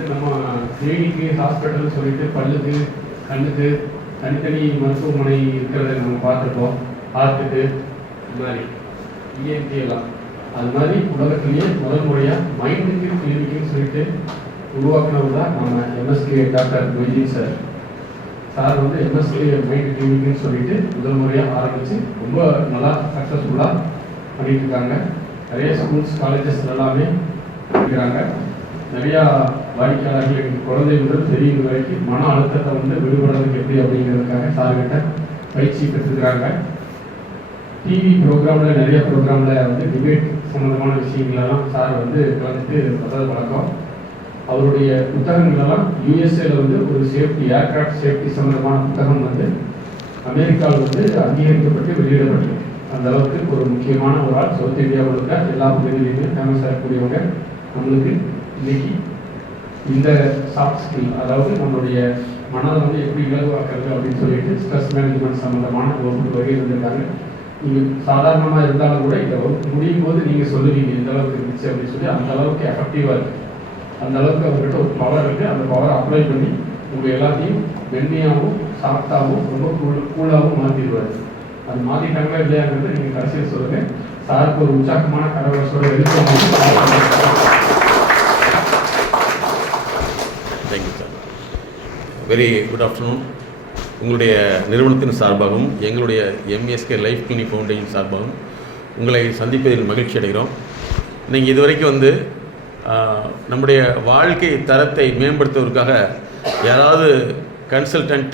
வந்து நம்ம கிளினிக்கு ஹாஸ்பிட்டல்னு சொல்லிட்டு பல்லுக்கு கண்ணுக்கு தனித்தனி மருத்துவமனை இருக்கிறத நம்ம பார்த்துருக்கோம். ஹார்ட்டுக்கு இது மாதிரி இஎன்டி எல்லாம் அது மாதிரி உலகத்திலேயே முதல் முறையாக மைண்டுக்கு கிளினிக்குன்னு சொல்லிட்டு உருவாக்குனவர் தான் நம்ம MSK doctor Vijay sir. Sir வந்து எம்எஸ்கே மைண்ட் கிளினிக்குன்னு சொல்லிட்டு முதல் முறையாக ஆரம்பித்து ரொம்ப நல்லா சக்ஸஸ்ஃபுல்லாக பண்ணிட்டு இருக்காங்க. நிறைய ஸ்கூல்ஸ் காலேஜஸ் எல்லாமே இருக்கிறாங்க. நிறையா வாடிக்கையாளர்கள் குழந்தை முதல் பெரியவங்க வரைக்கும் மன அழுத்தத்தை வந்து விடுபடுறதுக்கு எப்படி அப்படிங்கிறதுக்காக சார்கிட்ட பயிற்சி பெற்றுக்கிறாங்க. டிவி ப்ரோக்ராமில் நிறைய ப்ரோக்ராமில் வந்து டிபேட் சம்மந்தமான விஷயங்களெல்லாம் சார் வந்து கலந்துட்டு வர்றது வழக்கம். அவருடைய புத்தகங்களெல்லாம் யூஎஸ்ஏல வந்து ஒரு சேஃப்டி ஏர்கிராஃப்ட் சேஃப்டி சம்மந்தமான புத்தகம் வந்து அமெரிக்காவில் வந்து அங்கீகரிக்கப்பட்டு வெளியிடப்பட்டிருக்கு. அந்த அளவுக்கு ஒரு முக்கியமான ஒரு ஆள். சவுத் இந்தியாவில் இருக்க எல்லா பகுதியிலையுமே ஃபேமஸாக இருக்கக்கூடியவங்க. நம்மளுக்கு இன்னைக்கு இந்த சாஃப்ட் ஸ்கில், அதாவது நம்மளுடைய மனதை வந்து எப்படி இலகுவாக்குறது அப்படின்னு சொல்லிட்டு ஸ்ட்ரெஸ் மேனேஜ்மெண்ட் சம்மந்தமான வகுப்பு வகை இருந்திருக்காங்க. நீங்கள் சாதாரணமாக இருந்தாலும் கூட இந்த வகுப்பு முடியும் போது நீங்கள் சொல்லுவீங்க எந்த அளவுக்கு இருந்துச்சு அப்படின்னு சொல்லி. அந்த அளவுக்கு எஃபெக்டிவாக இருக்குது. அந்த அளவுக்கு அவர்கிட்ட ஒரு பவர் இருக்குது. அந்த பவரை அப்ளை பண்ணி உங்கள் எல்லாத்தையும் மென்மையாகவும் சாஃப்டாகவும் ரொம்ப கூலாகவும் மாற்றிடுவார். அது மாற்றிட்டாங்களா இல்லையாங்கிறது நீங்கள் கடைசியில் சொல்லுங்கள். சாருக்கு ஒரு உற்சாகமான கரவரசோட thank you sir. Very good afternoon. உங்களுடைய நிறுவனத்தின் சார்பாகவும் எங்களுடைய எம்எஸ்கே லைஃப் கிளினிக் ஃபவுண்டேஷன் சார்பாகவும் உங்களை சந்திப்பதில் மகிழ்ச்சி அடைகிறோம். நீங்கள் இதுவரைக்கும் வந்து நம்முடைய வாழ்க்கை தரத்தை மேம்படுத்துவதற்காக யாராவது கன்சல்டன்ட்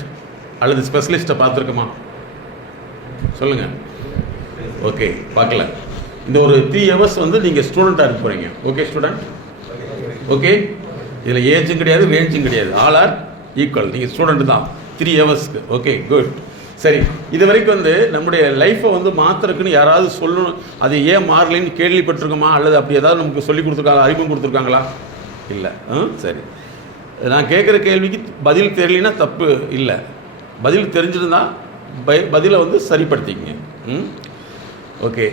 அல்லது ஸ்பெஷலிஸ்ட்டை பார்த்துருக்கோமா? சொல்லுங்கள். ஓகே, பார்க்கல. இந்த ஒரு 3 hours வந்து நீங்கள் ஸ்டூடெண்ட்டாக இருக்க போகிறீங்க. Okay student? ஓகே, இதில் ஏஜும் கிடையாது ரேஞ்சும் கிடையாது. All are equal. நீங்கள் ஸ்டூடெண்ட் தான் 3 hours-க்கு. Okay, good. சரி, இது வரைக்கும் வந்து நம்முடைய லைஃப்பை வந்து மாற்றுறதுக்குன்னு யாராவது சொல்லணும், அது ஏன் மாறலைன்னு கேள்விப்பட்டிருக்கோமா? அல்லது அப்படி ஏதாவது நமக்கு சொல்லி கொடுத்துருக்காங்க, அறிமுகம் கொடுத்துருக்காங்களா? இல்லை. சரி, நான் கேட்குற கேள்விக்கு பதில் தெரியலனா தப்பு இல்லை. பதில் தெரிஞ்சிருந்தா பதிலை வந்து சரிப்படுத்திக்கங்க. ஓகே,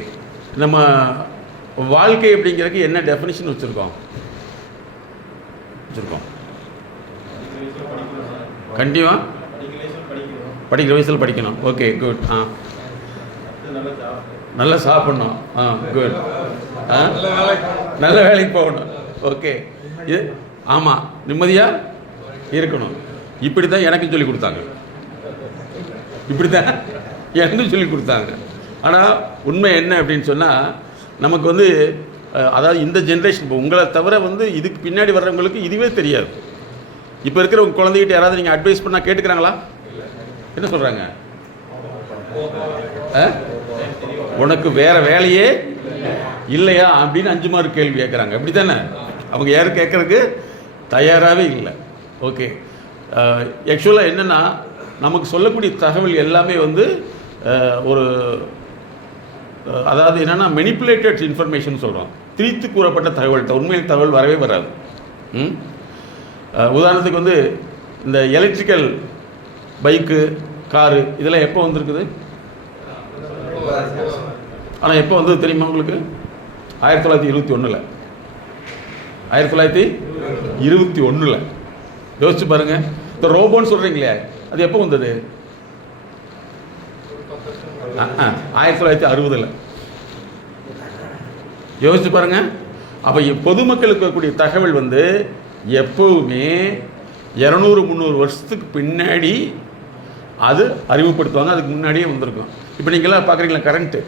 நம்ம வாழ்க்கை அப்படிங்கிறதுக்கு என்ன டெஃபினிஷன் வச்சுருக்கோம்? கண்டிப்பாக படிக்கிற வயசில் படிக்கணும். Okay, good. நல்லா சாப்பிட்ணும். குட். நல்ல வேலைக்கு போகணும். ஓகே, இது ஆமாம், நிம்மதியாக இருக்கணும். இப்படி தான் எனக்கும் சொல்லி கொடுத்தாங்க. இப்படி தான் எனக்கும் சொல்லி கொடுத்தாங்க. ஆனால் உண்மை என்ன அப்படின்னு சொன்னால், நமக்கு வந்து அதாவது இந்த ஜென்ரேஷன், இப்போ உங்களை தவிர வந்து இதுக்கு பின்னாடி வர்றவங்களுக்கு இதுவே தெரியாது. இப்போ இருக்கிற உங்கள் குழந்தைகிட்ட யாராவது நீங்கள் அட்வைஸ் பண்ணால் கேட்டுக்கிறாங்களா? என்ன சொல்கிறாங்க? உனக்கு வேறு வேலையே இல்லையா அப்படின்னு 5 மார்க் கேள்வி கேட்குறாங்க. அப்படி தானே? அவங்க யாரும் கேட்குறதுக்கு தயாராகவே இல்லை. ஓகே, ஆக்சுவலாக என்னென்னா, நமக்கு சொல்லக்கூடிய தகவல் எல்லாமே வந்து ஒரு அதாவது என்னென்னா மெனிப்புலேட்டட் இன்ஃபர்மேஷன் சொல்கிறோம். திரித்து கூறப்பட்ட தகவல், உண்மையில் தகவல் வரவே வராது. உதாரணத்துக்கு வந்து இந்த எலக்ட்ரிக்கல் பைக்கு, காரு இதெல்லாம் எப்போ வந்திருக்குது? ஆனால் எப்போ வந்தது தெரியுமா உங்களுக்கு? 1921. 1921. யோசிச்சு பாருங்கள். இந்த ரோபோன்னு சொல்கிறீங்களே, அது எப்போ வந்தது? 1960. யோசிச்சு பாருங்க. அப்போ பொதுமக்களுக்கு இருக்கக்கூடிய தகவல் வந்து எப்பவுமே 200-300 வருஷத்துக்கு பின்னாடி அது அறிமுகப்படுத்துவாங்க. அதுக்கு முன்னாடியே வந்திருக்கும். இப்போ நீங்களாம் பார்க்குறீங்களா, கரண்ட்டு,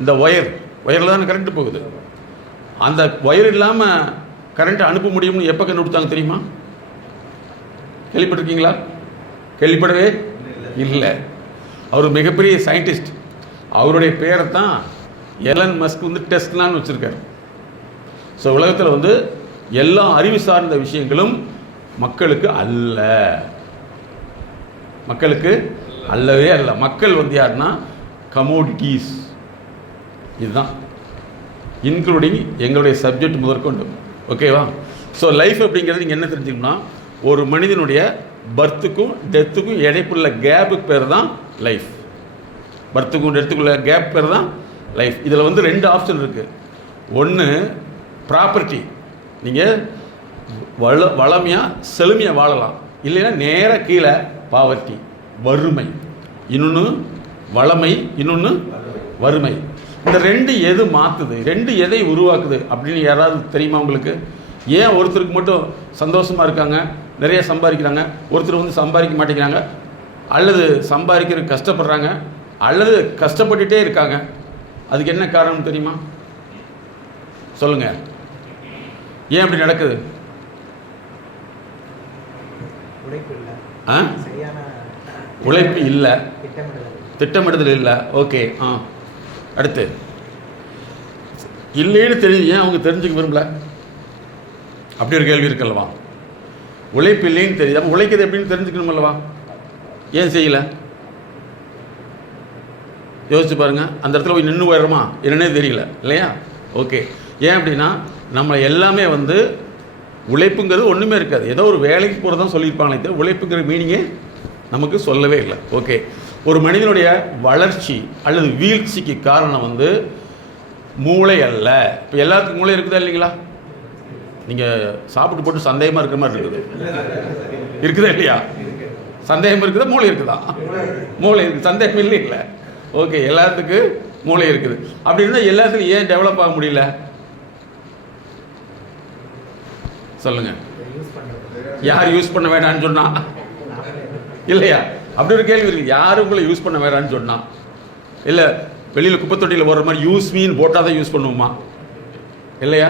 இந்த ஒயரில் தானே கரண்ட்டு போகுது. அந்த ஒயர் இல்லாமல் கரண்ட்டை அனுப்ப முடியும்னு எப்போ கண்டுபிடிச்சாங்க தெரியுமா? கேள்விப்பட்டிருக்கீங்களா? கேள்விப்படவே இல்லை. அவர் மிகப்பெரிய சயின்டிஸ்ட். அவருடைய பேரை தான் எலன் மஸ்க் வந்து டெஸ்லான்னு வச்சுருக்காரு. ஸோ உலகத்தில் வந்து எல்லா அறிவு சார்ந்த விஷயங்களும் மக்களுக்கு அல்லவே அல்ல. மக்கள் வந்து யாருன்னா கமோடிட்டிஸ். இதுதான் இன்க்ளூடிங் எங்களுடைய சப்ஜெக்ட் முதற்கொண்டு. ஓகேவா? ஸோ லைஃப் அப்படிங்கிறது நீங்கள் என்ன தெரிஞ்சுக்கணும்னா, ஒரு மனிதனுடைய பர்த்துக்கும் டெத்துக்கும் இடைப்புள்ள கேப்புக்கு பேர் தான் லைஃப். பர்த்துக்கும் டெத்துக்குள்ள கேப் பேர் தான் லைஃப். இதில் வந்து 2 ஆப்ஷன் இருக்குது. ஒன்று ப்ராப்பர்ட்டி. நீங்கள் வளமையாக செழுமையாக வாழலாம். இல்லைன்னா நேராக கீழே பாவர்ட்டி, வறுமை. இன்னொன்று வளமை, இன்னொன்று வறுமை. இந்த ரெண்டு எது மாற்றுது, ரெண்டு எதை உருவாக்குது அப்படின்னு யாராவது தெரியுமா உங்களுக்கு? ஏன் ஒருத்தருக்கு மட்டும் சந்தோஷமாக இருக்காங்க, நிறைய சம்பாதிக்கிறாங்க, ஒருத்தர் வந்து சம்பாதிக்க மாட்டேங்கிறாங்க, அல்லது சம்பாதிக்கிறதுக்கு கஷ்டப்படுறாங்க, அல்லது கஷ்டப்பட்டுட்டே இருக்காங்க? அதுக்கு என்ன காரணம் தெரியுமா? சொல்லுங்கள். ஏன் அப்படி நடக்குது? உழைப்பு இல்லை, திட்டமிடுதல் இல்லை. ஓகே, அடுத்து இல்லைன்னு தெரியுது, ஏன் அவங்க தெரிஞ்சுக்க விரும்பல? அப்படி ஒரு கேள்வி இருக்குல்லவா? உழைப்பு இல்லைன்னு தெரியுது, அப்போ உழைக்கிறது எப்படின்னு தெரிஞ்சுக்கணும் அல்லவா? ஏன் செய்யல? யோசிச்சு பாருங்க. அந்த இடத்துல போய் நின்று போயிடுறோமா என்னன்னே தெரியல இல்லையா? ஓகே. ஏன் அப்படின்னா நம்ம எல்லாமே வந்து உழைப்புங்கிறது ஒன்றுமே இருக்காது, ஏதோ ஒரு வேலைக்கு போகிறதான் சொல்லியிருப்பாங்களே, உழைப்புங்கிற மீனிங்கே நமக்கு சொல்லவே இல்லை. ஓகே. ஒரு மனிதனுடைய வளர்ச்சி அல்லது வீழ்ச்சிக்கு காரணம் வந்து மூளை அல்ல. இப்போ எல்லாத்துக்கும் மூளை இருக்குதா இல்லைங்களா? நீங்கள் சாப்பிட்டு போட்டு சந்தேகமாக இருக்கிற மாதிரி இருக்குதா இல்லையா? சந்தேகம் இருக்குதா, மூளை இருக்குதா? மூளை இருக்குது, சந்தேகம் இல்லை. ஓகே, எல்லாத்துக்கும் மூளை இருக்குது. அப்படி இருந்தால் எல்லாத்துக்கும் ஏன் டெவலப் ஆக முடியல சொல்லுங்க? யார் யூஸ் பண்ண வேண்டாம்னு சொன்னா இல்லையா? அப்படி ஒரு கேள்வி இருக்கு. யாரும் உங்களை யூஸ் பண்ண வேண்டாம்னு சொன்னா? இல்லை, வெளியில் குப்பை தொட்டியில் போடுற மாதிரி யூஸ் மீன் போட்டால் தான் யூஸ் பண்ணுவோமா? இல்லையா?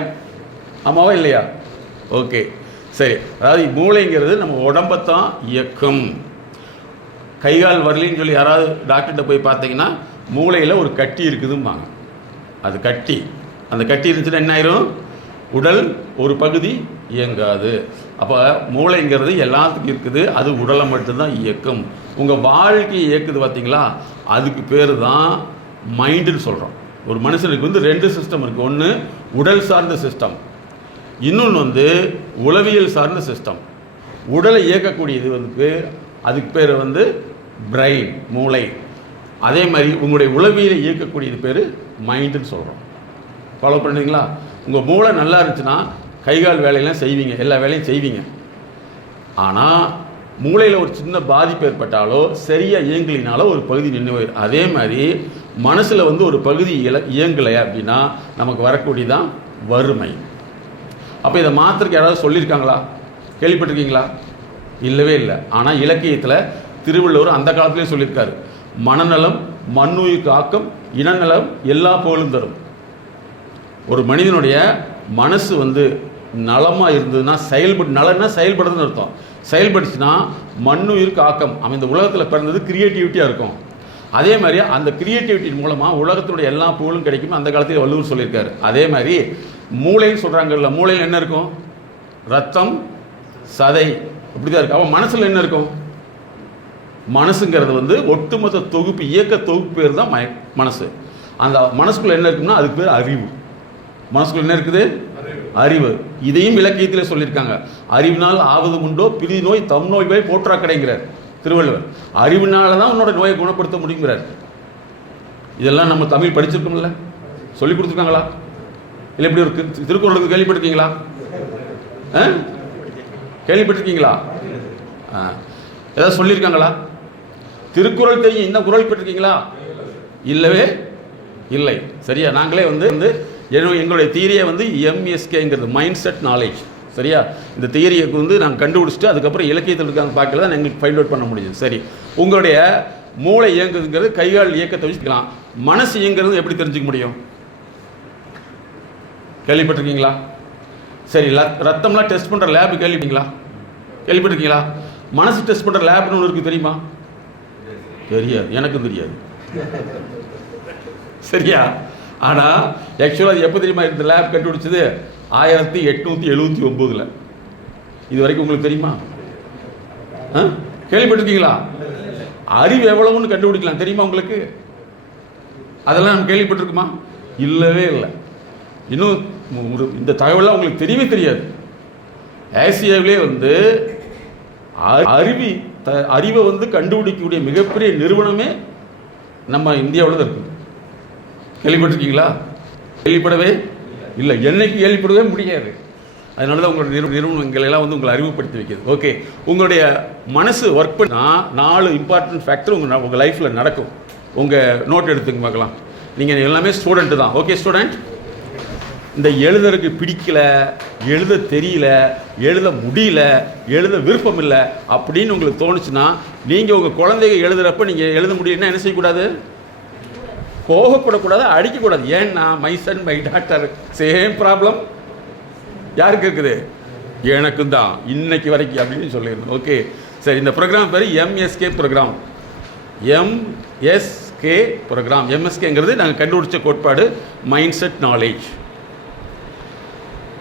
ஆமாவா இல்லையா? ஓகே, சரி. அதாவது மூளைங்கிறது நம்ம உடம்பைத்தான் இயக்கும். கைகால் வரலின்னு சொல்லி யாராவது டாக்டர்கிட்ட போய் பார்த்தீங்கன்னா மூளையில் ஒரு கட்டி இருக்குதும்பாங்க. அது கட்டி, அந்த கட்டி இருந்துச்சுன்னா என்ன ஆயிரும்? உடல் ஒரு பகுதி இயங்காது. அப்போ மூளைங்கிறது எல்லாத்துக்கும் இருக்குது, அது உடலை மட்டும்தான் இயக்கும். உங்கள் வாழ்க்கையை இயக்குது பார்த்தீங்களா, அதுக்கு பேர் தான் மைண்டுன்னு சொல்கிறோம். ஒரு மனுஷனுக்கு வந்து ரெண்டு சிஸ்டம் இருக்குது. ஒன்று உடல் சார்ந்த சிஸ்டம், இன்னொன்று வந்து உளவியல் சார்ந்த சிஸ்டம். உடலை இயக்கக்கூடியது வந்து அதுக்கு பேர் வந்து பிரெயின், மூளை. அதே மாதிரி உங்களுடைய உளவியலை இயக்கக்கூடியது பேர் மைண்டுன்னு சொல்கிறோம். ஃபாலோ பண்ணுறீங்களா? உங்கள் மூளை நல்லா இருந்துச்சுன்னா கைகால் வேலையெல்லாம் செய்வீங்க, எல்லா வேலையும் செய்வீங்க. ஆனால் மூளையில் ஒரு சின்ன பாதிப்பு ஏற்பட்டாலோ சரியாக இயங்கலினாலோ ஒரு பகுதி நின்று போயிடும். அதே மாதிரி மனசில் வந்து ஒரு பகுதி இயங்கலை அப்படின்னா நமக்கு வரக்கூடியதான் வறுமை. அப்போ இதை மாத்திரக்கு யாராவது சொல்லியிருக்காங்களா? கேள்விப்பட்டிருக்கீங்களா? இல்லவே இல்லை. ஆனால் இலக்கியத்தில் திருவள்ளுவர் அந்த காலத்திலே சொல்லியிருக்காரு, மனநலம் மண்ணுயிருக்கு ஆக்கம், இனநலம் எல்லா புகழும் தரும். ஒரு மனிதனுடைய மனசு வந்து நலமாக இருந்ததுன்னா நலன்னா செயல்படுறதுன்னு அர்த்தம். செயல்படுச்சுன்னா மண்ணுயிருக்கு ஆக்கம். அவன் இந்த உலகத்தில் பிறந்தது கிரியேட்டிவிட்டியாக இருக்கும். அதே மாதிரி அந்த கிரியேட்டிவிட்டியின் மூலமாக உலகத்தினுடைய எல்லா புகழும் கிடைக்கும். அந்த காலத்தில் வள்ளுவர் சொல்லியிருக்காரு. அதே மாதிரி மூளைன்னு சொல்கிறாங்கல்ல, மூளையில் என்ன இருக்கும்? ரத்தம், சதை, இப்படி தான் இருக்குது. அவன் மனசில் என்ன இருக்கும்? மனசுங்கிறது வந்து ஒட்டுமொத்த தொகுப்பு, இயக்க தொகுப்பு பேர் தான் மனசு. அந்த மனசுக்குள்ள என்ன இருக்குன்னா அதுக்கு பேர் அறிவு. மனசுக்குள்ள என்ன இருக்குது? அறிவு. இதையும் இலக்கியத்தில் சொல்லியிருக்காங்க. அறிவினால் ஆவது உண்டோ பிரி நோய் தம் நோய் போய் போற்றா கிடைங்கிறார் திருவள்ளுவர். அறிவினால தான் உன்னோட நோயை குணப்படுத்த முடியுங்கிறார். இதெல்லாம் நம்ம தமிழ் படிச்சிருக்கோம்ல, சொல்லி கொடுத்துருக்காங்களா? இல்லை எப்படி ஒரு திருக்குறளுக்கு கேள்விப்பட்டிருக்கீங்களா? கேள்விப்பட்டிருக்கீங்களா? ஏதாவது சொல்லியிருக்காங்களா? திருக்குறள் தெரியும், இந்த குறள் பெற்றிருக்கீங்களா? இல்லவே இல்லை. சரியா? நாங்களே வந்து எங்களுடைய தியரியை வந்து எம்எஸ்கேங்கிறது மைண்ட் செட் நாலேஜ். சரியா? இந்த தியரியை வந்து நாங்கள் கண்டுபிடிச்சிட்டு அதுக்கப்புறம் இலக்கியத்தில் இருக்காங்க பார்க்கல தான் எங்களுக்கு ஃபைண்ட் அவுட் பண்ண முடியுது. சரி, உங்களுடைய மூளை இயங்குதுங்கிறது கைகால் இயக்கத்தை வச்சுக்கலாம். மனசு இயங்குறது எப்படி தெரிஞ்சுக்க முடியும்? கேள்விப்பட்டிருக்கீங்களா? சரி, ரத்தம்லாம் டெஸ்ட் பண்ணுற லேப் கேள்விப்பட்டிருக்கீங்களா? மனசு டெஸ்ட் பண்ணுற லேப்னு ஒன்று இருக்குது, தெரியுமா? தெரியாது, எனக்கும் தெரியாது. சரியா? ஆனால் ஆக்சுவலாக அது எப்போ தெரியுமா இந்த லேப் கண்டுபிடிச்சது? 1879. இது வரைக்கும் உங்களுக்கு தெரியுமா? கேள்விப்பட்டிருக்கீங்களா? அறிவு எவ்வளவுன்னு கண்டுபிடிக்கலாம் தெரியுமா உங்களுக்கு? அதெல்லாம் நம்ம கேள்விப்பட்டிருக்குமா? இல்லவே இல்லை. இன்னும் இந்த தகவலாம் உங்களுக்கு தெரியவே தெரியாது. ஆசியாவிலே வந்து அறிவை வந்து கண்டுபிடிக்கக்கூடிய மிகப்பெரிய நிறுவனமே நம்ம இந்தியாவில் தான் இருக்குது. கேள்விப்பட்டிருக்கீங்களா? கேள்விப்படவே இல்லை. என்னைக்கு கேள்விப்படவே முடியாது. அதனால தான் உங்களுடைய நிறுவனங்கள் எல்லாம் வந்து உங்களை அறிமுகப்படுத்தி வைக்கிறது. ஓகே, உங்களுடைய மனசு ஒர்க் பண்ணால் 4 இம்பார்ட்டன்ட் ஃபேக்டர் உங்கள் லைஃப்பில் நடக்கும். உங்கள் நோட் எடுத்துங்க பார்க்கலாம். நீங்கள் எல்லாமே ஸ்டூடெண்ட்டு தான். ஓகே ஸ்டூடெண்ட், இந்த எழுதுறதுக்கு பிடிக்கல, எழுத தெரியல, எழுத முடியல, எழுத விருப்பம் இல்லை அப்படின்னு உங்களுக்கு தோணுச்சுன்னா, நீங்கள் உங்கள் குழந்தைங்க எழுதுகிறப்ப நீங்கள் எழுத முடியும்னா என்ன செய்யக்கூடாது? கோபப்படக்கூடாது, அடிக்கக்கூடாது. ஏன்னா my son my doctor same problem யாருக்கு இருக்குது? எனக்கும் தான் இன்னைக்கு வரைக்கும் அப்படின்னு சொல்லியிருந்தோம். ஓகே சரி, இந்த ப்ரோக்ராம் பேர் எம்எஸ்கே ப்ரோக்ராம். MSK programme. எம்எஸ்கேங்கிறது நாங்கள் கண்டுபிடிச்ச கோட்பாடு, மைண்ட் செட் நாலேஜ்.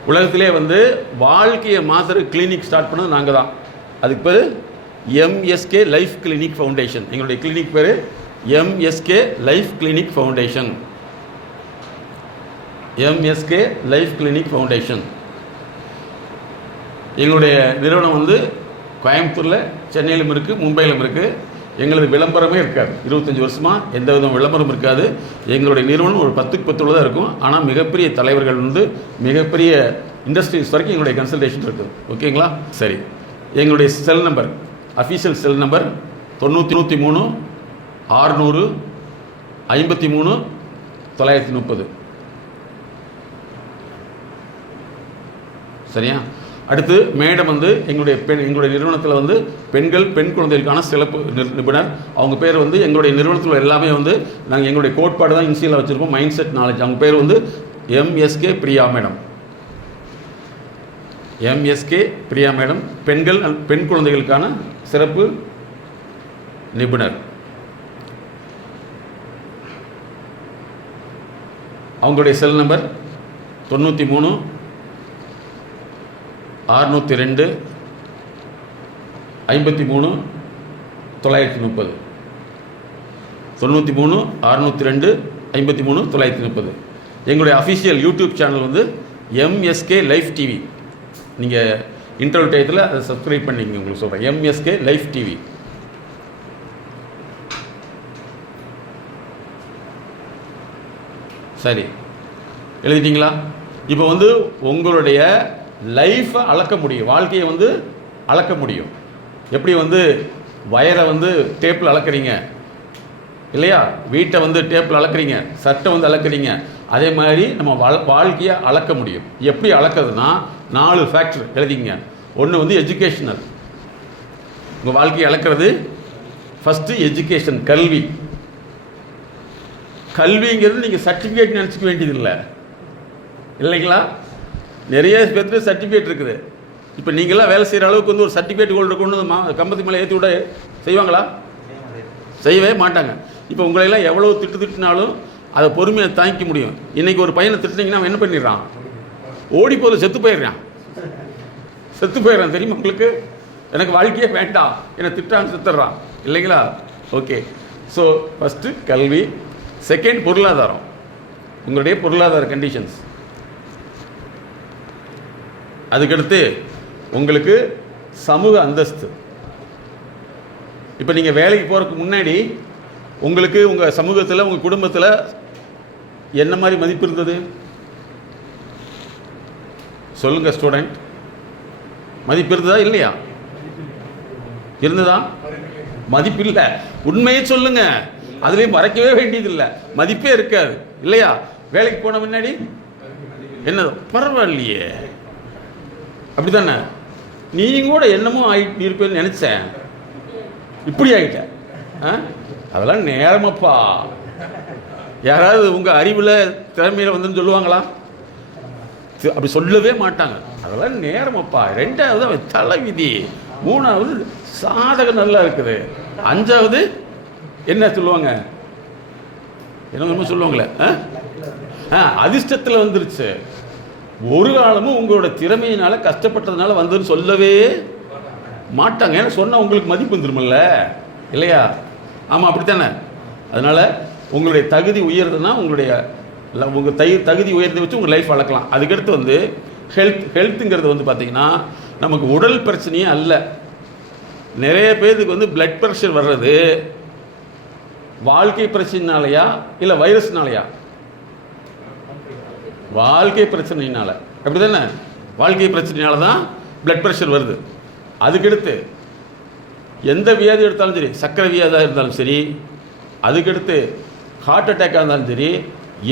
உலகத்திலே வந்து வாழ்க்கையை மாத்திர கிளினிக் ஸ்டார்ட் பண்ணது நாங்கள் தான். அதுக்கு பேர் எம்எஸ்கே லைஃப் கிளினிக் ஃபவுண்டேஷன். எங்களுடைய கிளினிக் பேர் MSK life clinic foundation. MSK life clinic foundation. எங்களுடைய நிறுவனம் வந்து கோயம்புத்தூரில், சென்னையிலும் இருக்குது, மும்பையிலும் இருக்குது. எங்களது விளம்பரமே இருக்காது. 25 வருஷமாக எந்த விதம் விளம்பரம் இருக்காது. எங்களுடைய நிறுவனம் ஒரு 10க்கு 10 தான் இருக்கும். ஆனால் மிகப்பெரிய தலைவர்கள் வந்து மிகப்பெரிய இண்டஸ்ட்ரீஸ் வரைக்கும் எங்களுடைய கன்சல்டேஷன் இருக்குது. ஓகேங்களா? சரி, எங்களுடைய cell number, official cell number 93 600 53 930. சரியா? அடுத்து மேடம் வந்து எங்களுடைய நிறுவனத்தில் வந்து பெண் குழந்தைகளுக்கான சிறப்பு நிபுணர். அவங்க பேர் வந்து எங்களுடைய நிறுவனத்தில் எல்லாமே வந்து நாங்கள் எங்களுடைய கோட்பாடு தான் இன்சியலாக வச்சுருப்போம், மைண்ட் செட் நாலேஜ். அவங்க பேர் வந்து MSK Priya madam. MSK Priya madam பெண் குழந்தைகளுக்கான சிறப்பு நிபுணர். அவங்களுடைய செல் நம்பர் 93 602 53 930. 93 602 53 930. எங்களுடைய அஃபிஷியல் யூடியூப் சேனல் வந்து எம்எஸ்கே லைஃப் டிவி. நீங்கள் இன்டர்வியூ டயத்தில் அதை சப்ஸ்கிரைப் பண்ணிங்க. உங்களுக்கு சொல்கிறேன், எம்எஸ்கே லைஃப் டிவி. சரி, எழுதிட்டீங்களா? இப்போ வந்து உங்களுடைய லைஃப்பை அளக்க முடியும், வாழ்க்கையை வந்து அளக்க முடியும். எப்படி வந்து வயரை வந்து டேப்பில் அளக்குறீங்க இல்லையா, வீட்டை வந்து டேப்பில் அளக்குறீங்க, சட்டை வந்து அளக்குறீங்க, அதே மாதிரி நம்ம வாழ்க்கையை அளக்க முடியும். எப்படி அளக்கிறதுனா 4 ஃபேக்டர் எழுதிங்க. ஒன்று வந்து எஜுகேஷனல். உங்கள் வாழ்க்கையை அளக்கிறது ஃபஸ்ட்டு எஜுகேஷன், கல்வி. கல்விங்கிறது நீங்கள் சர்டிஃபிகேட் நினச்சிக்க வேண்டியதில்லை இல்லைங்களா? நிறைய பேருக்கு சர்டிஃபிகேட் இருக்குது. இப்போ நீங்களாம் வேலை செய்கிற அளவுக்கு வந்து ஒரு சர்டிஃபிகேட் ஹோல்டர் கொண்டு வந்து கம்பத்து மேலே ஏற்றி விட செய்வாங்களா? செய்யவே மாட்டாங்க. இப்போ உங்களையெல்லாம் எவ்வளோ திட்டுனாலும் அதை பொறுமையை தாங்கிக்க முடியும். இன்றைக்கி ஒரு பையனை திட்டுனீங்கன்னா அவன் என்ன பண்ணிடுறான்? ஓடி போது செத்து போயிடுறான். தெரியுமா உங்களுக்கு? எனக்கு வாழ்க்கையே வேண்டாம், என்னை திட்டான்னு செத்துடுறான் இல்லைங்களா? ஓகே, ஸோ ஃபஸ்ட்டு கல்வி, செகண்ட் பொருளாதாரம், உங்களுடைய பொருளாதார கண்டிஷன்ஸ். அதுக்கடுத்து உங்களுக்கு சமூக அந்தஸ்து. இப்போ நீங்கள் வேலைக்கு போகிறதுக்கு முன்னாடி உங்களுக்கு உங்கள் சமூகத்தில், உங்கள் குடும்பத்தில் என்ன மாதிரி மதிப்பு இருந்தது சொல்லுங்கள் ஸ்டூடெண்ட். மதிப்பு இருந்ததா இல்லையா? இருந்ததா? மதிப்பு இல்லை. உண்மையை சொல்லுங்க, அதுலேயும் மறைக்கவே வேண்டியதில்லை. மதிப்பே இருக்காது இல்லையா? வேலைக்கு போன முன்னாடி என்ன பரவாயில்லையே, அப்படி தானே? நீங்கள் கூட என்னமோ ஆகிட்டு இருப்பேன்னு நினச்சேன், இப்படி ஆகிட்டேன். அதெல்லாம் நேரமப்பா. யாராவது உங்கள் அறிவில் திறமையில் வந்துன்னு சொல்லுவாங்களா? அப்படி சொல்லவே மாட்டாங்க. அதெல்லாம் நேரமப்பா. 2வது தலை விதி, 3வது சாதகம் நல்லா இருக்குது, 5வது என்ன சொல்லுவாங்க, என்ன சொல்லுவாங்களே அதிர்ஷ்டத்தில் வந்துருச்சு. ஒரு காலமும் உங்களோட திறமையினால கஷ்டப்பட்டதுனால வந்துன்னு சொல்லவே மாட்டாங்க. ஏன்னா சொன்னால் உங்களுக்கு மதிப்பு வந்துருமில்ல இல்லையா? ஆமாம், அப்படித்தானே? அதனால் உங்களுடைய தகுதி உயர்றதுன்னா உங்கள் தகுதி உயர்ந்து வச்சு உங்கள் லைஃப் வளர்க்கலாம். அதுக்கடுத்து வந்து ஹெல்த்துங்கிறது வந்து பார்த்திங்கன்னா நமக்கு உடல் பிரச்சனையே அல்ல. நிறைய பேருக்கு வந்து பிளட் ப்ரெஷர் வர்றது வாழ்க்கை பிரச்சனைனாலையா இல்லை வைரஸ்னாலையா? வாழ்க்கை பிரச்சனையினால. அப்படி தானே? வாழ்க்கை பிரச்சனையால தான் பிளட் ப்ரெஷர் வருது. அதுக்கடுத்து எந்த வியாதி எடுத்தாலும் சரி, சர்க்கரை வியாதியாக இருந்தாலும் சரி, அதுக்கடுத்து ஹார்ட் அட்டாக்காக இருந்தாலும் சரி,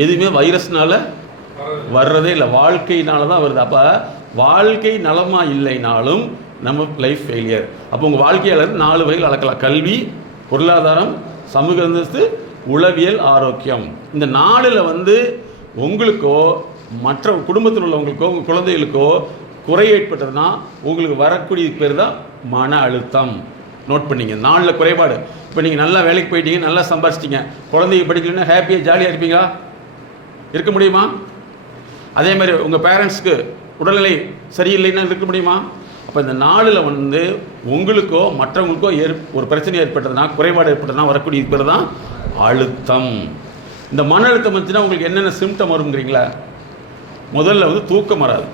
எதுவுமே வைரஸ்னால வர்றதே இல்லை, வாழ்க்கையினால தான் வருது. அப்போ வாழ்க்கை நலமாக இல்லைனாலும் நம்ம லைஃப் ஃபெயிலியர். அப்போ உங்கள் வாழ்க்கையாளர் 4 வகையில் அளக்கலாம்: கல்வி, பொருளாதாரம், சமூக அந்தஸ்து, உளவியல், ஆரோக்கியம். இந்த 4ல் வந்து உங்களுக்கோ மற்ற குடும்பத்தில் உள்ளவங்களுக்கோ உங்கள் குழந்தைகளுக்கோ குறை ஏற்பட்டதுன்னா உங்களுக்கு வரக்கூடிய பேர் தான் மன அழுத்தம். நோட் பண்ணிங்க. 4ல் குறைபாடு. இப்போ நீங்கள் நல்லா வேலைக்கு போயிட்டீங்க, நல்லா சம்பாதிச்சிட்டிங்க, குழந்தைங்க படிக்கலன்னா ஹாப்பியாக ஜாலியாக இருப்பீங்களா? இருக்க முடியுமா? அதே மாதிரி உங்கள் பேரண்ட்ஸ்க்கு உடல்நிலை சரியில்லைன்னா இருக்க முடியுமா? அப்போ இந்த 4ல் வந்து உங்களுக்கோ மற்றவங்களுக்கோ ஒரு பிரச்சனை ஏற்பட்டதுன்னா, குறைபாடு ஏற்பட்டதுன்னா வரக்கூடிய பேர் தான் அழுத்தம். இந்த மன அழுத்தம் வந்துச்சுன்னா உங்களுக்கு என்னென்ன சிம்டம் வருங்கிறீங்களா? முதல்ல வந்து தூக்கம் வராது.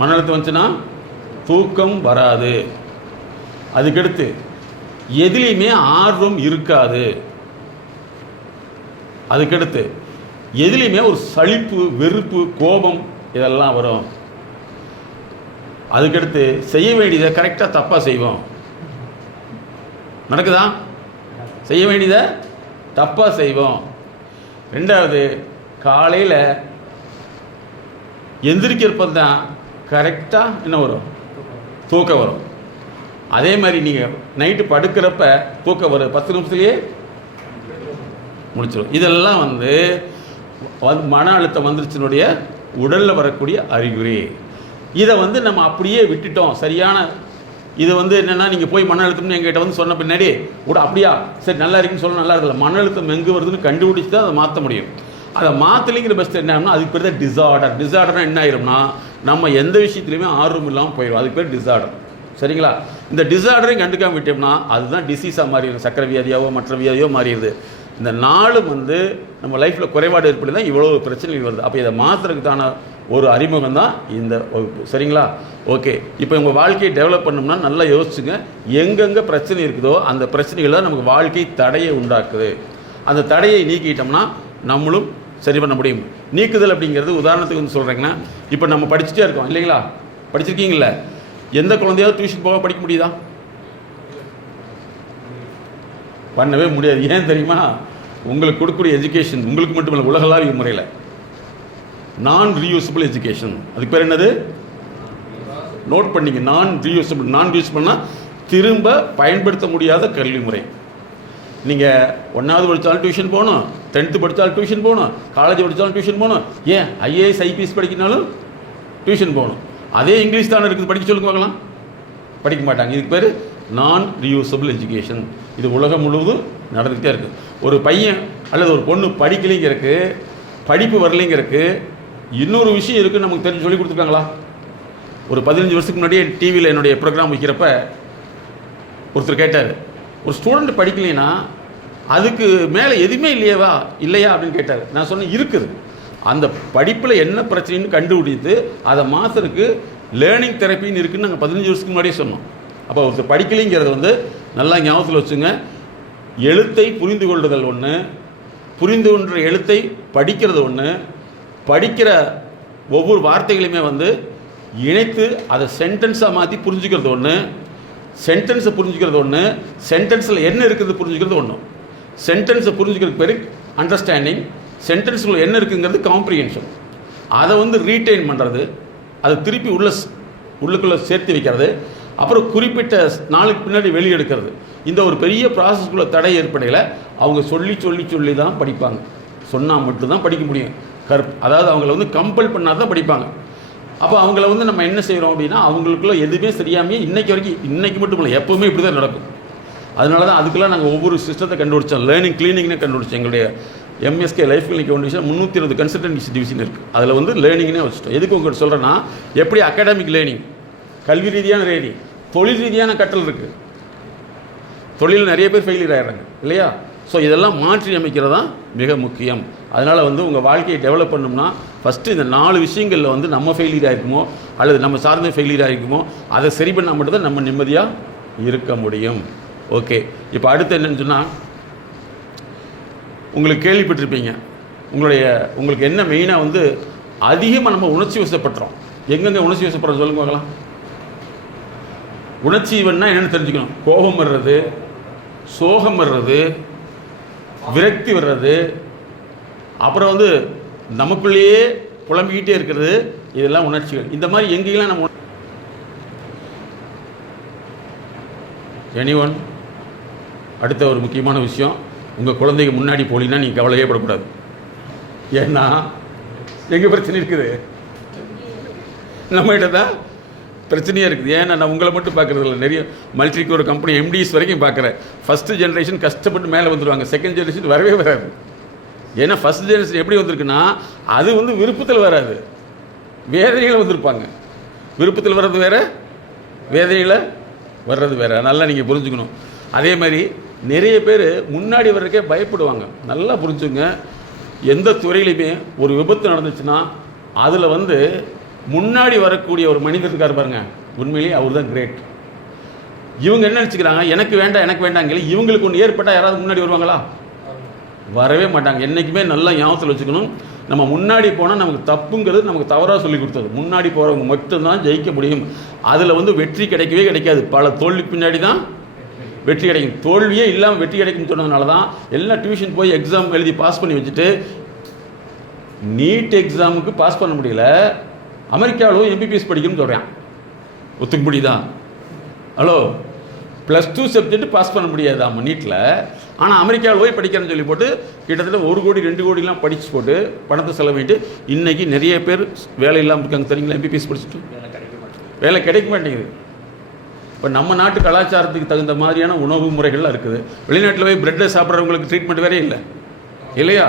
மன அழுத்தம் வந்துச்சுன்னா தூக்கம் வராது. அதுக்கடுத்து எதுலேயுமே ஆர்வம் இருக்காது. அதுக்கடுத்து எதுலேயுமே ஒரு சலிப்பு, வெறுப்பு, கோபம் இதெல்லாம் வரும். அதுக்கடுத்து செய்ய வேண்டியதை கரெக்டாக தப்பாக செய்வோம். நடக்குதா? செய்ய வேண்டியதை தப்பாக செய்வோம். 2வது, காலையில் எந்திரிக்கிறப்ப தான் கரெக்டாக என்ன வரும்? தூக்கம் வரும். அதே மாதிரி நீங்கள் நைட்டு படுக்கிறப்ப தூக்கம் வரும், 10 நிமிஷத்துலேயே முடிச்சிடும். இதெல்லாம் வந்து மன அழுத்தம் வந்துருச்சுனுடைய உடலில் வரக்கூடிய அறிகுறி. இதை வந்து நம்ம அப்படியே விட்டுட்டோம். சரியான இது வந்து என்னென்னா, நீங்கள் போய் மன அழுத்தம்னு எங்கிட்ட வந்து சொன்ன பின்னாடி கூட அப்படியா சரி நல்லா இருக்குன்னு சொல்ல நல்லா இருக்குல்ல, மன அழுத்தம் எங்கே வருதுன்னு கண்டுபிடிச்சி தான் அதை மாற்ற முடியும். அதை மாற்றலைங்கிற பெஸ்ட் என்ன, அதுக்கு பேர் தான் டிசார்டர். டிசார்டர்னா என்ன ஆயிரும்னா, நம்ம எந்த விஷயத்துலையுமே ஆர்வம் இல்லாமல் போயிடும். அதுக்கு பேர் டிசார்டர். சரிங்களா? இந்த டிசார்டரையும் கண்டுக்காம விட்டோம்னா அதுதான் டிசீஸாக மாறிடுது, சக்கரை வியாதியாவோ மற்ற வியாதியோ மாறிடுது. இந்த 4 வந்து நம்ம லைஃப்பில் குறைபாடு ஏற்படுத்தி தான் இவ்வளோ பிரச்சனைகள் வருது. அப்போ இதை மாற்றுறதுக்கான ஒரு அறிமுகம் தான் இந்த வகுப்பு. சரிங்களா? ஓகே. இப்போ உங்கள் வாழ்க்கையை டெவலப் பண்ணோம்னா நல்லா யோசிச்சுங்க. எங்கெங்கே பிரச்சனை இருக்குதோ அந்த பிரச்சனைகள் தான் நமக்கு வாழ்க்கை தடையை உண்டாக்குது. அந்த தடையை நீக்கிட்டோம்னா நம்மளும் சரி பண்ண முடியும். நீக்குதல் அப்படிங்கிறது உதாரணத்துக்கு வந்து சொல்கிறேங்கன்னா, இப்போ நம்ம படிச்சுட்டே இருக்கோம் இல்லைங்களா? படிச்சிருக்கீங்கள? எந்த குழந்தையாவது டியூஷன் போக படிக்க முடியுதா? பண்ணவே முடியாது. ஏன் தெரியுமா? உங்களுக்கு கொடுக்கக்கூடிய எஜுகேஷன் உங்களுக்கு மட்டும் இல்லை, உலகளாவிய முறையில் நான் ரீயூசபிள் எஜுகேஷன். அதுக்கு பேர் என்னது? நோட் பண்ணிங்க. நான் ரீயூசபிள். நான் ரீயூசபிள்னா திரும்ப பயன்படுத்த முடியாத கல்வி முறை. நீங்கள் 1வது படித்தாலும் டியூஷன் போகணும், 10th படித்தாலும் டியூஷன் போகணும், காலேஜ் படித்தாலும் டியூஷன் போகணும், ஏன் ஐஏஎஸ் ஐபிஎஸ் படிக்கனாலும் டியூஷன் போகணும். அதே இங்கிலீஷ் தானே இருக்குது, படிக்க சொல்லுங்க பார்க்கலாம். படிக்க மாட்டாங்க. இதுக்கு பேர் நான் ரீயூசபிள் எஜுகேஷன். இது உலகம் முழுவதும் நடந்துகிட்டே இருக்குது. ஒரு பையன் அல்லது ஒரு பொண்ணு படிக்கலைங்கிறதுக்கு, படிப்பு வரலைங்கிறதுக்கு இன்னொரு விஷயம் இருக்குன்னு நமக்கு தெரிஞ்சு சொல்லி கொடுத்துருக்காங்களா? ஒரு 15 வருஷத்துக்கு முன்னாடியே டிவியில் என்னுடைய ப்ரோக்ராம் வைக்கிறப்ப ஒருத்தர் கேட்டார், ஒரு ஸ்டூடெண்ட் படிக்கலைன்னா அதுக்கு மேலே எதுவுமே இல்லையா அப்படின்னு கேட்டார். நான் சொன்னேன், இருக்குது. அந்த படிப்பில் என்ன பிரச்சனைன்னு கண்டுபிடித்து அதை மாற்றுறதுக்கு லேர்னிங் தெரப்பின்னு இருக்குதுன்னு நாங்கள் 15 வருஷத்துக்கு முன்னாடியே சொன்னோம். அப்போ ஒருத்தர் படிக்கலைங்கிறது வந்து நல்லா ஞாபகத்தில் வச்சுங்க. எழுத்தை புரிந்து கொள்ளுதல் ஒன்று, புரிந்து கொண்ட எழுத்தை படிக்கிறது ஒன்று, படிக்கிற ஒவ்வொரு வார்த்தைகளையுமே வந்து இணைத்து அதை சென்டென்ஸாக மாற்றி புரிஞ்சுக்கிறது ஒன்று, சென்டென்ஸை புரிஞ்சுக்கிறது ஒன்று, சென்டென்ஸில் என்ன இருக்குது புரிஞ்சுக்கிறது ஒன்று. சென்டென்ஸை புரிஞ்சுக்கிறதுக்கு பேர் அண்டர்ஸ்டாண்டிங், சென்டென்ஸுக்குள்ள என்ன இருக்குங்கிறது காம்ப்ரிஹென்ஷன். அதை வந்து ரீட்டைன் பண்ணுறது, அதை திருப்பி உள்ளுக்குள்ளே சேர்த்து வைக்கிறது, அப்புறம் குறிப்பிட்ட நாளுக்கு பின்னாடி வெளியெடுக்கிறது. இந்த ஒரு பெரிய ப்ராசஸ்க்குள்ளே தடை ஏற்படையில் அவங்க சொல்லி தான் படிப்பாங்க. சொன்னால் மட்டும்தான் படிக்க முடியும். அதாவது அவங்கள வந்து கம்பல் பண்ணால் தான் படிப்பாங்க. அப்போ அவங்கள வந்து நம்ம என்ன செய்கிறோம் அப்படின்னா, அவங்களுக்குள்ள எதுவுமே சரியாமையே இன்றைக்கி மட்டும் இல்லை, எப்போவுமே இப்படி தான் நடக்கும். அதனால தான் அதுக்கெல்லாம் நாங்கள் ஒவ்வொரு சிஸ்டத்தை கண்டுபிடிச்சோம். லேர்னிங் கிளீனிங்னு கண்டுபிடிச்சோம். எங்களுடைய MSK life clinic foundation 320 consultancy division இருக்குது. அதில் வந்து லேர்னிங்னே வச்சுட்டோம். எதுக்கு உங்களுக்கு சொல்கிறேன்னா, எப்படி அகாடமிக் லேர்னிங், கல்வி ரீதியான லேர்னிங், தொழில் ரீதியான கற்றல் இருக்குது. தொழில் நிறைய பேர் ஃபெயிலியர் ஆகிடுறாங்க இல்லையா? ஸோ இதெல்லாம் மாற்றி அமைக்கிறது தான் மிக முக்கியம். அதனால் வந்து உங்கள் வாழ்க்கையை டெவலப் பண்ணணும்னா ஃபஸ்ட்டு இந்த 4 விஷயங்களில் வந்து நம்ம ஃபெயிலியர் ஆகிருக்குமோ அல்லது நம்ம சார்ந்த ஃபெயிலியர் ஆகிருக்குமோ அதை சரி பண்ணால் மட்டும்தான் நம்ம நிம்மதியாக இருக்க முடியும். ஓகே. இப்போ அடுத்து என்னென்னு சொன்னால், உங்களுக்கு கேள்விப்பட்டிருப்பீங்க, உங்களுக்கு என்ன மெயினாக வந்து அதிகமாக நம்ம உணர்ச்சி வசப்பட்டுறோம். எங்கெங்கே உணர்ச்சி வசப்படுறது சொல்லுங்க பார்க்கலாம். உணர்ச்சி வேணா என்னென்னு தெரிஞ்சுக்கணும். கோபம் வர்றது, சோகம் வர்றது, விரக்தி வர்றது, அப்புறம் வந்து நமக்குள்ளேயே புலம்பிக்கிட்டே இருக்கிறது, இதெல்லாம் உணர்ச்சிகள். இந்த மாதிரி எங்கெல்லாம் நம்ம எனிஒன். அடுத்த ஒரு முக்கியமான விஷயம், உங்கள் குழந்தைங்க முன்னாடி போலின்னா நீங்கள் கவலையே படக்கூடாது. ஏன்னா எங்கே பிரச்சனை இருக்குது? நம்மகிட்ட தான் பிரச்சனையாக இருக்குது. ஏன்னா நான் உங்களை மட்டும் பார்க்குறது இல்லை, நிறைய மல்டிக்கு ஒரு கம்பெனி எம்டிஸ் வரைக்கும் பார்க்குறேன். ஃபஸ்ட்டு ஜென்ரேஷன் கஷ்டப்பட்டு மேலே வந்துடுவாங்க, செகண்ட் ஜென்ரேஷன் வரவே வராது. ஏன்னா ஃபஸ்ட் ஜென்ரேஷன் எப்படி வந்திருக்குன்னா, அது வந்து விருப்பத்தில் வராது, வேதனையில் வந்திருப்பாங்க. விருப்பத்தில் வர்றது வேறு, வேதனையில் வர்றது வேறு. நல்லா நீங்கள் புரிஞ்சுக்கணும். அதே மாதிரி நிறைய பேர் முன்னாடி வர்றதுக்கே பயப்படுவாங்க. நல்லா புரிஞ்சுங்க. எந்த துறையிலையுமே ஒரு விபத்து நடந்துச்சுன்னா அதில் வந்து முன்னாடி வரக்கூடிய ஒரு மனிதர் இருக்கார் பாருங்க, உண்மையிலேயே அவர் தான் கிரேட். இவங்க என்ன நினச்சிக்கிறாங்க, எனக்கு வேண்டாம் எனக்கு வேண்டாங்க. இவங்களுக்கு ஒன்று ஏற்பட்டால் யாராவது முன்னாடி வருவாங்களா? வரவே மாட்டாங்க. என்றைக்குமே நல்லா ஞாபகத்தில் வச்சுக்கணும். நம்ம முன்னாடி போனால் நமக்கு தப்புங்கிறது நமக்கு தவறாக சொல்லி கொடுத்தது. முன்னாடி போகிறவங்க மட்டும்தான் ஜெயிக்க முடியும். அதில் வந்து வெற்றி கிடைக்கவே கிடைக்காது. பல தோல்வி பின்னாடி தான் வெற்றி கிடைக்கும். தோல்வியே இல்லாமல் வெற்றி கிடைக்கும்னு சொன்னதுனால தான் எல்லாம் டியூஷன் போய் எக்ஸாம் எழுதி பாஸ் பண்ணி வச்சுட்டு நீட் எக்ஸாமுக்கு பாஸ் பண்ண முடியல, அமெரிக்காவில் எம்பிபிஎஸ் படிக்கணும்னு சொல்கிறேன். ஒத்துக்க முடியுதா? ஹலோ, +2 சப்ஜெக்ட் பாஸ் பண்ண முடியாது ஆமாம் நீட்டில். ஆனால் அமெரிக்காவில் போய் படிக்கிறேன்னு சொல்லி போட்டு கிட்டத்தட்ட 1 கோடி 2 கோடிலாம் படித்து போட்டு பணத்தை செலவிட்டு இன்றைக்கி நிறைய பேர் வேலை இல்லாமல் இருக்காங்க. தெரியுங்களா? எம்பிபிஎஸ் படிச்சுட்டு வேலை கிடைக்க மாட்டேங்குது. இப்போ நம்ம நாட்டு கலாச்சாரத்துக்கு தகுந்த மாதிரியான உணவு முறைகள்லாம் இருக்குது. வெளிநாட்டில் போய் பிரெட்டை சாப்பிட்றவங்களுக்கு ட்ரீட்மெண்ட் வேறே இல்லை இல்லையா?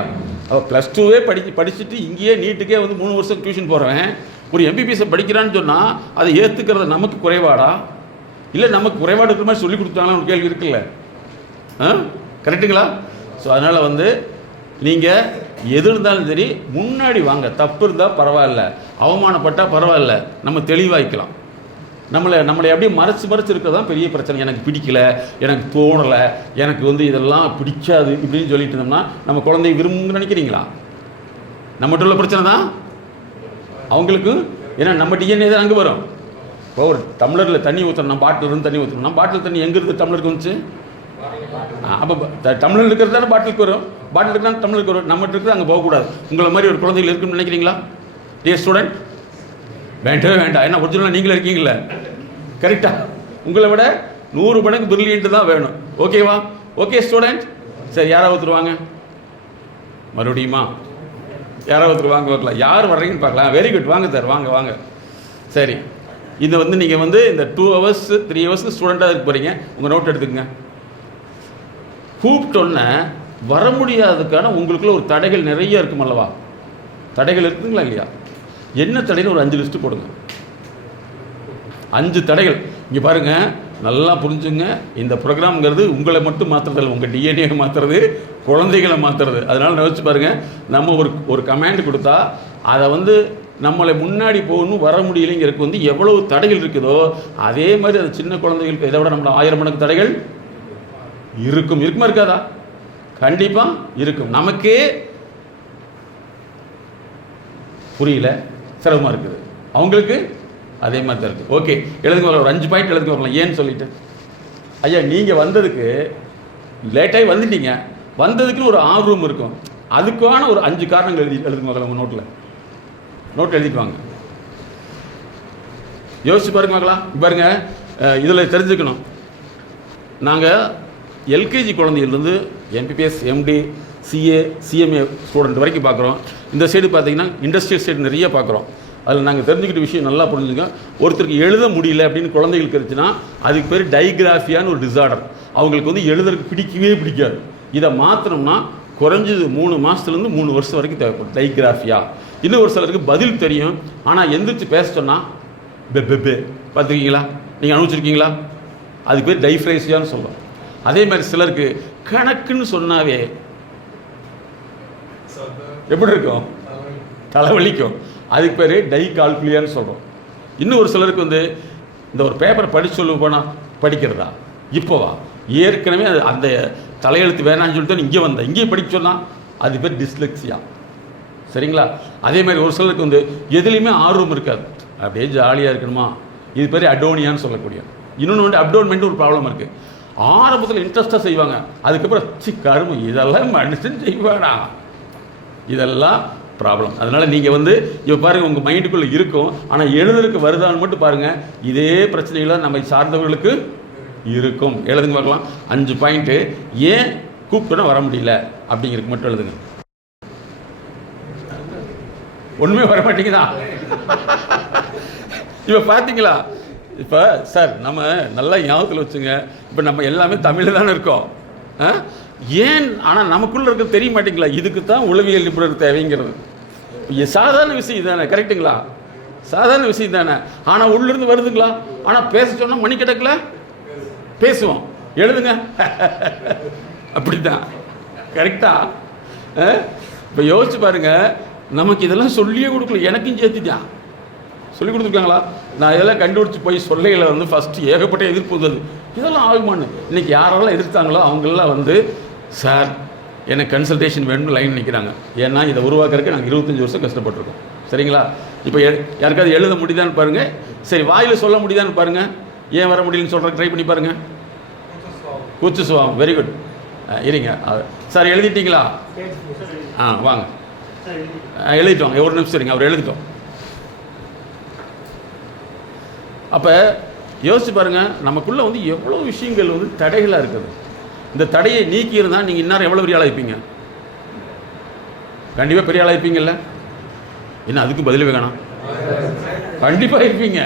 அவள் +2வே படிச்சுட்டு இங்கேயே நீட்டுக்கே வந்து 3 வருஷம் டியூஷன் போகிறவன் ஒரு எம்பிபிஎஸ்ஸை படிக்கிறான்னு சொன்னால் அதை ஏற்றுக்கிறது நமக்கு குறைபாடா இல்லை நமக்கு குறைபாடு இருக்கிற மாதிரி சொல்லி கொடுத்தாங்களான்னு ஒரு கேள்வி இருக்குல்ல? கரெக்டுங்களா? ஸோ அதனால் வந்து நீங்கள் எது இருந்தாலும் சரி முன்னாடி வாங்க. தப்பு இருந்தால் பரவாயில்ல, அவமானப்பட்டால் பரவாயில்ல, நம்ம தெளிவாய்க்கலாம். நம்மளை அப்படியே மறைச்சு இருக்கிறது தான் பெரிய பிரச்சனை. எனக்கு பிடிக்கல, எனக்கு தோணலை, எனக்கு வந்து இதெல்லாம் பிடிக்காது இப்படின்னு சொல்லிட்டு இருந்தோம்னா நம்ம குழந்தைய விரும்புன்னு நினைக்கிறீங்களா? நம்மகிட்ட உள்ள பிரச்சனை தான் அவங்களுக்கு. ஏன்னா நம்ம டிஎன்ஏ தான் அங்கே வரும். இப்போ ஒரு டம்ளரில் தண்ணி ஊற்றணும், நம்ம பாட்டில் இருந்து தண்ணி ஊற்றணும். நம்ம பாட்டில் தண்ணி எங்கேருந்து டம்ளருக்கு வந்துச்சு? அப்போ டம்ளர் இருக்கிறது தானே பாட்டிலுக்கு வரும், பாட்டில் இருக்கிறது டம்ளருக்கு வரும். நம்மகிட்ட இருக்கிறது அங்கே போகக்கூடாது. உங்களை மாதிரி ஒரு குழந்தைகள் இருக்குன்னு நினைக்கிறீங்களா? டியர் ஸ்டூடெண்ட், வேண்டவே வேண்டாம். ஏன்னா ஒரிஜினலாக நீங்களே இருக்கீங்களே, கரெக்டாக உங்களை விட 100 மடங்கு பிரில்லியன்ட்டு தான் வேணும். ஓகேவா? ஓகே ஸ்டூடெண்ட், சரி யாராவது ஒருத்தருவாங்க மறுபடியுமா? யாராவது ஒருத்தர் வாங்க பார்க்கலாம். யார் வர்றீங்கன்னு பார்க்கலாம். வெரி குட், வாங்க சார், வாங்க வாங்க. சரி, இதை வந்து நீங்கள் வந்து இந்த 2 hours 3 hours ஸ்டூடெண்ட்டாக இருக்க போகிறீங்க. உங்கள் நோட் எடுத்துக்கங்க. கூப்பிட்டோன்னே வர முடியாததுக்கான உங்களுக்குள்ள ஒரு தடைகள் நிறைய இருக்கும் அல்லவா? தடைகள் இருக்குங்களா இல்லையா? என்ன தடைன்னு ஒரு 5 லிஸ்ட்டு போடுங்க. 5 தடைகள். இங்கே பாருங்கள், நல்லா புரிஞ்சுங்க. இந்த ப்ரோக்ராம்ங்கிறது உங்களை மட்டும் மாற்றுறதில்லை, உங்கள் டிஎன்ஏ மாற்றுறது, குழந்தைகளை மாற்றுறது. அதனால் நினச்சி பாருங்கள், நம்ம ஒரு கமாண்ட் கொடுத்தா அதை வந்து நம்மளை முன்னாடி போகணும் வர முடியலைங்கிறதுக்கு வந்து எவ்வளவு தடைகள் இருக்குதோ அதே மாதிரி அது சின்ன குழந்தைகளுக்கு இதை விட நம்மள 1000 மடங்கு தடைகள் இருக்குமா இருக்காதா? கண்டிப்பாக இருக்கும். நமக்கே புரியல, சிரமமாக இருக்குது, அவங்களுக்கு அதே மாதிரி தான் இருக்குது. ஓகே, எழுதுங்க. ஒரு 5 பாயிண்ட் எழுதுங்க வரலாம். ஏன்னு சொல்லிட்டு, ஐயா நீங்கள் வந்ததுக்கு லேட்டாகி வந்துட்டீங்க, வந்ததுக்குன்னு ஒரு ஆர்வம் இருக்கும், அதுக்கான ஒரு 5 காரணங்கள் எழுதுங்க மகளா. உங்கள் நோட் எழுதிக்குவாங்க. யோசிச்சு பாருங்க மகளா. பாருங்க, இதில் தெரிஞ்சுக்கணும், நாங்கள் எல்கேஜி குழந்தையிலேருந்து MBBS, MD, CA, CMA student வரைக்கும் பார்க்குறோம். இந்த சைடு பார்த்தீங்கன்னா இண்டஸ்ட்ரியல் சைடு நிறைய பார்க்குறோம். அதில் நாங்கள் தெரிஞ்சுக்கிட்ட விஷயம் நல்லா புரிஞ்சுங்க. ஒருத்தருக்கு எழுத முடியல அப்படின்னு குழந்தைகளுக்கு இருந்துச்சுன்னா அதுக்கு பேர் டைகிராஃபியான்னு ஒரு டிசார்டர். அவங்களுக்கு வந்து எழுதுறதுக்கு பிடிக்கவே பிடிக்காது. இதை மாற்றணும்னா குறைஞ்சது 3 மாதத்துலேருந்து 3 வருஷம் வரைக்கும் தேவைப்படும் டைகிராஃபியா. இன்னும் ஒரு சிலருக்கு பதில் தெரியும், ஆனால் எந்திரிச்சு பேச சொன்னால் பெ பார்த்துருக்கீங்களா? நீங்கள் அனுபவிச்சிருக்கீங்களா? அதுக்கு பேர் டைஃப்ரேசியான்னு சொல்கிறோம். அதே மாதிரி சிலருக்கு கணக்குன்னு சொன்னாவே எப்படி இருக்கும்? தலைவலிக்கும். அதுக்கு பேர் டை கால்குலியான்னு சொல்கிறோம். இன்னும் ஒரு சிலருக்கு வந்து இந்த ஒரு பேப்பரை படித்து சொல்ல போனால் படிக்கிறதா இப்போவா, ஏற்கனவே அது அந்த தலையெழுத்து வேணான்னு சொல்லிட்டு இங்கே வந்தேன், இங்கேயே படிக்க சொன்னால் அது பேர் டிஸ்லெக்ஸியா. சரிங்களா? அதே மாதிரி ஒரு சிலருக்கு வந்து எதுலேயுமே ஆர்வம் இருக்காது. அப்படியே ஜாலியாக இருக்கணுமா, இது பேர் அடோனியான்னு சொல்லக்கூடிய. இன்னொன்று வந்து அப்டோன்மெண்ட் ஒரு ப்ராப்ளம் இருக்குது. ஆரம்பத்தில் இன்ட்ரெஸ்ட்டாக செய்வாங்க, அதுக்கப்புறம் கரும்பு இதெல்லாம் மனுஷன் செய்வானா, இதெல்லாம் ப்ராப்ளம். அதனால் நீங்கள் வந்து இப்போ பாருங்கள், உங்கள் மைண்டுக்குள்ளே இருக்கும், ஆனால் எழுதுறதுக்கு வருதான்னு மட்டும் பாருங்கள். இதே பிரச்சனைகளாக நம்ம சார்ந்தவர்களுக்கு இருக்கும். எழுதுங்க பார்க்கலாம். 5 பாயிண்ட்டு. ஏன் கூப்பிட்டோன்னா வர முடியல அப்படிங்கிறதுக்கு மட்டும் எழுதுங்க. ஒன்றுமே வர மாட்டேங்குதா? இப்போ பார்த்தீங்களா? இப்போ சார் நம்ம நல்லா ஞாபகத்தில் வச்சுங்க, இப்போ நம்ம எல்லாமே தமிழில் தானே இருக்கோம். ஏன் ஆனால் நமக்குள்ளே இருக்க தெரிய மாட்டேங்களா? இதுக்கு தான் உளவியல் நிபுணர் தேவைங்கிறது. சாதாரண விஷயம் தானே, கரெக்டுங்களா? சாதாரண விஷயம் தானே. ஆனால் உள்ளிருந்து வருதுங்களா? ஆனால் பேச சொன்னால் மணிக்கணக்கில் பேசுவோம். எழுதுங்க அப்படித்தான், கரெக்டா? இப்போ யோசிச்சு பாருங்க, நமக்கு இதெல்லாம் சொல்லியே கொடுக்கல. எனக்கும் சேர்த்து தான் சொல்லி கொடுத்துருக்காங்களா? நான் இதெல்லாம் கண்டுபிடிச்சி போய் சொல்லையில் வந்து ஃபஸ்ட்டு ஏகப்பட்ட எதிர்ப்பு வந்தது. இதெல்லாம் ஆகுமான்னு. இன்றைக்கி யாரெல்லாம் எதிர்த்தாங்களோ அவங்களெல்லாம் வந்து சார் எனக்கு கன்சல்டேஷன் வேணும்னு லைன் நிற்கிறாங்க. ஏன்னா இதை உருவாக்குறதுக்கு நாங்கள் 25 வருஷம் கஷ்டப்பட்டுருக்கோம். சரிங்களா? இப்போ யாருக்காவது எழுத முடியுதான்னு பாருங்கள். சரி, வாயில் சொல்ல முடியுதான்னு பாருங்கள். ஏன் வர முடியலன்னு சொல்கிறேன், ட்ரை பண்ணி பாருங்கள். கூச்சு சுவாம், வெரி குட். இருங்க சார், எழுதிட்டீங்களா? வாங்க எழுதிட்டோம். ஒரு நிமிஷம் இருங்க, அவர் எழுதிட்டோம். அப்போ யோசிச்சு பாருங்கள், நமக்குள்ளே வந்து எவ்வளோ விஷயங்கள் வந்து தடைகளாக இருக்குது. இந்த தடையை நீக்கி இருந்தால் நீங்கள் இந்நேரம் எவ்வளோ பெரிய ஆளாக இருப்பீங்க? கண்டிப்பாக பெரிய ஆளாக இருப்பீங்கல்ல? என்ன அதுக்கு பதில் வேணும்? கண்டிப்பாக இருப்பீங்க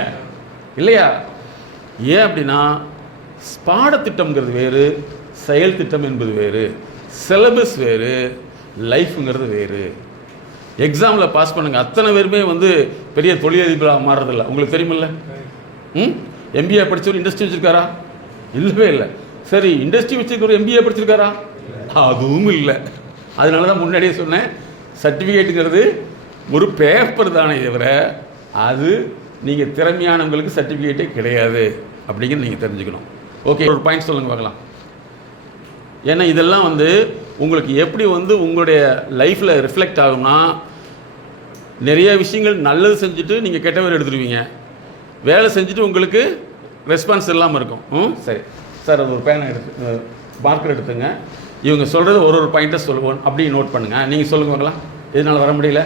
இல்லையா? ஏன் அப்படின்னா பாடத்திட்டம்ங்கிறது வேறு, செயல் திட்டம் என்பது வேறு, சிலபஸ் வேறு, லைஃப்ங்கிறது வேறு. எக்ஸாமில் பாஸ் பண்ணுங்க அத்தனை பேருமே வந்து பெரிய தொழிலதிபராக மாறுறதில்ல. உங்களுக்கு தெரியுமில்ல? எம்பிஏ படித்தவர் இண்டஸ்ட்ரி வச்சுருக்காரா? இல்லவே இல்லை. சரி, இண்டஸ்ட்ரி வச்சுருக்கவர் எம்பிஏ படிச்சிருக்காரா? அதுவும் இல்லை. அதனால தான் முன்னாடியே சொன்னேன், சர்டிஃபிகேட்டுங்கிறது ஒரு பேப்பர் தானே தவிர அது நீங்கள் திறமையானவங்களுக்கு சர்டிஃபிகேட்டே கிடையாது அப்படிங்கிறது நீங்கள் தெரிஞ்சுக்கணும். ஓகே, ஒரு பாயிண்ட் சொல்லுங்க பார்க்கலாம். ஏன்னா இதெல்லாம் வந்து உங்களுக்கு எப்படி வந்து உங்களுடைய லைஃப்பில் ரிஃப்ளெக்ட் ஆகும்னா, நிறைய விஷயங்கள் நல்லது செஞ்சுட்டு நீங்கள் கெட்டவர் எடுத்துருவீங்க, வேலை செஞ்சுட்டு உங்களுக்கு ரெஸ்பான்ஸ் இல்லாமல் இருக்கும். சரி சார், அது ஒரு பேனை எடுத்து மார்க்கர் எடுத்துங்க. இவங்க சொல்கிறது ஒரு பாயிண்ட்டை சொல்லுவோம், அப்படி நோட் பண்ணுங்கள். நீங்கள் சொல்லுங்க பார்க்கலாம், எதனால் வர முடியல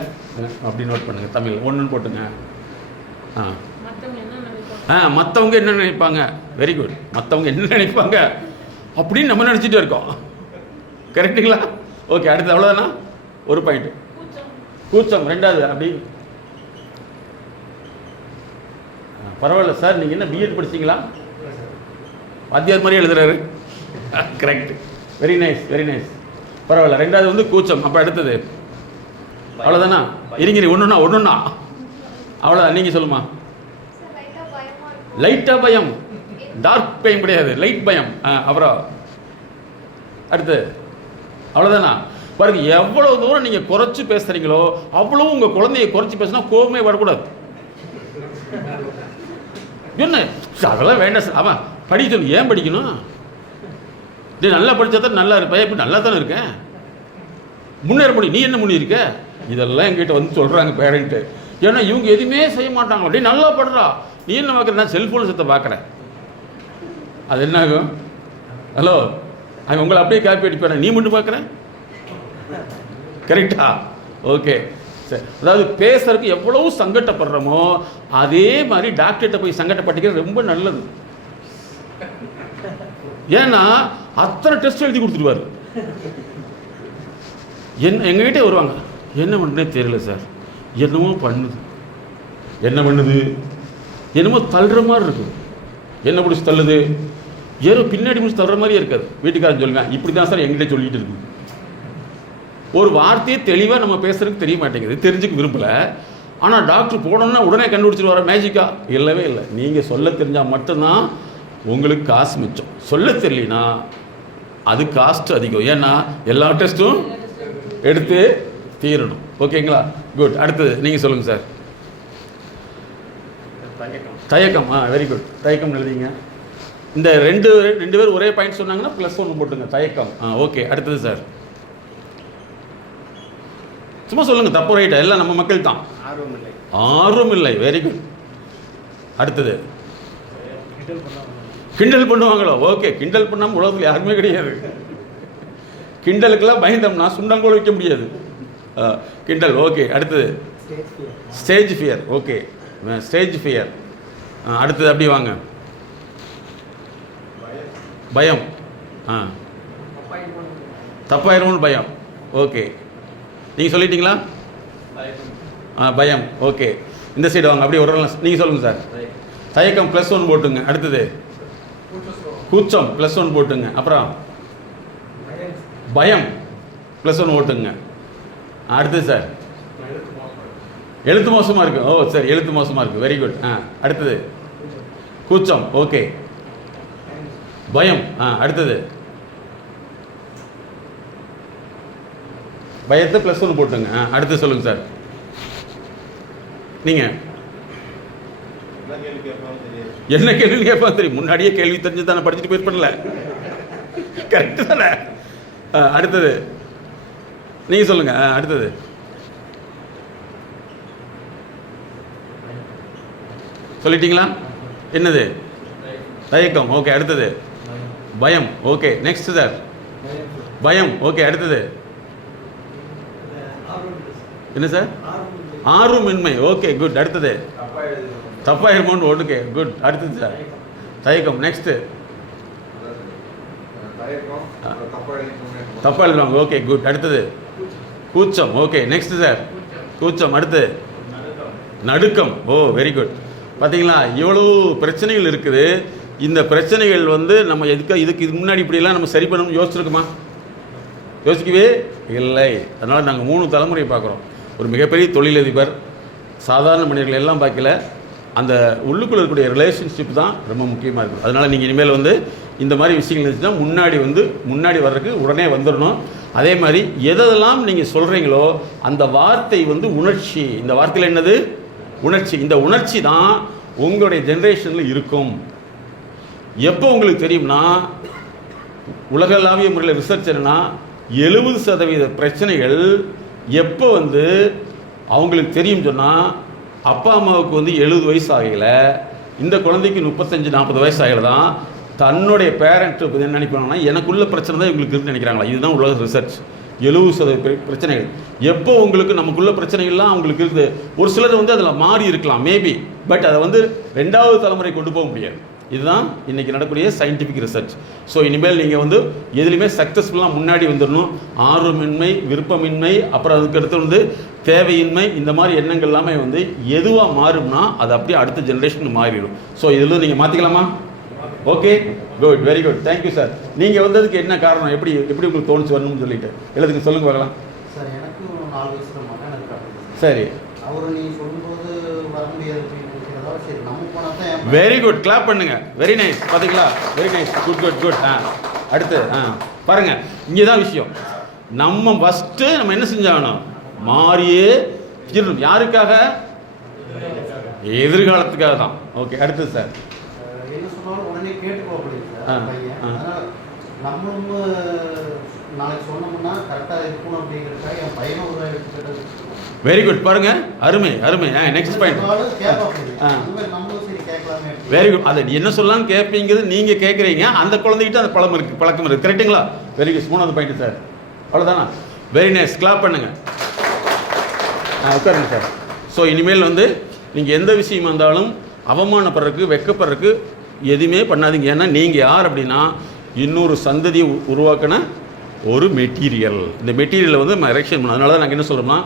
அப்படி நோட் பண்ணுங்கள். தமிழ் ஒன்றுன்னு போட்டுங்க. மற்றவங்க என்ன நினைப்பாங்க? Very good. மற்றவங்க என்ன நினைப்பாங்க அப்படின்னு நம்ம நினச்சிட்டு இருக்கோம். கரெக்டுங்களா? ஓகே, அடுத்து அவ்வளோதானா? ஒரு பாயிண்ட் கூச்சம். ரெண்டாவது அப்படி பரவாயில்ல சார், நீங்கள் என்ன பிஎட் படிச்சிங்களா? வாத்தியார் மாதிரி எழுதுறாரு. Correct, very nice, very nice. பரவாயில்ல. ரெண்டாவது வந்து கூச்சம். அப்போ அடுத்தது அவ்வளோதானா? இருங்க, ஒன்றுண்ணா அவ்வளோதான். நீங்கள் சொல்லுமா? லைட்டாக பயம், டார்க் பயம் கிடையாது, லைட் பயம். அப்புறம் அடுத்து அவ்வளோதானா? பாருங்க, எவ்வளோ தூரம் நீங்கள் குறைச்சி பேசுகிறீங்களோ அவ்வளோ உங்கள் குழந்தைய குறைச்சி பேசினா கோபமே வரக்கூடாது. என்ன அதெல்லாம் வேண்டாம் சார், அவன் படிக்கணும். ஏன் படிக்கணும்? நீ நல்லா படித்தா தான் நல்லா இருப்பேன். இப்படி நல்லா தானே இருக்கேன், முன்னேற முடியும். நீ என்ன முன்னேறிக்க? இதெல்லாம் எங்கிட்ட வந்து சொல்கிறாங்க பேரண்ட்டு. ஏன்னா இவங்க எதுவுமே செய்ய மாட்டாங்க. அப்படியே நல்லா படுறா, நீ என்ன பார்க்குற? நான் செல்ஃபோன் சத்தை பார்க்குறேன். அது என்ன ஆகும்? ஹலோ, அவன் உங்களை அப்படியே காப்பி அடிப்பான, நீ மட்டும் பார்க்குறேன். கரெக்டா? ஓகே சரி. அதாவது பேசுறதுக்கு எவ்வளவு சங்கடப்படுறோமோ அதே மாதிரி டாக்டர்கிட்ட போய் சங்கடப்பட்டுக்கிறது ரொம்ப நல்லது. ஏன்னா அத்தனை டெஸ்ட் எழுதி கொடுத்துருவாரு. எங்ககிட்ட வருவாங்க, என்ன பண்ணுறே தெரியல சார், என்னமோ பண்ணுது. என்ன பண்ணுது? என்னமோ தள்ளுற மாதிரி இருக்குது. என்ன பிடிச்சி தள்ளுது? ஏதோ பின்னாடி முடிச்சு தள்ளுற மாதிரியே இருக்காது. வீட்டுக்காரன் சொல்லுங்க, இப்படி தான் சார் எங்கிட்ட சொல்லிட்டு இருக்குது. ஒரு வார்த்தையே தெளிவாக நம்ம பேசுறதுக்கு தெரிய மாட்டேங்குது, தெரிஞ்சுக்க விரும்பலை. ஆனால் டாக்டர் போனோம்னா உடனே கண்டுபிடிச்சிட்டு வர மேஜிக்கா? இல்லவே இல்லை. நீங்கள் சொல்ல தெரிஞ்சால் மட்டும்தான் உங்களுக்கு காசு மிச்சம். சொல்ல தெரியலனா அது காஸ்ட் அதிகம். ஏன்னா எல்லா டெஸ்ட்டும் எடுத்து தீரணும். ஓகேங்களா? குட். அடுத்தது நீங்கள் சொல்லுங்கள் சார். தயக்கம். Very good. தயக்கம் எழுதிங்க. இந்த ரெண்டு பேர் ஒரே பாயிண்ட் சொன்னாங்கன்னா +1 போட்டுங்க. தயக்கம். ஓகே. அடுத்தது சார் சும்மா சொல்லுங்கள், தப்பு ரைட்டா? எல்லாம் நம்ம மக்கள் தான். ஆர்வம் இல்லை. Very good. அடுத்தது கிண்டல் பண்ணுவாங்களோ? ஓகே, கிண்டல் பண்ணாமல் உலகத்தில் யாருமே கிடையாது. கிண்டலுக்கெல்லாம் பயந்தோம்னா சுண்டங்கோல் வைக்க முடியாது. கிண்டல் ஓகே. அடுத்தது stage fear. Okay, stage fear. அடுத்தது அப்படி வாங்க. பயம். தப்பாயிரும்னு பயம். ஓகே, நீங்கள் சொல்லிட்டீங்களா? பயம். ஓகே, இந்த சைடு வாங்க. அப்படி ஒரு நீங்கள் சொல்லுங்கள் சார். தயக்கம் +1 போட்டுங்க. அடுத்தது கூச்சம் +1 போட்டுங்க. அப்புறம் பயம் +1 போட்டுங்க. அடுத்தது சார் எழுத்து மோசமாக இருக்குது. ஓ சரி, எழுத்து மோசமாக இருக்குது. Very good. அடுத்தது கூச்சம். ஓகே, பயம். அடுத்தது பயத்தை +1 போட்டுங்க. அடுத்து சொல்லுங்கள் சார். நீங்கள் என்ன கேள்வி கேட்பா தெரியும்? முன்னாடியே கேள்வி தெரிஞ்சு தானே படிச்சுட்டு போயிருப்பேன்ல. கரெக்டு தானே? அடுத்தது நீங்கள் சொல்லுங்கள். அடுத்தது சொல்லிட்டீங்களா? என்னது? தயக்கம். ஓகே, அடுத்தது பயம். Okay, next sir. பயம். ஓகே, அடுத்தது என்ன சார்? ஆர்வமின்மை. Okay, good. அடுத்தது தப்பாயிருமோன்னு. Okay, good. அடுத்தது சார் தயக்கம். நெக்ஸ்ட்டு தப்பா எழுதுவாங்க. Okay, good. அடுத்தது கூச்சம். ஓகே, நெக்ஸ்ட் சார் கூச்சம். அடுத்து நடுக்கம். Oh very good. பார்த்தீங்களா, இவ்வளோ பிரச்சனைகள் இருக்குது. இந்த பிரச்சனைகள் நம்ம இதுக்கு முன்னாடி இப்படிலாம் நம்ம சரி பண்ணணும்னு யோசிச்சிருக்குமா? யோசிக்கவே இல்லை. அதனால் நாங்கள் 3 தலைமுறையை பார்க்குறோம். ஒரு மிகப்பெரிய தொழிலதிபர், சாதாரண மனிதர்கள் எல்லாம் பார்க்கல. அந்த உள்ளுக்குள்ள இருக்கக்கூடிய ரிலேஷன்ஷிப் தான் ரொம்ப முக்கியமாக இருக்குது. அதனால் நீங்கள் இனிமேல் இந்த மாதிரி விஷயங்கள் இருந்துச்சுன்னா முன்னாடி வர்றதுக்கு உடனே வந்துடணும். அதே மாதிரி எதெல்லாம் நீங்கள் சொல்கிறீங்களோ அந்த வார்த்தை உணர்ச்சி. இந்த வார்த்தையில் என்னது? உணர்ச்சி. இந்த உணர்ச்சி தான் உங்களுடைய ஜென்ரேஷனில் இருக்கும். எப்போ உங்களுக்கு தெரியும்னா, உலகளாவிய முறையில் ரிசர்ச் என்னன்னா 70% பிரச்சனைகள் எப்போ அவங்களுக்கு தெரியும் சொன்னால், அப்பா அம்மாவுக்கு 70 வயசு ஆகலை, இந்த குழந்தைக்கு 35-40 வயசு ஆகலை தான் தன்னுடைய பேரண்ட்டு என்ன நினைப்பாங்கன்னா, எனக்குள்ள பிரச்சனை தான் இவங்களுக்கு இருக்குன்னு நினைக்கிறாங்களா? இதுதான் உலக ரிசர்ச். 70% பிரச்சனைகள் எப்போ உங்களுக்கு நமக்குள்ள பிரச்சனைகள்லாம் அவங்களுக்கு இருக்குது. ஒரு சிலர் அதில் மாறி இருக்கலாம் மேபி, பட் அதை 2வது தலைமுறை கொண்டு போக முடியாது. இதுதான் இன்றைக்கி நடக்கக்கூடிய சயின்டிஃபிக் ரிசர்ச். ஸோ இனிமேல் நீங்கள் எதுலையுமே சக்ஸஸ்ஃபுல்லாக முன்னாடி வந்துடணும். ஆர்வமின்மை, விருப்பமின்மை, அப்புறம் அதுக்கடுத்து தேவையின்மை, இந்த மாதிரி எண்ணங்கள் எல்லாமே எதுவாக மாறும்னா அது அப்படியே அடுத்த ஜென்ரேஷனுக்கு மாறிடும். ஸோ இதில் நீங்கள் மாற்றிக்கலாமா? Okay, good, very good. Thank you sir. நீங்கள் வந்ததுக்கு என்ன காரணம்? எப்படி உங்களுக்கு தோணுச்சு வரணும்னு சொல்லிட்டு எழுதுக்கு சொல்லுங்க பார்க்கலாம். சார், எனக்கு 4 வயசுல மகன் இருக்காங்க. சரி, அவர் நீ சொல்லும்போது வர முடியாது அப்படின்னு நினைக்கிறதா? சரி, நம்ம போனால் தான். வெரி குட், கிளாப் பண்ணுங்க. Very nice. பார்த்தீங்களா? Very nice, good good good. அடுத்து பாருங்க, இங்கே தான் விஷயம். நம்ம ஃபஸ்ட்டு என்ன செஞ்சாகணும்? மாறியே தீரணும். யாருக்காக? எதிர்காலத்துக்காக தான். ஓகே, அடுத்து சார். என்ன சொன்னாலும் உடனே கேட்டுக்கோ அப்படின்னு சார் பையன். அதனால் நம்மளும் நாளைக்கு சொன்னோம்னா கரெக்டாக இருக்கணும் அப்படிங்கிறதுக்காக என் பையனும் ஒரு எடுத்துக்கிட்டது. Very good. பாருங்க, அருமை அருமை. Next point. Very good. அதை என்ன சொல்லலாம்னு கேட்பீங்கிறது நீங்கள் கேட்குறீங்க. அந்த குழந்தைகிட்ட அந்த பழக்கம் இருக்குது. கரெக்டுங்களா? Very good. 3வது பாயிண்ட் சார். அவ்வளோதானா? Very nice. கிளாப் பண்ணுங்க. உட்காருங்க சார். ஸோ இனிமேல் நீங்கள் எந்த விஷயம் வந்தாலும் அவமானப்படுறதுக்கு, வெக்கப்படுறதுக்கு எதுவுமே பண்ணாதீங்க. ஏன்னா நீங்கள் யார் அப்படின்னா, இன்னொரு சந்ததியை உருவாக்கின ஒரு மெட்டீரியல். இந்த மெட்டீரியலை நம்ம கரெக்ஷன் பண்ணணும். அதனால தான் நாங்கள் என்ன சொல்கிறோம்னா,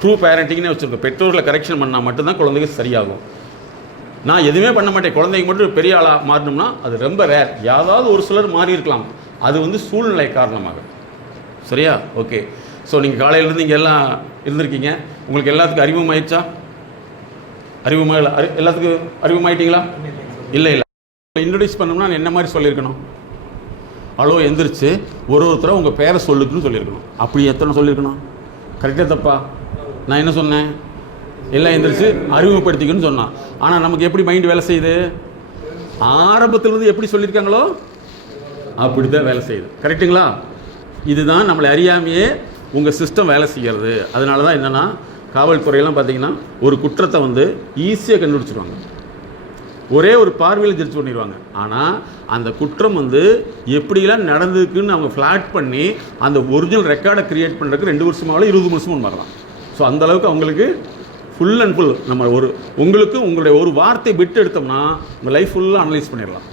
ட்ரூ பேரண்டிங்னே வச்சுருக்கோம். பெற்றோர்களை கரெக்ஷன் பண்ணால் மட்டும்தான் குழந்தைங்க சரியாகும். நான் எதுவுமே பண்ண மாட்டேன், குழந்தைங்க மட்டும் பெரிய ஆளாக மாறணும்னா அது ரொம்ப ரேர். யாராவது ஒரு சிலர் மாறி இருக்கலாம். அது சூழ்நிலை காரணமாக. சரியா? ஓகே. ஸோ நீங்கள் காலையிலேருந்து இங்கே எல்லாம் இருந்திருக்கீங்க. உங்களுக்கு எல்லாத்துக்கும் அறிமுகமாயிடுச்சா? எல்லாத்துக்கும் அறிமுகமாயிட்டீங்களா? இல்லை. இன்ட்ரடியூஸ் பண்ணோம்னா என்ன மாதிரி சொல்லியிருக்கணும்? ஹலோ எந்திரிச்சு ஒருத்தரை உங்கள் பேரை சொல்லுக்குன்னு சொல்லியிருக்கணும். அப்படி எத்தனை சொல்லியிருக்கணும்? கரெக்டாக தப்பா? நான் என்ன சொன்னேன்? எல்லாம் எந்திரிச்சு அறிமுகப்படுத்திக்கணும்னு சொன்னான். ஆனால் நமக்கு எப்படி மைண்டு வேலை செய்யுது? ஆரம்பத்திலிருந்து எப்படி சொல்லியிருக்காங்களோ அப்படி தான் வேலை செய்யுது. கரெக்டுங்களா? இதுதான் நம்மளை அறியாமையே உங்கள் சிஸ்டம் வேலை செய்கிறது. அதனால தான் என்னென்னா, காவல்துறையெல்லாம் பார்த்தீங்கன்னா ஒரு குற்றத்தை ஈஸியாக கண்டுபிடிச்சிருவாங்க. ஒரே ஒரு பார்வையில் ஜட்ஜ் பண்ணிடுவாங்க. ஆனால் அந்த குற்றம் வந்து எப்படிலாம் நடந்துக்குன்னு அவங்க ஃப்ளாட் பண்ணி அந்த ஒரிஜினல் ரெக்கார்டை க்ரியேட் பண்ணுறதுக்கு 2 வருஷமாகலாம் 20 வருஷமும் மாறலாம். ஸோ அந்தளவுக்கு அவங்களுக்கு ஃபுல் அண்ட் ஃபுல் நம்ம உங்களுக்கு உங்களுடைய ஒரு வார்த்தை விட்டு எடுத்தோம்னா உங்கள் லைஃப் ஃபுல்லாக அனலைஸ் பண்ணிடலாம்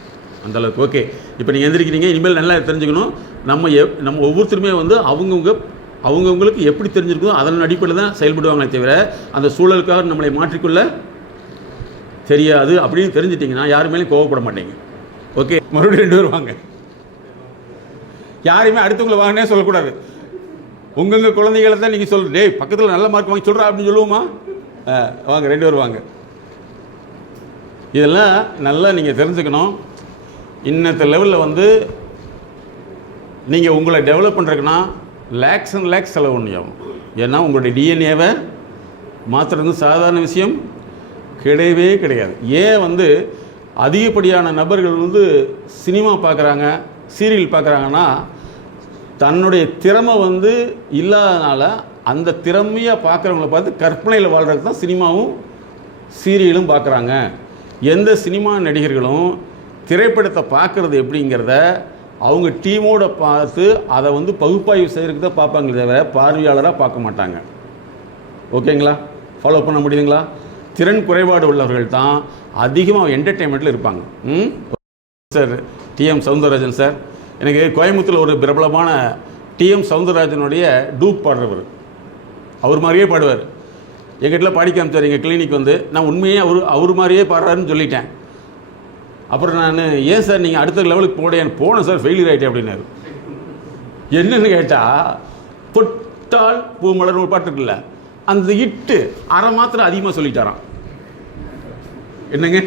அந்தளவுக்கு. ஓகே, இப்போ நீங்கள் எந்திரிக்கிறீங்க, இனிமேல் நல்லா தெரிஞ்சுக்கணும். நம்ம ஒவ்வொருத்தருமே வந்து அவங்கவுங்களுக்கு எப்படி தெரிஞ்சிருக்கோ அதன் அடிப்படையில் தான் செயல்படுவாங்களே தவிர அந்த சூழலுக்காக நம்மளை மாற்றிக்கொள்ள தெரியாது அப்படின்னு தெரிஞ்சிட்டிங்கன்னா யாரு மேலேயும் கோவப்பட மாட்டேங்க. ஓகே, மறுபடியும் 2 பேர் வாங்க. யாரையுமே அடுத்தவங்களை வாங்கினே சொல்லக்கூடாது. உங்க குழந்தைகளை தான் நீங்கள் சொல்லுங்க, டேய் பக்கத்தில் நல்ல மார்க் வாங்கி சொல்கிறா அப்படின்னு சொல்லுவோமா? வாங்க 2 பேர் வாங்க. இதெல்லாம் நல்லா நீங்கள் தெரிஞ்சுக்கணும். இன்னத்த லெவலில் வந்து நீங்கள் உங்களை டெவலப் பண்ணுறதுக்குன்னா லேக்ஸ் அண்ட் லேக்ஸ் செலவு பண்ணியாகும். ஏன்னா உங்களுடைய டிஎன்ஏவை மாற்றுறது சாதாரண விஷயம் கிடையவே கிடையாது. ஏன் வந்து அதிகப்படியான நபர்கள் வந்து சினிமா பார்க்குறாங்க, சீரியல் பார்க்குறாங்கன்னா தன்னுடைய திறமை வந்து இல்லாதனால அந்த திறமையாக பார்க்குறவங்கள பார்த்து கற்பனையில் வாழ்கிறது தான் சினிமாவும் சீரியலும் பார்க்குறாங்க. எந்த சினிமா நடிகர்களும் திரைப்படத்தை பார்க்குறது எப்படிங்கிறத அவங்க டீமோடு பார்த்து அதை வந்து பகுப்பாய்வு செய்கிறதுக்கு தான் பார்ப்பாங்களே தவிர பார்வையாளராக பார்க்க மாட்டாங்க. ஓகேங்களா? ஃபாலோ பண்ண முடியுதுங்களா? திறன் குறைபாடு உள்ளவர்கள் தான் அதிகமாக என்டர்டெயின்மெண்ட்டில் இருப்பாங்க. சார் டிஎம் சௌந்தரராஜன் சார், எனக்கு கோயம்புத்தூரில் ஒரு பிரபலமான டிஎம் சௌந்தரராஜனுடைய டூப் பாடுறவர், அவர் மாதிரியே பாடுவார். எங்கிட்ட பாடி காமிச்சார் எங்கள் கிளினிக் வந்து. நான் உண்மையே அவர் மாதிரியே பாடுறாருன்னு சொல்லிட்டேன். அப்புறம் நான், ஏன் சார் நீங்கள் அடுத்த லெவலுக்கு போனேன் சார், ஃபெயிலியர் ஆகிட்டேன் அப்படின்னாரு. என்னன்னு கேட்டால், தொட்டால் பூ மலர் ஒரு பாட்டு இருக்குல்ல, அந்த இட்டு அரை மாத்திரம் அதிகமாக சொல்லிட்டாராம். என்னங்க,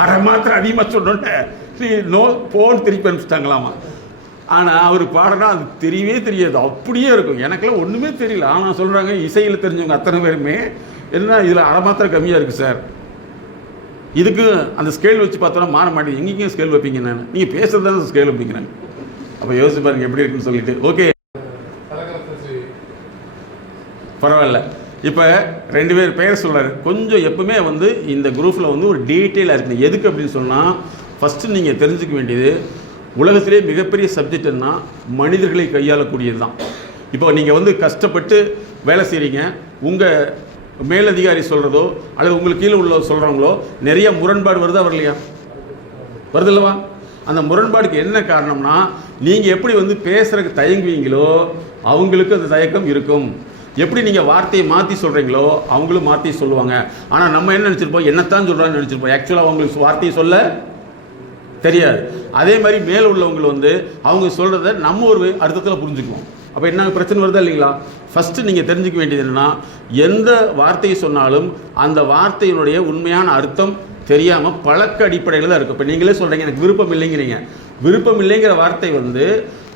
அரை மாத்திரம் அதிகமாக சொன்னோன்னே நோ போன் திருப்பி அனுப்பிச்சிட்டாங்களாமா. ஆனால் அவர் பாடினா அது தெரியவே தெரியாது, அப்படியே இருக்கும். எனக்கெல்லாம் ஒன்றுமே தெரியல. ஆனால் சொல்கிறாங்க இசையில் தெரிஞ்சவங்க அத்தனை பேருமே என்ன இதில் அரை மாத்திரம் கம்மியாக இருக்குது சார், இதுக்கு அந்த ஸ்கேல் வச்சு பார்த்தோன்னா மாற மாட்டேங்குது. எங்கேயும் ஸ்கேல் வைப்பீங்க, நான் நீங்கள் பேசுறது தான் ஸ்கேல் வைப்பீங்க. அப்போ யோசிச்சு பாருங்க எப்படி இருக்குன்னு சொல்லிட்டு. ஓகே, பரவாயில்ல. இப்போ 2 பேர் பெயர் சொல்கிறாரு. கொஞ்சம் எப்பவுமே வந்து இந்த குரூப்பில் வந்து ஒரு டீட்டெயிலாக இருக்குது. எதுக்கு அப்படின்னு சொன்னால், ஃபஸ்ட்டு நீங்கள் தெரிஞ்சுக்க வேண்டியது உலகத்திலே மிகப்பெரிய சப்ஜெக்ட்னா மனிதர்களை கையாளக்கூடியது தான். இப்போ நீங்கள் வந்து கஷ்டப்பட்டு வேலை செய்கிறீங்க, உங்கள் மேலதிகாரி சொல்கிறதோ அல்லது உங்களுக்கு கீழே உள்ள சொல்கிறவங்களோ நிறைய முரண்பாடு வருதா வரலையா? வருது இல்லவா? அந்த முரண்பாடுக்கு என்ன காரணம்னா, நீங்கள் எப்படி வந்து பேசுகிறதுக்கு தயங்குவீங்களோ அவங்களுக்கு அந்த தயக்கம் இருக்கும். எப்படி நீங்கள் வார்த்தையை மாற்றி சொல்கிறீங்களோ அவங்களும் மாற்றி சொல்லுவாங்க. ஆனால் நம்ம என்ன நினச்சிருப்போம், என்னத்தான் சொல்கிறான்னு நினச்சிருப்போம். ஆக்சுவலாக அவங்களுக்கு வார்த்தையை சொல்ல தெரியாது. அதே மாதிரி மேலே உள்ளவங்க வந்து அவங்க சொல்கிறத நம்ம ஒரு அர்த்தத்தில் புரிஞ்சுக்குவோம். அப்போ என்ன பிரச்சனை வருதா இல்லைங்களா? ஃபஸ்ட்டு நீங்கள் தெரிஞ்சுக்க வேண்டியது என்னென்னா, எந்த வார்த்தையை சொன்னாலும் அந்த வார்த்தையினுடைய உண்மையான அர்த்தம் தெரியாமல் பழக்க அடிப்படையில் தான் இருக்கும். இப்போ நீங்களே சொல்கிறீங்க எனக்கு விருப்பம் இல்லைங்கிறீங்க. விருப்பம் இல்லைங்கிற வார்த்தை வந்து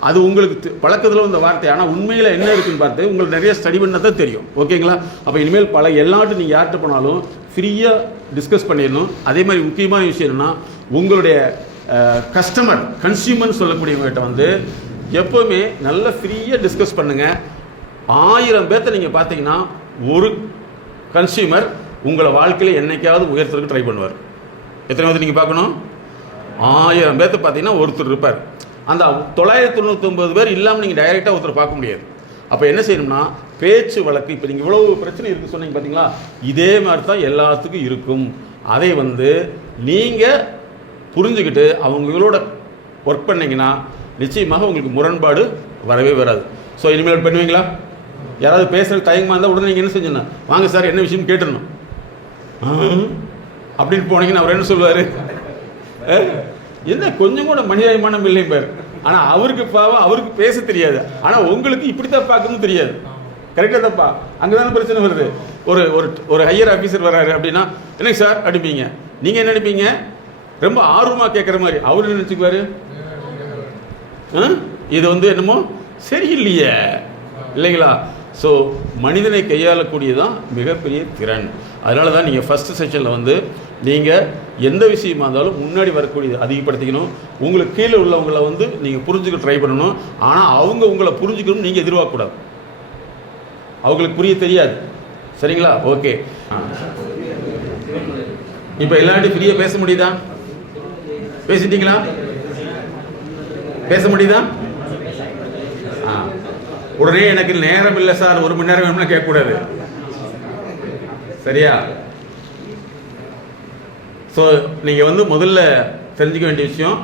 அது உங்களுக்கு பழக்கத்தில் வந்த வார்த்தை. ஆனால் உண்மையில் என்ன இருக்குன்னு பார்த்து உங்களுக்கு நிறைய ஸ்டடி பண்ணால் தான் தெரியும். ஓகேங்களா? அப்போ இனிமேல் எல்லாட்டும் நீங்கள் யார்கிட்ட போனாலும் ஃப்ரீயாக டிஸ்கஸ் பண்ணிடணும். அதே மாதிரி முக்கியமான விஷயம் என்னென்னா, உங்களுடைய கன்சியூமர்னு சொல்லக்கூடியவங்ககிட்ட வந்து எப்போவுமே நல்ல ஃப்ரீயாக டிஸ்கஸ் பண்ணுங்கள். 1000 பேர்த்த நீங்கள் பார்த்தீங்கன்னா ஒரு கன்சியூமர் உங்களை வாழ்க்கையில் என்னைக்காவது உயர்த்துறதுக்கு ட்ரை பண்ணுவார். எத்தனை பேர்த்து நீங்கள் பார்க்கணும்? 1000 பேர்த்த பார்த்தீங்கன்னா ஒருத்தர் இருப்பார். அந்த 999 பேர் இல்லாமல் நீங்கள் டைரெக்டாக ஒருத்தர் பார்க்க முடியாது. அப்போ என்ன செய்யணும்னா, பேச்சு வழக்கு, இப்போ நீங்கள் இவ்வளோ பிரச்சனை இருக்குது சொன்னீங்க பார்த்தீங்களா, இதே மாதிரி தான் எல்லாத்துக்கும் இருக்கும். அதை வந்து நீங்கள் புரிஞ்சுக்கிட்டு அவங்களோட ஒர்க் பண்ணிங்கன்னா நிச்சயமாக உங்களுக்கு முரண்பாடு வரவே வராது. ஸோ இனிமேல் பண்ணுவீங்களா? யாராவது பேசுகிறது தயங்கமாக இருந்தால் உடனே நீங்கள் என்ன செஞ்சணும், வாங்க சார் என்ன விஷயம் கேட்டுடணும் அப்படின்னு போனீங்கன்னா அவர் என்ன சொல்லுவார், என்ன கொஞ்சம் கூட மனிதாயமானம் இல்லை பேர். ஆனால் அவருக்கு பாவம், அவருக்கு பேச தெரியாது. ஆனால் உங்களுக்கு இப்படி தான் பார்க்கணும் தெரியாது. கரெக்டாக தப்பா? அங்கே தானே பிரச்சனை வருது. ஒரு ஹையர் ஆஃபீஸர் வர்றாரு அப்படின்னா, என்னங்க சார் அடிப்பீங்க. நீங்கள் என்ன நினைப்பீங்க? ரொம்ப ஆர்வமாக கேட்குற மாதிரி. அவர் நினச்சிக்குவார், இது வந்து என்னமோ சரியில்லையே, இல்லைங்களா? ஸோ மனிதனை கையாளக்கூடியதான் மிகப்பெரிய திறன். அதனால தான் நீங்கள் ஃபஸ்ட்டு செஷனில் வந்து நீங்கள் எந்த விஷயமா இருந்தாலும் முன்னாடி வரக்கூடியது அதிகப்படுத்திக்கணும். உங்களுக்கு கீழே உள்ளவங்களை வந்து நீங்கள் புரிஞ்சுக்க ட்ரை பண்ணணும். ஆனால் அவங்க உங்களை புரிஞ்சுக்கணும் நீங்கள் எதிர்பார்க்கக்கூடாது. அவங்களுக்கு புரிய தெரியாது. சரிங்களா? ஓகே. இப்போ எல்லார்ட்டையும் ஃப்ரீயாக பேச முடியுதா? பேசிட்டீங்களா? பேச முடியுதா? உடனே எனக்கு நேரம் இல்லை சார், 1 மணி நேரம் வேணும்னா கேட்கக்கூடாது. சரியா? ஸோ நீங்கள் வந்து முதல்ல தெரிஞ்சுக்க வேண்டிய விஷயம்,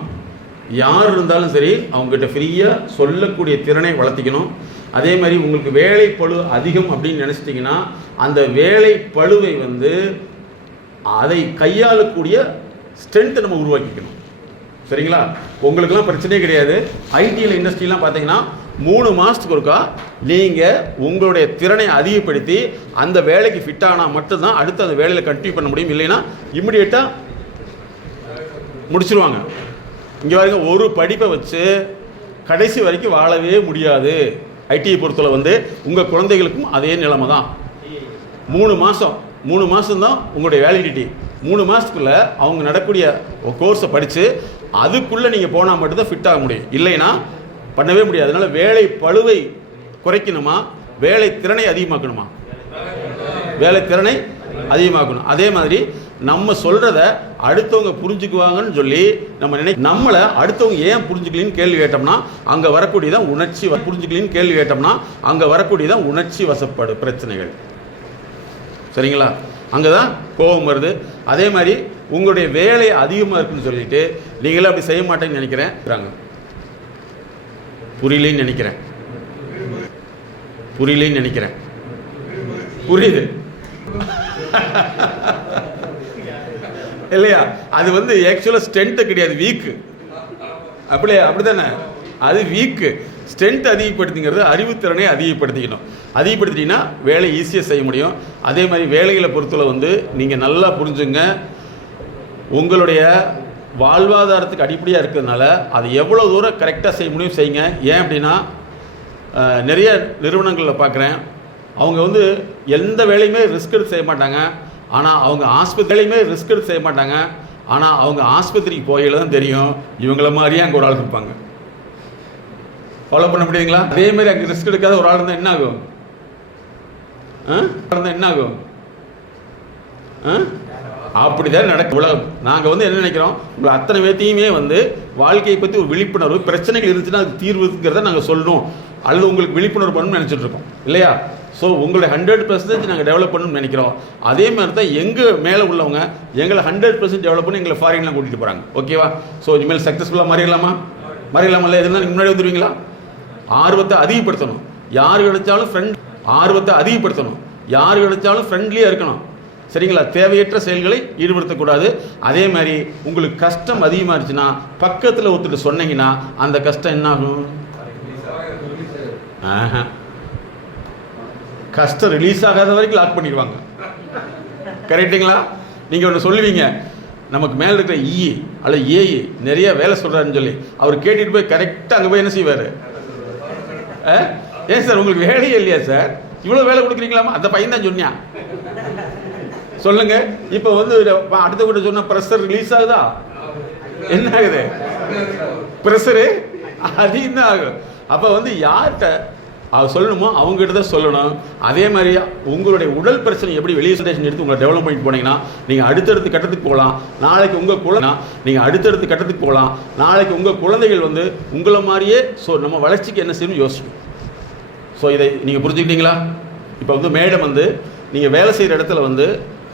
யார் இருந்தாலும் சரி அவங்ககிட்ட ஃப்ரீயாக சொல்லக்கூடிய திறனை வளர்த்திக்கணும். அதே மாதிரி உங்களுக்கு வேலை பளு அதிகம் அப்படின்னு நினச்சிட்டிங்கன்னா அந்த வேலை பளுவை வந்து அதை கையாளக்கூடிய ஸ்ட்ரென்த்தை நம்ம உருவாக்கிக்கணும். சரிங்களா? உங்களுக்கெல்லாம் பிரச்சனையே கிடையாது. ஐடியில் இண்டஸ்ட்ரிலாம் பார்த்தீங்கன்னா 3 மாதத்துக்கு ஒருக்கா நீங்கள் உங்களுடைய திறனை அதிகப்படுத்தி அந்த வேலைக்கு ஃபிட் ஆனால் மட்டும்தான் அடுத்து அந்த வேலையில் கண்டினியூ பண்ண முடியும். இல்லைன்னா இம்மிடியேட்டாக முடிச்சிருவாங்க. இங்கே பாருங்க, ஒரு படிப்பை வச்சு கடைசி வரைக்கும் வாழவே முடியாது. ஐடியை பொறுத்தவரை வந்து உங்கள் குழந்தைகளுக்கும் அதே நிலைமை தான். 3 மாதம் தான் உங்களுடைய வேலிடிட்டி. 3 மாதத்துக்குள்ளே அவங்க நடக்கூடிய கோர்ஸை படித்து அதுக்குள்ளே நீங்கள் போனால் மட்டும்தான் ஃபிட் ஆக முடியும். இல்லைன்னா பண்ணவே முடியாது. அதனால் வேலை பளுவை குறைக்கணுமா, வேலை திறனை அதிகமாக்கணுமா? வேலை திறனை அதிகமாக்கணும். அதே மாதிரி நம்ம சொல்கிறத அடுத்தவங்க புரிஞ்சுக்குவாங்கன்னு சொல்லி நம்மளை அடுத்தவங்க ஏன் புரிஞ்சுக்கலின்னு கேள்வி கேட்டோம்னா அங்கே வரக்கூடியதான் உணர்ச்சி வசப்பாடு பிரச்சனைகள். சரிங்களா? அங்கே தான் கோபம் வருது. அதே மாதிரி உங்களுடைய வேலை அதிகமாக இருக்குன்னு சொல்லிட்டு நீங்களே அப்படி செய்ய மாட்டேன்னு நினைக்கிறேன். புரியலன்னு நினைக்கிறேன். புரியுது இல்லையா? அது வந்து ஆக்சுவலாக ஸ்ட்ரென்த்து கிடையாது, வீக்கு. அப்படிதானே? அது வீக்கு. ஸ்ட்ரென்த் அதிகப்படுத்திங்கிறது அறிவுத்திறனை அதிகப்படுத்திட்டீங்கன்னா வேலை ஈஸியாக செய்ய முடியும். அதே மாதிரி வேலைகளை பொறுத்தவரை வந்து நீங்கள் நல்லா புரிஞ்சுங்க, உங்களுடைய வாழ்வாதாரத்துக்கு அடிப்படையாக இருக்கிறதுனால அது எவ்வளோ தூரம் கரெக்டாக செய்ய முடியும் செய்யுங்க. ஏன் அப்படின்னா நிறைய நிறுவனங்களில் பார்க்குறேன், அவங்க வந்து எந்த வேலையுமே ரிஸ்க் எடுத்து செய்ய மாட்டாங்க. ஆனால் அவங்க ஆஸ்பத்திரிக்கு போகையில் தான் தெரியும் இவங்கள மாதிரியே அங்கே ஒரு ஆள் இருப்பாங்க. ஃபாலோ பண்ண முடியுங்களா? அதே மாதிரி அங்கே ரிஸ்க் எடுக்காத ஒரு ஆள் இருந்தால் என்ன ஆகும்? அப்படிதான் நடக்கும் உலகம். நாங்கள் வந்து என்ன நினைக்கிறோம், உங்களை அத்தனை பேர்த்தையுமே வந்து வாழ்க்கையை பற்றி ஒரு விழிப்புணர்வு, பிரச்சனைகள் இருந்துச்சுன்னா அதுக்கு தீர்வுங்கிறத நாங்கள் சொல்லணும் அல்லது உங்களுக்கு விழிப்புணர்வு பண்ணணும்னு நினச்சிட்டு இருக்கோம் இல்லையா? ஸோ உங்களை 100% நாங்கள் டெவலப் பண்ணணும்னு நினைக்கிறோம். அதே மாதிரி தான் எங்கள் மேலே உள்ளவங்க எங்களை 100% டெவலப் பண்ணி எங்களை ஃபாரின்லாம் கூட்டிகிட்டு போகிறாங்க. ஓகேவா? ஸோ இனிமேல் சக்ஸஸ்ஃபுல்லாக மாறிடலாமா? எதுனா நீங்கள் முன்னாடி வந்துடுவீங்களா? ஆர்வத்தை அதிகப்படுத்தணும். யார் கிடைச்சாலும் ஃப்ரெண்ட்லியாக இருக்கணும். சரிங்களா? தேவையற்ற செயல்களை ஈடுபடுத்தக்கூடாது. அதே மாதிரி உங்களுக்கு கஷ்டம் அதிகமாக இருந்துச்சுன்னா பக்கத்தில் ஒருத்தர் சொன்னீங்கன்னா அந்த கஷ்டம் என்ன ஆகும்? கஷ்டம் ரிலீஸ் ஆகாத வரைக்கும் லாக் பண்ணிடுவாங்க. கரெக்டுங்களா? நீங்கள் ஒன்று சொல்லுவீங்க, நமக்கு மேலே இருக்கிற இ அல்லது ஏஇ நிறைய வேலை சொல்கிறாருன்னு சொல்லி அவர் கேட்டுட்டு போய் கரெக்டாக அங்கே போய் என்ன செய்வார்? ஏன் சார் உங்களுக்கு வேலையே இல்லையா சார், இவ்வளோ வேலை கொடுக்குறீங்களாமா? அந்த பையன் தான் சொன்னியா சொல்லுங்க. இப்போ வந்து அடுத்த கூட சொன்ன ப்ரெஷர் ரிலீஸ் ஆகுதா? என்ன ஆகுது? ப்ரெஷரு அதிகம் தான் ஆகும். அப்போ வந்து யார்கிட்ட சொல்லணுமோ அவங்ககிட்ட தான் சொல்லணும். அதே மாதிரி உங்களுடைய உடல் பிரச்சனை எப்படி வெளியே எடுத்து உங்களை டெவலப் பண்ணிட்டு போனீங்கன்னா நீங்கள் அடுத்தடுத்த கட்டத்துக்கு போகலாம். நாளைக்கு உங்கள் குழந்தைகள் வந்து உங்களை மாதிரியே நம்ம வளர்ச்சிக்கு என்ன செய்யணும் யோசிக்கும். ஸோ இதை நீங்கள் புரிஞ்சுக்கிட்டீங்களா? இப்போ வந்து மேடம் வந்து நீங்கள் வேலை செய்கிற இடத்துல வந்து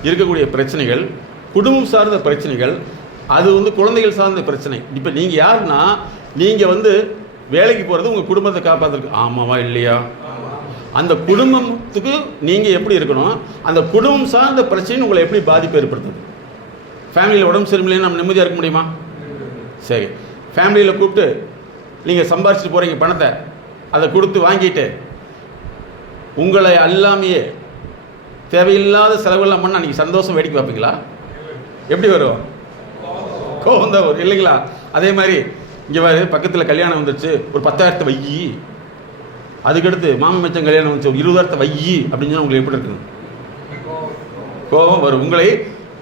இருக்கக்கூடிய பிரச்சனைகள், குடும்பம் சார்ந்த பிரச்சனைகள், அது வந்து குழந்தைகள் சார்ந்த பிரச்சனை. இப்போ நீங்கள் யாருன்னா, நீங்கள் வந்து வேலைக்கு போகிறது உங்கள் குடும்பத்தை காப்பாற்றுறதுக்கு. ஆமாவா இல்லையா? அந்த குடும்பத்துக்கு நீங்கள் எப்படி இருக்கணும், அந்த குடும்பம் சார்ந்த பிரச்சனை உங்களை எப்படி பாதிப்பு ஏற்படுத்துது? ஃபேமிலியில் உடம்பு சரியில்லைன்னு நம்ம நிம்மதியாக இருக்க முடியுமா? சரி, ஃபேமிலியில் கூப்பிட்டு நீங்கள் சம்பாரிச்சிட்டு போகிறீங்க பணத்தை, அதை கொடுத்து வாங்கிட்டு உங்களை எல்லாமே தேவையில்லாத செலவெல்லாம் பண்ணால் நீங்கள் சந்தோஷம் வேடிக்கை பார்ப்பீங்களா? எப்படி வரும்? கோவம் தான் வரும் இல்லைங்களா? அதே மாதிரி இங்கே பக்கத்தில் கல்யாணம் வந்துருச்சு, ஒரு 10,000 வையி, அதுக்கடுத்து மாமன் மச்சம் கல்யாணம் வந்துச்சு, ஒரு 20,000 வையி அப்படின்னு சொன்னால் உங்களுக்கு எப்படி இருக்குது? கோபம் வரும். உங்களை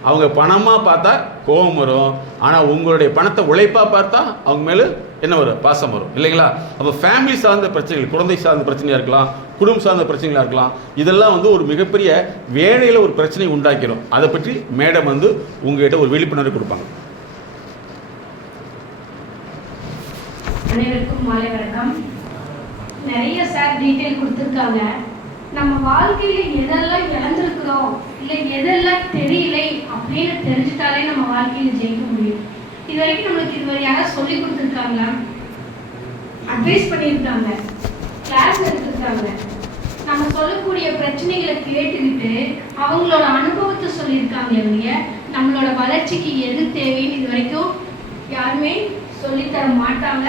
அவங்க பணமாக பார்த்தா கோபம் வரும், ஆனால் உங்களுடைய பணத்தை உழைப்பாக பார்த்தா அவங்க மேலே என்ன வரும்? பாசம் வரும் இல்லைங்களா? அப்போ ஃபேமிலி சார்ந்த பிரச்சனைகள், குழந்தை சார்ந்த பிரச்சனையாக இருக்கலாம், குடும்பம் சார்ந்த பிரச்சனைகளாக இருக்கலாம், இதெல்லாம் வந்து ஒரு மிகப்பெரிய வேலையில் ஒரு பிரச்சனை உண்டாக்கிடும். அதை பற்றி மேடம் வந்து உங்ககிட்ட ஒரு விழிப்புணர்வு கொடுப்பாங்க. அனைவருக்கும் மாலை வணக்கம். நிறைய சார் டீட்டெயில் கொடுத்துருக்காங்க. நம்ம வாழ்க்கையில் எதெல்லாம் இழந்திருக்கிறோம் இல்லை எதெல்லாம் தெரியலை அப்படின்னு தெரிஞ்சுட்டாலே நம்ம வாழ்க்கையில் ஜெயிக்க முடியும். இது வரைக்கும் நம்மளுக்கு இதுவரை யாராவது சொல்லி கொடுத்துருக்காங்களா? அட்வைஸ் பண்ணியிருக்காங்க, கிளாஸ் எடுத்துருக்காங்க. நம்ம சொல்லக்கூடிய பிரச்சனைகளை கேட்டுக்கிட்டு அவங்களோட அனுபவத்தை சொல்லியிருக்காங்க இல்லையா? நம்மளோட வளர்ச்சிக்கு எது தேவைன்னு இது வரைக்கும் யாருமே சொல்லித்தர மாட்டாங்க,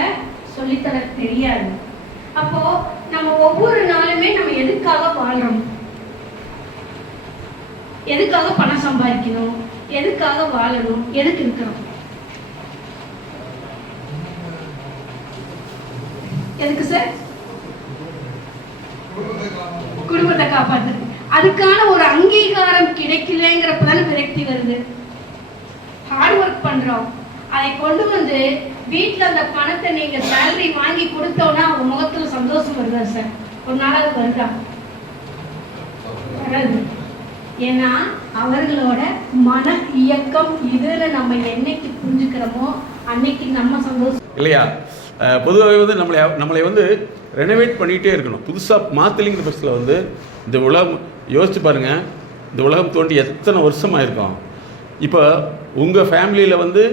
சொல்லித்தர தெரியாது. அப்போ நம்ம ஒவ்வொரு நாளுமே நம்ம எதுக்காக வாழ்றோம்? எதுக்காக பணம் சம்பாதிக்கணும்? எதுக்காக வாழணும்? எதுக்கு இருக்கிறோம்? எதுக்கு சார்? குடும்பத்தை காப்பாத்து. அதுக்கான ஒரு அங்கீகாரம் கிடைக்கலங்கிறப்பதான விரக்தி வருது. ஹார்ட் ஒர்க் பண்றோம், அதை கொண்டு வந்து வீட்டில் அந்த பணத்தை நீங்க சேலரி வாங்கி கொடுத்தோன்னா அவங்க முகத்துல சந்தோஷம் வருதா சார்? ஒரு நாளாவது வருதா? வராது. ஏன்னா அவர்களோட மன இயக்கம் இதுல நம்ம என்னைக்கு புரிஞ்சுக்கிறோமோ அன்னைக்கு நம்ம சந்தோஷம் இல்லையா? பொதுவாகவே வந்து நம்மளை வந்து ரெனோவேட் பண்ணிகிட்டே இருக்கணும். புதுசாக மாற்றலிங்கிற பட்சத்தில் வந்து இந்த உலகம் யோசிச்சு பாருங்கள், இந்த உலகம் தோண்டி எத்தனை வருஷமாக இருக்கும். இப்போ உங்கள் ஃபேமிலியில் வந்து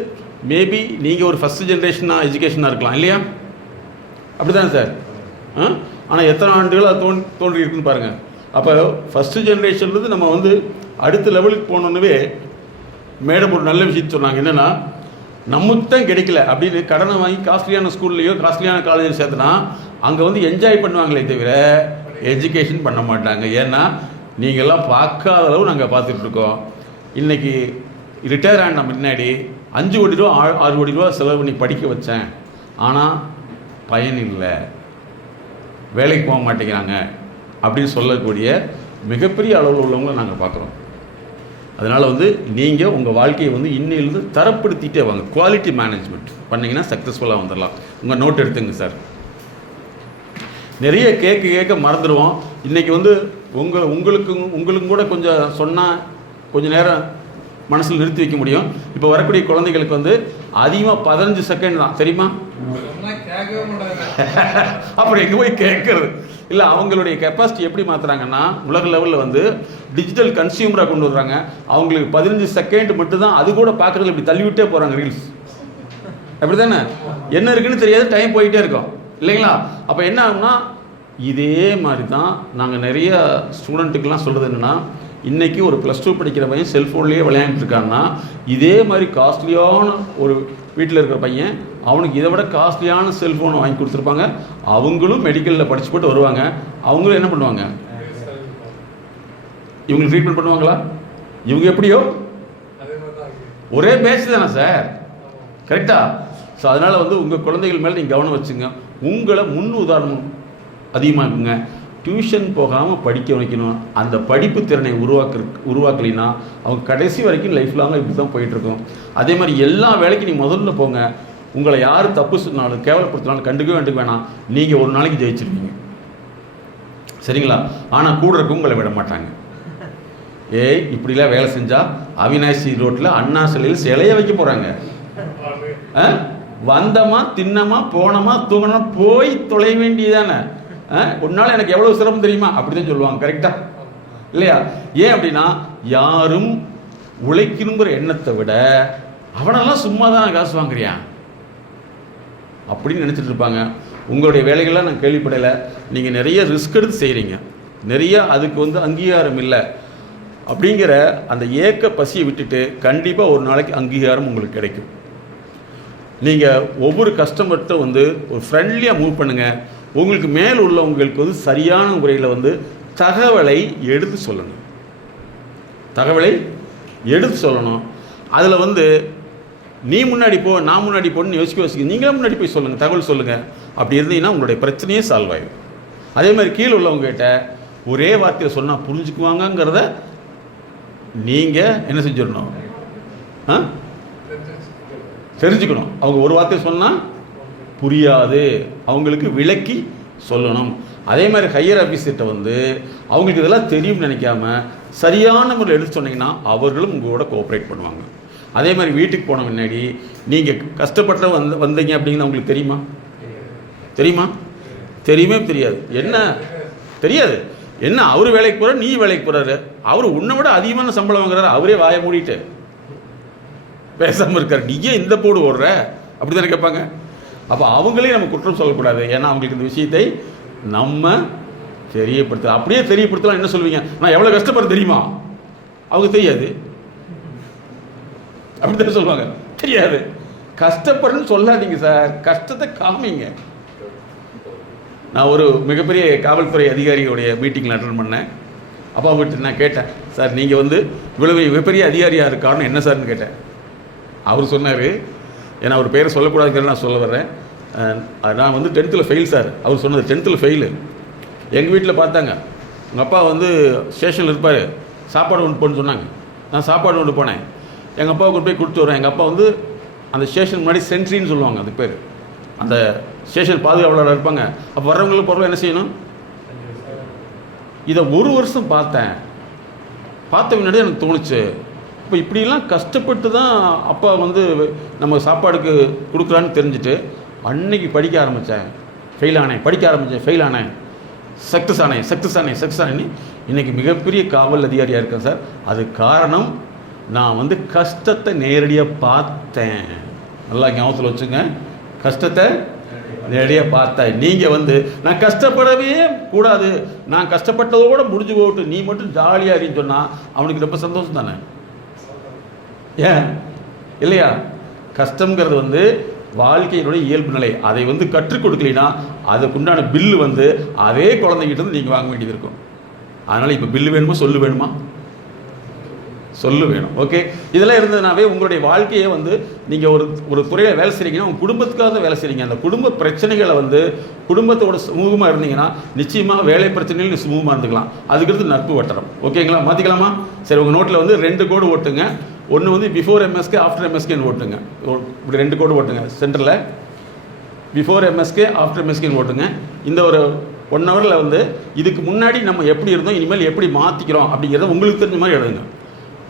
மேபி நீங்கள் ஒரு ஃபஸ்ட்டு ஜென்ரேஷனாக எஜுகேஷனாக இருக்கலாம் இல்லையா? அப்படி தானே சார்? ஆனால் எத்தனை ஆண்டுகள் அது தோன்றி இருக்குன்னு பாருங்கள். அப்போ ஃபஸ்ட்டு ஜென்ரேஷன்லேருந்து நம்ம வந்து அடுத்த லெவலுக்கு போனோன்னே மேடம் ஒரு நல்ல விஷயத்தை சொன்னாங்க. என்னென்னா, நமக்கு தான் கிடைக்கல அப்படின்னு கடனை வாங்கி காஸ்ட்லியான ஸ்கூல்லையோ காஸ்ட்லியான காலேஜில் சேர்த்துனா அங்கே வந்து என்ஜாய் பண்ணுவாங்களே தவிர எஜுகேஷன் பண்ண மாட்டாங்க. ஏன்னா நீங்கள்லாம் பார்க்காத அளவு நாங்கள் பார்த்துட்ருக்கோம். இன்றைக்கி ரிட்டையர் ஆன முன்னாடி 5 கோடி ரூபா 6 கோடி ரூபா செலவு பண்ணி படிக்க வச்சேன், ஆனால் பயன் இல்லை, வேலைக்கு போக மாட்டேங்கிறாங்க அப்படின்னு சொல்லக்கூடிய மிகப்பெரிய அளவில் உள்ளவங்களை நாங்கள் பார்க்குறோம். அதனால் வந்து நீங்கள் உங்கள் வாழ்க்கையை வந்து இன்னிலிருந்து தரப்படுத்திகிட்டே வாங்க. குவாலிட்டி மேனேஜ்மெண்ட் பண்ணிங்கன்னா சக்ஸஸ்ஃபுல்லாக வந்துடலாம். உங்கள் நோட் எடுத்துங்க சார். நிறைய கேட்க மறந்துடுவோம். இன்றைக்கி வந்து உங்களுக்கும் கூட கொஞ்சம் சொன்னால் கொஞ்சம் நேரம் மனசில் நிறுத்தி வைக்க முடியும். இப்போ வரக்கூடிய குழந்தைகளுக்கு வந்து அதிகமாக 15 செகண்ட் தான், தெரியுமா? அப்புறம் எங்கே போய் கேட்கறது இல்லை. அவங்களுடைய கெப்பாசிட்டி எப்படி மாற்றுறாங்கன்னா, உலக லெவலில் வந்து டிஜிட்டல் கன்சியூமராக கொண்டு வர்றாங்க. அவங்களுக்கு 15 செகண்ட் மட்டும்தான், அது கூட பார்க்குறதுல இப்படி தள்ளிவிட்டே போகிறாங்க ரீல்ஸ். அப்படி தானே? என்ன இருக்குன்னு தெரியாது, டைம் போயிட்டே இருக்கும் இல்லைங்களா? அப்போ என்ன ஆகும்னா, இதே மாதிரி தான் நாங்கள் நிறைய ஸ்டூடெண்ட்டுக்கெலாம் சொல்கிறது என்னென்னா, இன்றைக்கி ஒரு +2 படிக்கிற பையன் செல்ஃபோன்லேயே விளையாண்டுருக்கான்னா, இதே மாதிரி காஸ்ட்லியான ஒரு வீட்டில் இருக்கிற பையன் அவனுக்கு இதை விட காஸ்ட்லியான செல்ஃபோனை வாங்கி கொடுத்துருப்பாங்க. அவங்களும் மெடிக்கலில் படித்து போட்டு வருவாங்க. அவங்களும் என்ன பண்ணுவாங்க? இவங்களுக்கு ட்ரீட்மெண்ட் பண்ணுவாங்களா? இவங்க எப்படியோ ஒரே பேஸ் தானே சார், கரெக்டாக? ஸோ அதனால் வந்து உங்கள் குழந்தைகள் மேலே நீங்கள் கவனம் வச்சுங்க. உங்களை முன் உதாரணம் அதிகமாக்குங்க. டியூஷன் போகாமல் படிக்க வைக்கணும். அந்த படிப்பு திறனை உருவாக்கலைன்னா அவங்க கடைசி வரைக்கும் லைஃப் லாங்காக இப்படி தான் போயிட்டுருக்கோம். அதே மாதிரி எல்லா வேலைக்கும் நீங்கள் முதல்ல போங்க. உங்களை யார் தப்பு சொன்னாலும் கேவலப்படுத்தினாலும் கண்டுக்க வேணாம். நீங்கள் ஒரு நாளைக்கு ஜெயிச்சிருப்பீங்க, சரிங்களா? ஆனால் கூட இருக்க உங்களை விட மாட்டாங்க. இப்படிலாம் வேலை செஞ்சால் அவினாசி ரோட்டில் அண்ணா சிலையில் சிலையை வைக்க போகிறாங்க. வந்தமா தின்னமா போனமா தூங்கணுமா போய் தொலை வேண்டியதானே. உன்னால் எனக்கு எவ்வளோ சிரமம் தெரியுமா அப்படி தான் சொல்லுவாங்க, கரெக்டாக இல்லையா? ஏன் அப்படின்னா, யாரும் உழைக்கணுங்கிற எண்ணத்தை விட அவனெல்லாம் சும்மா தான் காசு வாங்குறியா அப்படின்னு நினச்சிட்டு இருப்பாங்க. உங்களுடைய வேலைகள்லாம் நான் கேள்விப்படலை. நீங்கள் நிறைய ரிஸ்க் எடுத்து செய்கிறீங்க, நிறைய அதுக்கு வந்து அங்கீகாரம் இல்லை அப்படிங்கிற அந்த ஏக்க பசியை விட்டுட்டு கண்டிப்பாக ஒரு நாளைக்கு அங்கீகாரம் உங்களுக்கு கிடைக்கும். நீங்கள் ஒவ்வொரு கஸ்டமர்கிட்ட வந்து ஒரு ஃப்ரெண்ட்லியாக மூவ் பண்ணுங்கள். உங்களுக்கு மேல் உள்ளவங்களுக்கு வந்து சரியான முறையில் வந்து தகவலை எடுத்து சொல்லணும். அதில் வந்து நீ முன்னாடி போ நான் முன்னாடி போன்னு யோசிக்க நீங்களே முன்னாடி போய் சொல்லுங்கள், தகவல் சொல்லுங்கள். அப்படி இருந்தீங்கன்னா உங்களுடைய பிரச்சனையே சால்வ் ஆகிடும். அதே மாதிரி கீழே உள்ளவங்ககிட்ட ஒரே வார்த்தையை சொன்னால் புரிஞ்சுக்குவாங்கங்கிறத நீங்கள் என்ன செஞ்சிடணும், தெரிஞ்சுக்கணும். அவங்க ஒரு வார்த்தை சொன்னால் புரியாது, அவங்களுக்கு விளக்கி சொல்லணும். அதே மாதிரி ஹையர் ஆஃபீஸர்கிட்ட வந்து அவங்களுக்கு இதெல்லாம் தெரியும்னு நினைக்காம சரியான முறையில் எடுத்து சொன்னீங்கன்னா அவர்களும் உங்களோட கோஆப்ரேட் பண்ணுவாங்க. அதே மாதிரி வீட்டுக்கு போன முன்னாடி நீங்கள் கஷ்டப்பட்ட வந்தீங்க அப்படிங்கிறது அவங்களுக்கு தெரியுமா? தெரியவே தெரியாது. என்ன தெரியாது? என்ன அவர் வேலைக்கு போகிறார், நீ வேலைக்கு போகிறாரு, அவர் உன்னை விட அதிகமான சம்பளம் வாங்குறாரு, அவரே வாயை மூடிட்டு பேசாமல் இருக்கார், நீயே இந்த போடு ஓடுற அப்படி தானே கேட்பாங்க. அப்போ அவங்களே நம்ம குற்றம் சொல்லக்கூடாது. ஏன்னா அவங்களுக்கு இந்த விஷயத்தை நம்ம தெரியப்படுத்தலாம். அப்படியே தெரியப்படுத்தலாம். என்ன சொல்லுவீங்க, நான் எவ்வளோ கஷ்டப்படுறது தெரியுமா? அவங்க தெரியாது, அப்படி தான் சொல்லுவாங்க, தெரியாது. கஷ்டப்படுறேன்னு சொல்லாதீங்க சார், கஷ்டத்தை காமிங்க. நான் ஒரு மிகப்பெரிய காவல்துறை அதிகாரியோடைய மீட்டிங்கில் அட்டெண்ட் பண்ணேன். அப்போ அவங்ககிட்ட நான் கேட்டேன், சார் நீங்கள் வந்து இவ்வளவு மிகப்பெரிய அதிகாரியாக இருக்க காரணம் என்ன சார்னு கேட்டேன். அவர் சொன்னார், ஏன்னா அவர் பேரை சொல்லக்கூடாதுங்கிற நான் சொல்ல வர்றேன், நான் வந்து 10th ஃபெயில் சார். அவர் சொன்னது 10th ஃபெயிலு. எங்கள் வீட்டில் பார்த்தாங்க, உங்கள் அப்பா வந்து ஸ்டேஷனில் இருப்பார், சாப்பாடு கொண்டு போன்னு சொன்னாங்க. நான் சாப்பாடு கொண்டு போனேன், எங்கள் அப்பாவுக்கு போய் கொடுத்து வரேன். எங்கள் அப்பா வந்து அந்த ஸ்டேஷன் முன்னாடி சென்ட்ரின்னு சொல்லுவாங்க, அதுக்கு பேர், அந்த ஸ்டேஷன் பாதுகாவலராக இருப்பாங்க. அப்போ வர்றவங்களுக்கு பொருள் என்ன செய்யணும்? இதை 1 வருஷம் பார்த்தேன். பார்த்த முன்னாடி எனக்கு தோணுச்சு, இப்போ இப்படிலாம் கஷ்டப்பட்டு தான் அப்பா வந்து நம்ம சாப்பாடுக்கு கொடுக்குறான்னு தெரிஞ்சுட்டு அன்னைக்கு படிக்க ஆரம்பித்தேன், ஃபெயில் ஆனேன், படிக்க ஆரம்பித்தேன், ஃபெயில் ஆனேன், சக்ஸஸ் ஆனேன்னு இன்றைக்கி மிகப்பெரிய காவல் அதிகாரியாக இருக்கேன் சார். அது காரணம் நான் வந்து கஷ்டத்தை நேரடியாக பார்த்தேன். நல்லா ஞாபகத்தில் வச்சுங்க, கஷ்டத்தை நேரடியாக பார்த்தேன். நீங்கள் வந்து நான் கஷ்டப்படவே கூடாது, நான் கஷ்டப்பட்டதோடு முடிஞ்சு போட்டு நீ மட்டும் ஜாலியாக இருன்னு சொன்னால் அவனுக்கு ரொம்ப சந்தோஷம் தானே? ஏன் இல்லையா? கஷ்டங்கிறது வந்து வாழ்க்கையினுடைய இயல்பு நிலை. அதை வந்து கற்றுக் கொடுக்கலைன்னா அதுக்குண்டான பில்லு வந்து அதே குழந்தைகிட்ட வந்து நீங்கள் வாங்க வேண்டியது இருக்கும். அதனால் இப்போ பில்லு வேணுமா, சொல்லு வேணுமா? சொல்லு வேணும். ஓகே, இதெல்லாம் இருந்ததுனாவே உங்களுடைய வாழ்க்கையை வந்து நீங்கள் ஒரு துறையில் வேலை செய்கிறீங்கன்னா உங்கள் குடும்பத்துக்காக தான் வேலை செய்கிறீங்க. அந்த குடும்ப பிரச்சனைகளை வந்து குடும்பத்தோட சுமூகமாக இருந்தீங்கன்னா நிச்சயமாக வேலை பிரச்சனைகள் சுமூகமாக இருந்துக்கலாம். அதுக்கடுத்து நட்பு வட்டரம். ஓகேங்களா? மாற்றிக்கலாமா? சரி, உங்கள் நோட்டில் வந்து 2 கோடு ஓட்டுங்க. ஒன்று வந்து பிஃபோர் எம்எஸ்கே, ஆஃப்டர் எம்எஸ்கேன்னு ஓட்டுங்க. இப்படி 2 கோடு ஓட்டுங்க. சென்டரில் பிஃபோர் எம்எஸ்கே, ஆஃப்டர் எம்எஸ்கேன்னு ஓட்டுங்க. இந்த ஒரு 1 ஹவரில் வந்து இதுக்கு முன்னாடி நம்ம எப்படி இருந்தோம், இனிமேல் எப்படி மாற்றிக்கிறோம் அப்படிங்கிறத உங்களுக்கு தெரிஞ்ச மாதிரி எழுதுங்க.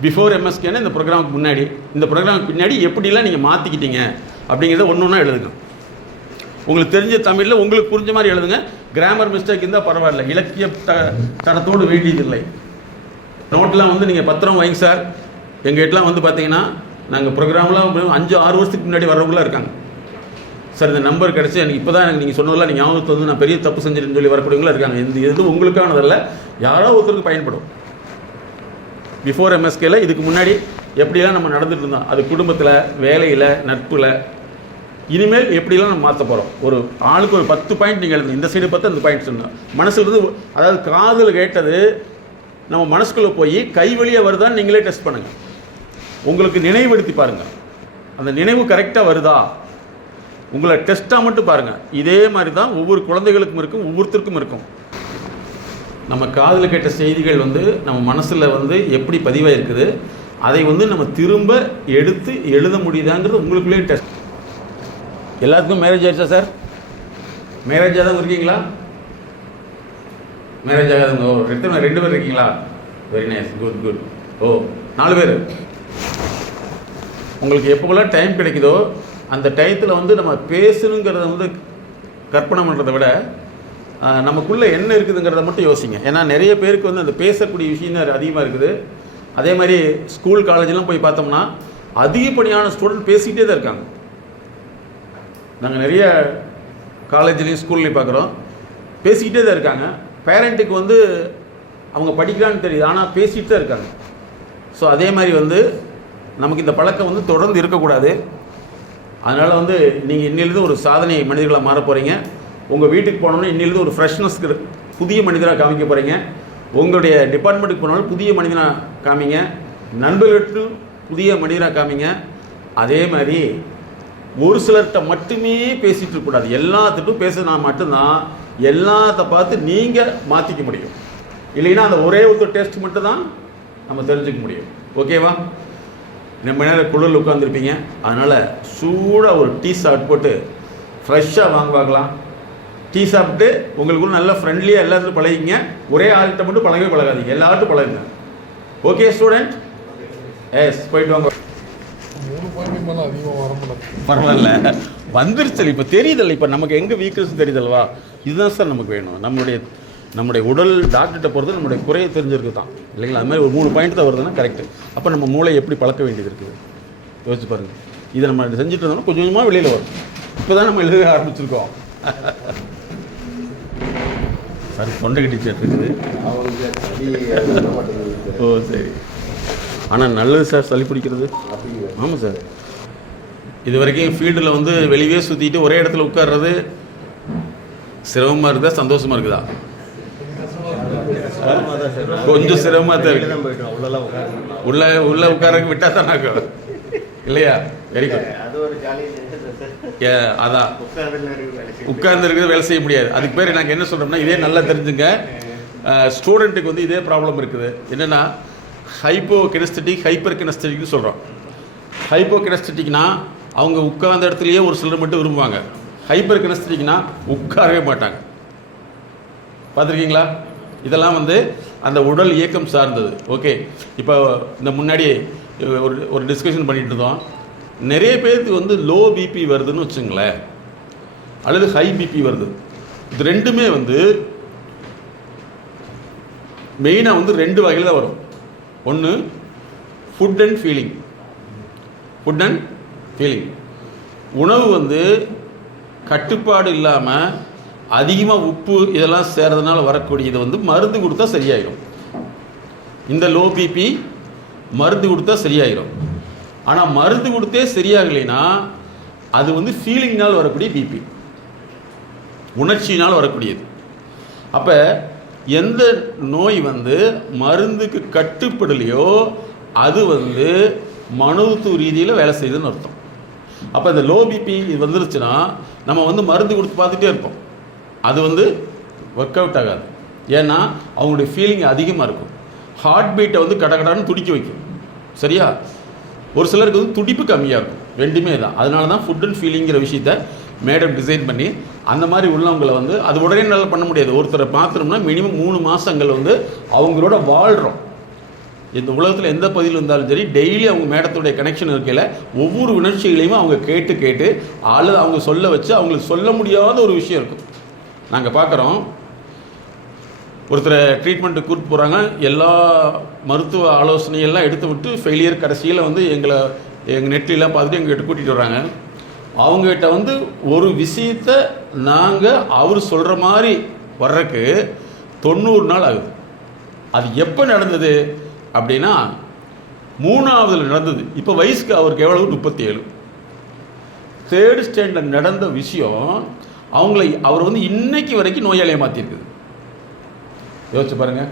பிஃபோர் எம்எஸ்கேன்னு இந்த ப்ரோக்ராமுக்கு முன்னாடி, இந்த ப்ரோக்ராமுக்கு பின்னாடி எப்படிலாம் நீங்கள் மாற்றிக்கிட்டீங்க அப்படிங்கிறத ஒன்று எழுதுங்க. உங்களுக்கு தெரிஞ்ச தமிழில் உங்களுக்கு புரிஞ்ச மாதிரி எழுதுங்க. கிராமர் மிஸ்டேக் இருந்தால் பரவாயில்ல, இலக்கிய தடத்தோடு வேண்டியதில்லை. நோட்டெலாம் வந்து நீங்கள் பத்திரம் வைங்க சார். எங்கள் வீட்டிலாம் வந்து பார்த்தீங்கன்னா நாங்கள் ப்ரோக்ராம்லாம் 5-6 வருஷத்துக்கு முன்னாடி வரவங்களாம் இருக்காங்க. சார் இந்த நம்பர் கிடச்சி எனக்கு இப்போ தான் எனக்கு நீங்கள் சொன்னதெல்லாம் நீங்கள் ஞாபகத்தை வந்து நான் பெரிய தப்பு செஞ்சுருன்னு சொல்லி வரக்கூடியவங்களாம் இருக்காங்க. இந்த எதுவும் உங்களுக்கானதில்லை, யாரோ ஒருத்தருக்கு பயன்படும். பிஃபோர் எம்எஸ்கேல இதுக்கு முன்னாடி எப்படிலாம் நம்ம நடந்துட்டு இருந்தோம், அது குடும்பத்தில், வேலையில், நட்பில், இனிமேல் எப்படிலாம் நம்ம மாற்ற போகிறோம். ஒரு ஆளுக்கு ஒரு 10 பாயிண்ட் நீங்கள் எழுதுங்க. இந்த சைடு 10, அந்த பாயிண்ட் சொன்னோம். மனசில் இருந்து, அதாவது காதில் கேட்டது நம்ம மனசுக்குள்ளே போய் கை வழியாக வருதான்னு நீங்களே டெஸ்ட் பண்ணுங்கள். உங்களுக்கு நினைவுபடுத்தி பாருங்கள், அந்த நினைவு கரெக்டாக வருதா, உங்களை டெஸ்ட்டாக மட்டும் பாருங்கள். இதே மாதிரி தான் ஒவ்வொரு குழந்தைகளுக்கும் இருக்கும், ஒவ்வொருத்தருக்கும் இருக்கும். நம்ம காதில் கேட்ட செய்திகள் வந்து நம்ம மனசில் வந்து எப்படி பதிவாக இருக்குது, அதை வந்து நம்ம திரும்ப எடுத்து எழுத முடியுதாங்கிறது உங்களுக்குள்ளேயே டெஸ்ட். எல்லாத்துக்கும் மேரேஜ் ஆயிடுச்சா சார்? மேரேஜ் ஆகாதவங்க இருக்கீங்களா? மேரேஜ் ஆகாதவங்க 2 பேர் இருக்கீங்களா? Very nice, good. ஓ, 4 பேர். உங்களுக்கு எப்போலாம் டைம் கிடைக்குதோ அந்த டயத்தில் வந்து நம்ம பேசணுங்கிறத வந்து கற்பனை பண்ணுறதை விட நமக்குள்ளே என்ன இருக்குதுங்கிறத மட்டும் யோசிங்க. ஏன்னா நிறைய பேருக்கு வந்து அந்த பேசக்கூடிய விஷயம் தான் அதிகமாக இருக்குது. அதே மாதிரி ஸ்கூல் காலேஜெலாம் போய் பார்த்தோம்னா அதிகப்படியான ஸ்டூடெண்ட் பேசிக்கிட்டே தான் இருக்காங்க. நாங்கள் நிறைய காலேஜ்லேயும் ஸ்கூல்லையும் பார்க்குறோம், பேசிக்கிட்டே தான் இருக்காங்க. பேரண்ட்டுக்கு வந்து அவங்க படிக்கிறான்னு தெரியுது, ஆனால் பேசிகிட்டு தான் இருக்காங்க. ஸோ அதே மாதிரி வந்து நமக்கு இந்த பழக்கம் வந்து தொடர்ந்து இருக்கக்கூடாது. அதனால் வந்து நீங்கள் இன்னிலிருந்து ஒரு சாதனை மனிதர்களாக மாற போகிறீங்க. உங்கள் வீட்டுக்கு போனோன்னா இன்னிலிருந்து ஒரு ஃப்ரெஷ்னஸ்க்கு புதிய மனிதராக காமிக்க போகிறீங்க. உங்களுடைய டிபார்ட்மெண்ட்டுக்கு போனாலும் புதிய மனிதனாக காமிங்க. நண்பர்களுக்கும் புதிய மனிதராக காமிங்க. அதே மாதிரி ஒரு சிலர்கிட்ட மட்டுமே பேசிகிட்டு இருக்கக்கூடாது, எல்லாத்துட்டும் பேசுனா மட்டும்தான் எல்லாத்த பார்த்து நீங்கள் மாற்றிக்க முடியும். இல்லைன்னா அந்த ஒரே ஒரு டெஸ்ட் மட்டும் தான் நம்ம தெரிஞ்சுக்க முடியும். ஓகேவா? ரொம்ப நேரம் குளிரில் உட்காந்துருப்பீங்க. அதனால் சூடாக ஒரு டீ சாப்பிட்டு போட்டு ஃப்ரெஷ்ஷாக வாங்கலாம். டீ சாப்பிட்டு உங்களுக்குள்ள நல்லா ஃப்ரெண்ட்லியாக எல்லாத்துக்கும் பழகிங்க. ஒரே ஆள்கிட்ட மட்டும் பழகவே பழகாதீங்க, எல்லார்ட்டும் பழகுங்க. Okay student? எஸ், போயிட்டு வாங்க. பரவாயில்ல, வந்துருச்சு. இப்போ தெரியுதல்ல, இப்போ நமக்கு எங்கே வீக்னஸ் தெரியுதல்வா? இதுதான் சார் நமக்கு வேணும். நம்முடைய உடல் டாக்டர்கிட்ட போகிறது நம்மளுடைய குறையை தெரிஞ்சிருக்கு தான் இல்லைங்களா? அது மாதிரி ஒரு 3 பாயிண்ட் தான் வருதுன்னா கரெக்டு. அப்போ நம்ம மூளை எப்படி பழக்க வேண்டியது இருக்குது யோசிச்சு பாருங்கள். இதை நம்ம செஞ்சுட்டு இருந்தோம்னா கொஞ்சம் கொஞ்சமாக வெளியில் வரும். இப்போ தான் நம்ம எழுத ஆரம்பிச்சிருக்கோம். சார் தொண்டை கட்டிச்சிட்டு இருக்குது. ஓ சரி. ஆனால் நல்லது சார் சளி பிடிக்கிறது. ஆமாம் சார். இது வரைக்கும் ஃபீல்டில் வந்து வெளியே சுற்றிட்டு ஒரே இடத்துல உட்கார்றது சிரமமாக இருக்குதா சந்தோஷமாக இருக்குதா? கொஞ்சம் சிரமமாக தான் இருக்கு. உள்ள உட்காரக்கு விட்டால் தான் நாங்கள் இல்லையா? Very good. அதான் உட்கார்ந்து இருக்கிறது வேலை செய்ய முடியாது. அதுக்கு பேர் நாங்கள் என்ன சொல்கிறோம்னா, இதே நல்லா தெரிஞ்சுங்க. ஸ்டூடெண்ட்டுக்கு வந்து இதே ப்ராப்ளம் இருக்குது. என்னென்னா ஹைப்போ கினஸ்தட்டிக், ஹைப்பர் கினஸ்தட்டிக்னு சொல்கிறோம். ஹைப்போ கினஸ்தட்டிக்னா அவங்க உட்கார்ந்த இடத்துலையே ஒரு சிலர் மட்டும் விரும்புவாங்க. ஹைப்பர் கினஸ்தட்டிக்னா உட்காரவே மாட்டாங்க. பார்த்துருக்கீங்களா? இதெல்லாம் வந்து அந்த உடல் இயக்கம் சார்ந்தது. ஓகே, இப்போ இந்த முன்னாடி ஒரு டிஸ்கஷன் பண்ணிட்டு இருந்தோம். நிறைய பேருக்கு வந்து லோ பிபி வருதுன்னு வச்சுங்களேன், அல்லது ஹை பிபி வருது. இது ரெண்டுமே வந்து மெயினாக வந்து 2 வகையில் தான் வரும். ஒன்று food and feeling. Food and feeling, உணவு வந்து கட்டுப்பாடு இல்லாமல் அதிகமாக உப்பு இதெல்லாம் சேர்றதுனால வரக்கூடியது வந்து மருந்து கொடுத்தா சரியாயிடும். இந்த லோ பிபி மருந்து கொடுத்தா சரியாயிடும். ஆனால் மருந்து கொடுத்தே சரியாகலைன்னா அது வந்து ஃபீலிங்னால் வரக்கூடிய பிபி, உணர்ச்சியினால் வரக்கூடியது. அப்போ எந்த நோய் வந்து மருந்துக்கு கட்டுப்படலையோ அது வந்து மனோத்துவ ரீதியில் வேலை செய்யுதுன்னு அர்த்தம். அப்போ இந்த லோ பிபி இது வந்துருச்சுன்னா நம்ம வந்து மருந்து கொடுத்து பார்த்துட்டே இருப்போம். அது வந்து ஒர்க் அவுட் ஆகாது. ஏன்னா அவங்களுடைய ஃபீலிங் அதிகமாக இருக்கும். ஹார்ட் பீட்டை வந்து கடகடான்னு துடிக்க வைக்கும். சரியா? ஒரு சிலருக்கு வந்து துடிப்பு கம்மியாக இருக்கும். ரெண்டுமே தான். அதனால தான் ஃபுட் அண்ட் ஃபீலிங்கிற விஷயத்தை மேடம் டிசைன் பண்ணி அந்த மாதிரி உள்ளவங்களை வந்து அது உடனே நல்லா பண்ண முடியாது. ஒருத்தரை பார்த்துட்டோம்னா மினிமம் 3 மாதங்கள் வந்து அவங்களோட வாழ்கிறோம். இந்த உலகத்தில் எந்த பகுதியில் இருந்தாலும் சரி, டெய்லி அவங்க மேடத்துடைய கனெக்ஷன் இருக்கையில் ஒவ்வொரு உணர்ச்சிகளையும் அவங்க கேட்டு அல்லது அவங்க சொல்ல வச்சு அவங்களுக்கு சொல்ல முடியாத ஒரு விஷயம் இருக்கும். நாங்கள் பார்க்குறோம், ஒருத்தரை ட்ரீட்மெண்ட்டு கூப்பிட்டு போகிறாங்க, எல்லா மருத்துவ ஆலோசனையெல்லாம் எடுத்து விட்டு ஃபெயிலியர் கடைசியில் வந்து எங்கள் நெட்லாம் பார்த்துட்டு எங்கள்கிட்ட கூட்டிகிட்டு வராங்க. அவங்ககிட்ட வந்து ஒரு விஷயத்தை நாங்கள் அவர் சொல்கிற மாதிரி வர்றதுக்கு 90 நாள் ஆகுது. அது எப்போ நடந்தது அப்படின்னா 3ஆவதுல நடந்தது. இப்போ வயசுக்கு அவருக்கு எவ்வளவு? 37. 3rd ஸ்டாண்டர்ட் நடந்த விஷயம் அவர் வந்து இன்னைக்கு வரைக்கும் நோயாளியை மாற்றிருக்குது. யோசிச்சு பாருங்க.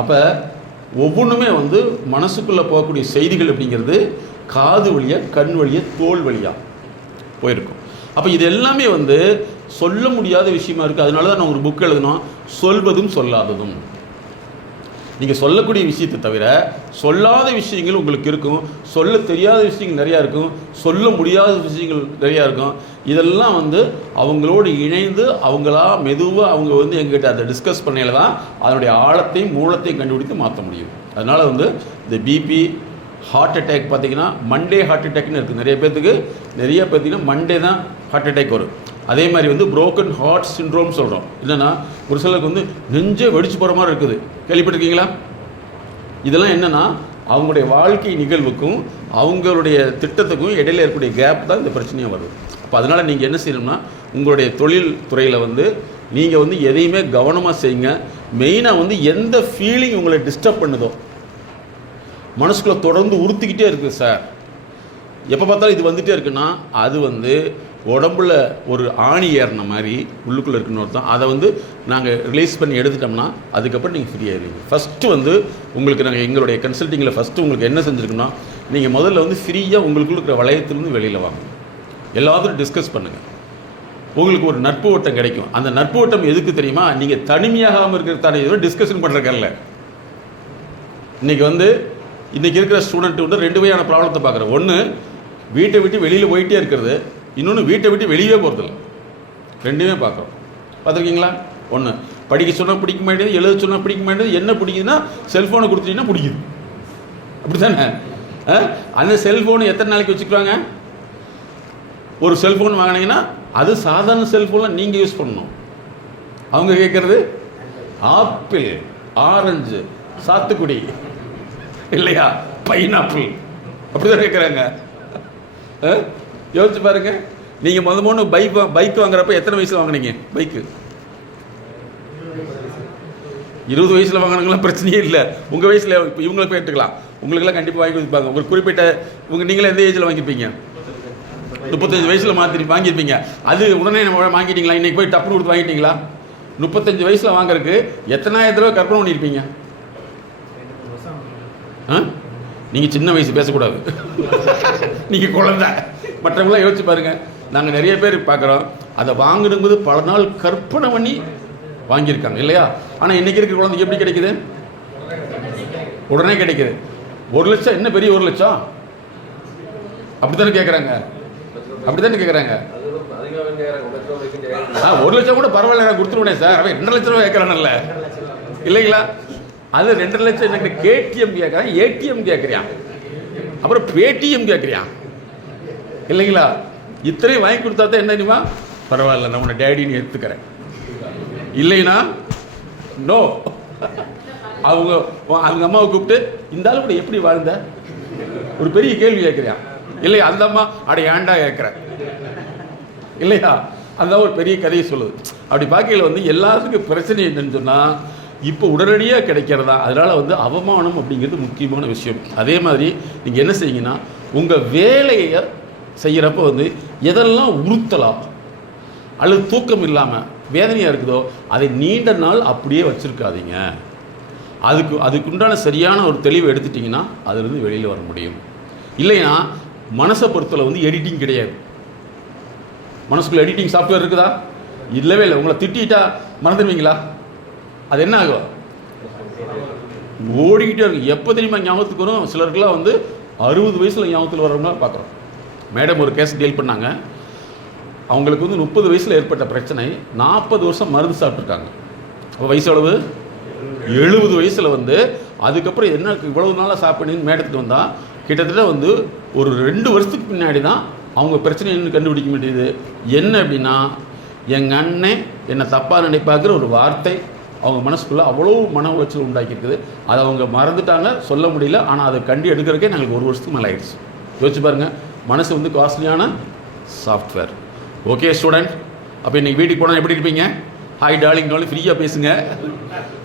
அப்போ ஒவ்வொன்றுமே வந்து மனசுக்குள்ளே போகக்கூடிய செய்திகள் அப்படிங்கிறது காது வழியாக, கண் வழியாக, தோல் வழியாக போயிருக்கும். அப்போ இது எல்லாமே வந்து சொல்ல முடியாத விஷயமா இருக்குது. அதனால தான் நான் ஒரு புக் எழுதணும், சொல்வதும் சொல்லாததும். நீங்கள் சொல்லக்கூடிய விஷயத்தை தவிர சொல்லாத விஷயங்கள் உங்களுக்கு இருக்கும், சொல்ல தெரியாத விஷயங்கள் நிறையா இருக்கும், சொல்ல முடியாத விஷயங்கள் நிறையா இருக்கும். இதெல்லாம் வந்து அவங்களோடு இணைந்து அவங்களா மெதுவாக அவங்க வந்து எங்ககிட்ட அதை டிஸ்கஸ் பண்ணையில் தான் அதனுடைய ஆழத்தையும் மூலத்தையும் கண்டுபிடித்து மாற்ற முடியும். அதனால் வந்து இந்த பிபி, ஹார்ட் அட்டாக் பார்த்திங்கன்னா மண்டே ஹார்ட் அட்டாக்னு இருக்குது. நிறைய பேர்த்திங்கன்னா மண்டே தான் ஹார்ட் அட்டாக் வரும். அதே மாதிரி வந்து புரோக்கன் ஹார்ட் சிண்ட்ரோம் சொல்கிறோம். இல்லைன்னா ஒரு சிலருக்கு வந்து நெஞ்சே வெடிச்சு போகிற மாதிரி இருக்குது. கேள்விப்பட்டிருக்கீங்களா? இதெல்லாம் என்னென்னா அவங்களுடைய வாழ்க்கை நிகழ்வுக்கும் அவங்களுடைய திட்டத்துக்கும் இடையில இருக்கக்கூடிய கேப் தான் இந்த பிரச்சனையும் வருது. அப்போ அதனால் நீங்கள் என்ன செய்யணும்னா உங்களுடைய தொழில் துறையில் வந்து நீங்கள் வந்து எதையுமே கவனமாக செய்யுங்க. மெயினாக வந்து எந்த ஃபீலிங் உங்களை டிஸ்டர்ப் பண்ணுதோ, மனசுக்குள்ளே தொடர்ந்து உறுத்திக்கிட்டே இருக்குது சார், எப்போ பார்த்தாலும் இது வந்துகிட்டே இருக்குன்னா அது வந்து உடம்புல ஒரு ஆணி ஏறின மாதிரி உள்ளுக்குள்ளே இருக்குன்னு தான். அதை வந்து நாங்கள் ரிலீஸ் பண்ணி எடுத்துட்டோம்னா அதுக்கப்புறம் நீங்கள் ஃப்ரீ ஆகிடுவீங்க. ஃபஸ்ட்டு வந்து உங்களுக்கு நாங்கள் எங்களுடைய கன்சல்ட்டிங்கில் ஃபஸ்ட்டு உங்களுக்கு என்ன செஞ்சுருக்கோன்னா, நீங்கள் முதல்ல வந்து ஃப்ரீயாக உங்களுக்குள்ள இருக்கிற வளையத்திலேருந்து வெளியில் வாங்க, எல்லாத்தையும் டிஸ்கஸ் பண்ணுங்கள். உங்களுக்கு ஒரு நட்பு வட்டம் கிடைக்கும். அந்த நட்பு வட்டம் எதுக்கு தெரியுமா? நீங்கள் தனிமையாகாமல் இருக்கிறதான ஏதோ டிஸ்கஷன் பண்ணுறக்கல்ல. இன்றைக்கி வந்து இன்றைக்கி இருக்கிற ஸ்டூடெண்ட் வந்து 2 வகையான ப்ராப்ளத்தை பார்க்குறேன். ஒன்று வீட்டை விட்டு வெளியில் போயிட்டே இருக்கிறது, இன்னொன்று வீட்டை விட்டு வெளியே போகிறதில்ல. ரெண்டுமே பார்க்குறோம். பார்த்துருக்கீங்களா? ஒன்று படிக்க சொன்னால் பிடிக்க மாட்டேங்குது, எழுத சொன்னால் பிடிக்க மாட்டேங்குது. என்ன பிடிக்குதுன்னா செல்ஃபோனை கொடுத்துட்டீங்கன்னா பிடிக்குது. அப்படி தானே? அந்த செல்ஃபோனு எத்தனை நாளைக்கு வச்சுக்குவாங்க? ஒரு செல்ஃபோன் வாங்கினீங்கன்னா அது சாதாரண செல்ஃபோனில் நீங்கள் யூஸ் பண்ணணும். அவங்க கேட்குறது ஆப்பிள், ஆரஞ்சு, சாத்துக்குடி இல்லையா, பைனாப்பிள், அப்படி தான் கேட்குறாங்க. யோசிச்சு பாருங்க. நீங்கள் முதல்ல பைக் வாங்குறப்ப எத்தனை வயசில் வாங்கினீங்க பைக்கு? 20 வயசில் வாங்கினவங்களாம் பிரச்சனையே இல்லை. உங்கள் வயசில் இப்போ இவங்களை போய் எடுத்துக்கலாம். உங்களுக்கெல்லாம் கண்டிப்பாக வாங்கி கொடுப்பாங்க. ஒரு குறிப்பிட்ட நீங்களே எந்த ஏஜில் வாங்கியிருப்பீங்க? 35 வயசில் வாங்கியிருப்பீங்க. அது உடனே நம்ம வாங்கிட்டீங்களா? இன்றைக்கி போய் டப்புன்னு கொடுத்து வாங்கிட்டீங்களா? 35 வயசில் வாங்குறதுக்கு எத்தனாயிரம் தடவை கற்பனை பண்ணியிருப்பீங்க? நீங்கள் சின்ன வயசு பேசக்கூடாது, நீங்கள் குழந்தை. மற்றவங்களாம் யோசிச்சு பாருங்கள். நாங்கள் நிறைய பேர் பார்க்குறோம், அதை வாங்கணும்போது பல நாள் கற்பனை பண்ணி வாங்கியிருக்காங்க இல்லையா? ஆனால் இன்றைக்கி இருக்கிற குழந்தைக்கு எப்படி கிடைக்குது? உடனே கிடைக்குது. 1 லட்சம் என்ன பெரிய 1 லட்சம்? அப்படி தானே கேட்குறாங்க, அப்படி தானே கேட்குறாங்க. 1 லட்சம் கூட பரவாயில்ல, நான் கொடுத்துருவேனே சார். அவன் 2 லட்ச ரூபா கேட்குறான்ல இல்லைங்களா? அது 2 லட்சம் எனக்கு கேடிஎம் கேட்குறான், ஏடிஎம் கேட்குறியான், அப்புறம் பேடிஎம் கேட்குறியான் இல்லைங்களா? இத்தனையும் வாங்கி கொடுத்தா தான் என்ன தெரியுமா? பரவாயில்ல, நான் உன்னை டேடின்னு எடுத்துக்கிறேன். இல்லைன்னா நோ. அவங்க அம்மாவை கூப்பிட்டு இந்த ஆள் கூட எப்படி வாழ்ந்த ஒரு பெரிய கேள்வி கேட்குறியான் இல்லையா? அந்த அம்மா அட ஏண்டா கேட்குறேன் இல்லையா? அந்த ஒரு பெரிய கதையை சொல்லுது. அப்படி பார்க்கையில் வந்து எல்லாத்துக்கும் பிரச்சனை என்னன்னு சொன்னால் இப்போ உடனடியாக கிடைக்கிறதா. அதனால் அவமானம் அப்படிங்கிறது முக்கியமான விஷயம். அதே மாதிரி நீங்கள் என்ன செய்யுங்கன்னா, உங்கள் வேலையை செய்கிறப்ப எதெல்லாம் உறுத்தலாம் அல்லது தூக்கம் இல்லாமல் வேதனையாக இருக்குதோ அதை நீண்ட நாள் அப்படியே வச்சுருக்காதீங்க. அதுக்குண்டான சரியான ஒரு தெளிவை எடுத்துட்டிங்கன்னா அதுலேருந்து வெளியில் வர முடியும். இல்லைன்னா மனசை பொறுத்தல எடிட்டிங் கிடையாது. மனசுக்குள்ள எடிட்டிங் சாஃப்ட்வேர் இருக்குதா? இல்லவே இல்லை. உங்களை திட்டா மறந்துடுவீங்களா? அது என்ன ஆகும்? ஓடிக்கிட்டே இருக்கும். எப்போ தெரியுமா ஞாபகத்துக்கு வரும்? சிலருக்குலாம் 60 வயசில் ஞாபகத்தில் வர்றவங்களாம் பார்க்குறோம். மேடம் ஒரு கேஸ் டீல் பண்ணாங்க. அவங்களுக்கு 30 வயசில் ஏற்பட்ட பிரச்சனை, 40 வருஷம் மருந்து சாப்பிட்ருக்காங்க. அப்போ வயசு அளவு 70 வயசில் அதுக்கப்புறம் என்ன இவ்வளவு நாளாக சாப்பிடுன்னு மேடத்துக்கு வந்தால் கிட்டத்தட்ட ஒரு 2 வருஷத்துக்கு பின்னாடி தான் அவங்க பிரச்சனை என்ன கண்டுபிடிக்க வேண்டியது. என்ன அப்படின்னா, எங்கள் அண்ணன் என்னை தப்பாக நினைப்பாக்குற ஒரு வார்த்தை அவங்க மனசுக்குள்ளே அவ்வளோ மன உளைச்சல் உண்டாக்கியிருக்குது. அதை அவங்க மறந்துட்டாங்க, சொல்ல முடியல. ஆனால் அதை கண்டு எடுக்கிறதுக்கே நாங்களுக்கு 1 வருஷத்துக்கு மேலே ஆயிடுச்சு. யோசிச்சு பாருங்கள், மனசு காஸ்ட்லியான சாஃப்ட்வேர். ஓகே ஸ்டூடெண்ட், அப்போ இன்றைக்கி வீட்டுக்கு போனால் எப்படி இருப்பீங்க? ஹாய் டார்லிங் ஃப்ரீயாக பேசுங்க.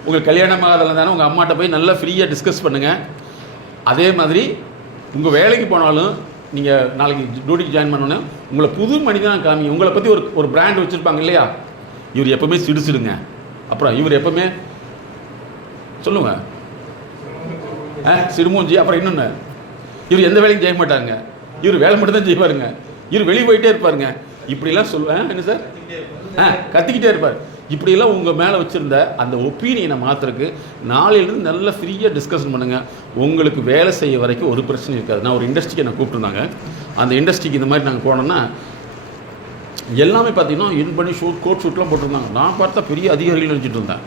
உங்களுக்கு கல்யாணம் ஆகாதல தானே உங்கள் அம்மாட்ட போய் நல்லா ஃப்ரீயாக டிஸ்கஸ் பண்ணுங்கள். அதே மாதிரி உங்கள் வேலைக்கு போனாலும் நீங்கள் நாளைக்கு டியூட்டிக்கு ஜாயின் பண்ணோன்னே உங்களை புது மனிதனாக காமிங்க. உங்களை பற்றி ஒரு பிராண்ட் வச்சுருப்பாங்க இல்லையா? இவர் எப்போவுமே சிடுசிடுங்க, அப்புறம் இவர் எப்போவுமே சொல்லுங்க சிடுமூஞ்சி, அப்புறம் இன்னொன்று இவர் எந்த வேலையும் செய்ய மாட்டாங்க, இவர் வேலை மட்டும் தான் செய்வாருங்க, இவர் வெளியே போயிட்டே இருப்பாருங்க, இப்படிலாம் சொல்லுவேன். என்ன சார்? கத்திக்கிட்டே இருப்பார். இப்படியெல்லாம் உங்கள் மேலே வச்சுருந்த அந்த ஒப்பீனியனை மாற்றுறதுக்கு நாளையிலேருந்து நல்லா ஃப்ரீயாக டிஸ்கஷன் பண்ணுங்கள். உங்களுக்கு வேலை செய்ய வரைக்கும் ஒரு பிரச்சனை இருக்காது. நான் ஒரு இண்டஸ்ட்ரிக்கு என்னை கூப்பிட்டுருந்தாங்க. அந்த இண்டஸ்ட்ரிக்கு இந்த மாதிரி நாங்கள் போனோன்னா எல்லாமே பார்த்தீங்கன்னா இன் பண்ணி கோட் ஷூட்லாம் போட்டிருந்தாங்க. நான் பார்த்தா பெரிய அதிகாரிகள் நினச்சிட்டு இருந்தேன்.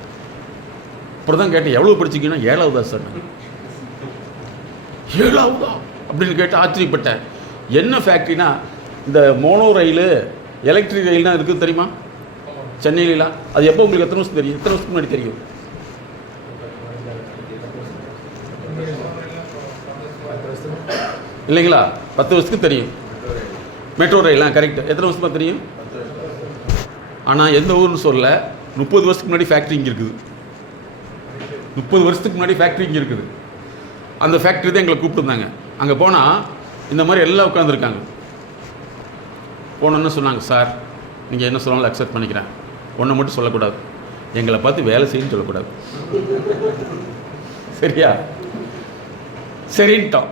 அப்புறம் தான் கேட்டேன், எவ்வளோ படிச்சிங்கன்னா? 7ஆவதா சார்? 7ஆவதா அப்படின்னு கேட்டு ஆச்சரியப்பட்டேன். என்ன ஃபேக்ட்ரினா, இந்த மோனோ ரயில் எலக்ட்ரிக் ரயில்னால் இருக்குது தெரியுமா? சென்னையிலாம். அது எப்போ உங்களுக்கு எத்தனை வருஷம் தெரியும்? எத்தனை வருஷத்துக்கு முன்னாடி தெரியும்? இல்லைங்களா? 10 வருஷத்துக்கு தெரியும். மெட்ரோ ரயிலாம் கரெக்ட். எத்தனை வருஷமாக தெரியும்? ஆனால் எந்த ஊர்னு சொல்ல, 30 வருஷத்துக்கு முன்னாடி ஃபேக்ட்ரி இங்கே இருக்குது. 30 வருஷத்துக்கு முன்னாடி ஃபேக்ட்ரி இங்கே இருக்குது. அந்த ஃபேக்ட்ரி தான் எங்களை கூப்பிட்டுருந்தாங்க. அங்கே போனால் இந்த மாதிரி எல்லாம் உட்காந்துருக்காங்க. போனோன்னு சொன்னாங்க, சார் நீங்கள் என்ன சொன்னாலும் அக்செப்ட் பண்ணிக்கிறேன், ஒன்றை மட்டும் சொல்லக்கூடாது, எங்களை பார்த்து வேலை செய்யணும்னு சொல்லக்கூடாது. சரியா? சரின்ட்டோம்.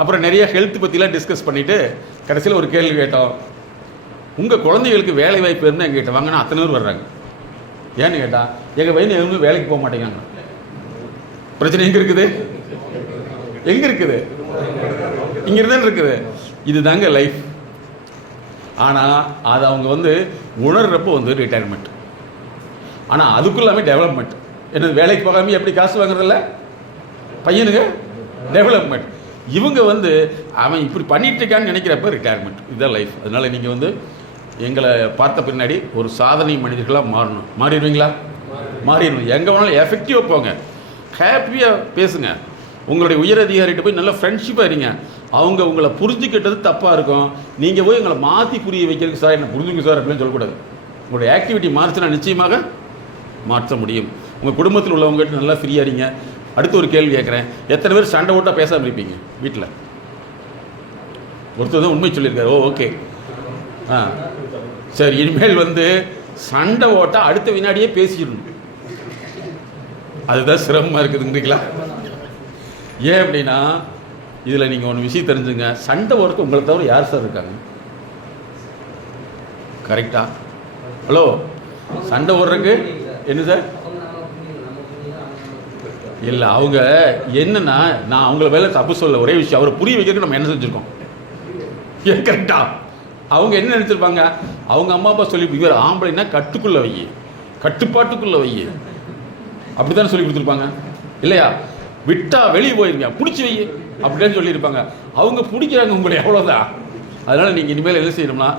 அப்புறம் நிறைய ஹெல்த் பற்றிலாம் டிஸ்கஸ் பண்ணிவிட்டு கடைசியில் ஒரு கேள்வி கேட்டோம், உங்கள் குழந்தைகளுக்கு வேலை வாய்ப்பு இருந்தால் எங்ககிட்ட வாங்கினா அத்தனை பேர் வர்றாங்க. ஏன்னு கேட்டால் எங்கள் பையன் எதுவுமே வேலைக்கு போக மாட்டேங்காங்க. பிரச்சனை எங்கே இருக்குது? எங்கே இருக்குது? இங்கே இருந்தாலும் இருக்குது. இது தாங்க லைஃப். ஆனால் அது அவங்க வந்து உணர்றப்போ வந்து ரிட்டையர்மெண்ட். ஆனால் அதுக்குள்ளாமே டெவலப்மெண்ட். என்னது வேலைக்கு போகாமல் எப்படி காசு வாங்குறதில்ல பையனுங்க டெவலப்மெண்ட். இவங்க வந்து அவன் இப்படி பண்ணிட்டு இருக்கான்னு நினைக்கிறப்ப ரிட்டையர்மெண்ட். இதுதான் லைஃப். அதனால் நீங்கள் வந்து எங்களை பார்த்த பின்னாடி ஒரு சாதனை மனிதர்களாக மாறணும். மாறிடுவீங்களா? மாறிடணும். எங்கே வேணாலும் எஃபெக்டிவாக போங்க, ஹாப்பியாக பேசுங்க, உங்களுடைய உயர் அதிகாரிகிட்ட போய் நல்லா ஃப்ரெண்ட்ஷிப்பாக இருங்க. அவங்க உங்களை புரிஞ்சுக்கிட்டது தப்பாக இருக்கும். நீங்கள் போய் எங்களை மாற்றி புரிய வைக்கிறதுக்கு சார் என்ன புரிஞ்சுங்க சார் அப்படின்னு சொல்லக்கூடாது. உங்களுடைய ஆக்டிவிட்டி மாறிச்சுன்னா நிச்சயமாக மாற்ற முடியும். உங்கள் குடும்பத்தில் உள்ளவங்ககிட்ட நல்லா ஃப்ரீயாக இருங்க. அடுத்து ஒரு கேள்வி கேட்குறேன். எத்தனை பேர் சண்டை ஓட்டாக பேசாமல் இருப்பீங்க வீட்டில்? ஒருத்தர் தான் உண்மை சொல்லியிருக்காரு. ஓகே. சரி, இனிமேல் வந்து சண்டை ஓட்டால் அடுத்த வினாடியே பேசிடணும். அதுதான் சிரமமாக இருக்குதுங்களா? ஏன் அப்படின்னா இதில் நீங்கள் ஒன்று விஷயம் தெரிஞ்சுங்க. சண்டை ஓடுறதுக்கு உங்களை தவிர யார் சார் இருக்காங்க? கரெக்டா? ஹலோ, சண்டை ஓடுறதுக்கு என்ன சார்? இல்லை, அவங்க என்னன்னா, நான் அவங்கள வேலை தப்பு சொல்ல, ஒரே விஷயம் அவரை புரிய வைக்கிறதுக்கு நம்ம என்ன செஞ்சுருக்கோம்? ஏன் கரெக்டா? அவங்க என்ன நினச்சிருப்பாங்க? அவங்க அம்மா அப்பா சொல்லி இவர் ஆம்பளைன்னா கட்டுக்குள்ளே வை, கட்டுப்பாட்டுக்குள்ளே வை, அப்படி தானே சொல்லி கொடுத்துருப்பாங்க இல்லையா? விட்டா வெளியே போயிருங்க, பிடிச்சி வை அப்படின்னு சொல்லியிருப்பாங்க. அவங்க பிடிக்கிறாங்க உங்களை, எவ்வளோதான். அதனால் நீங்கள் இனிமேல் என்ன செய்யணும்னா,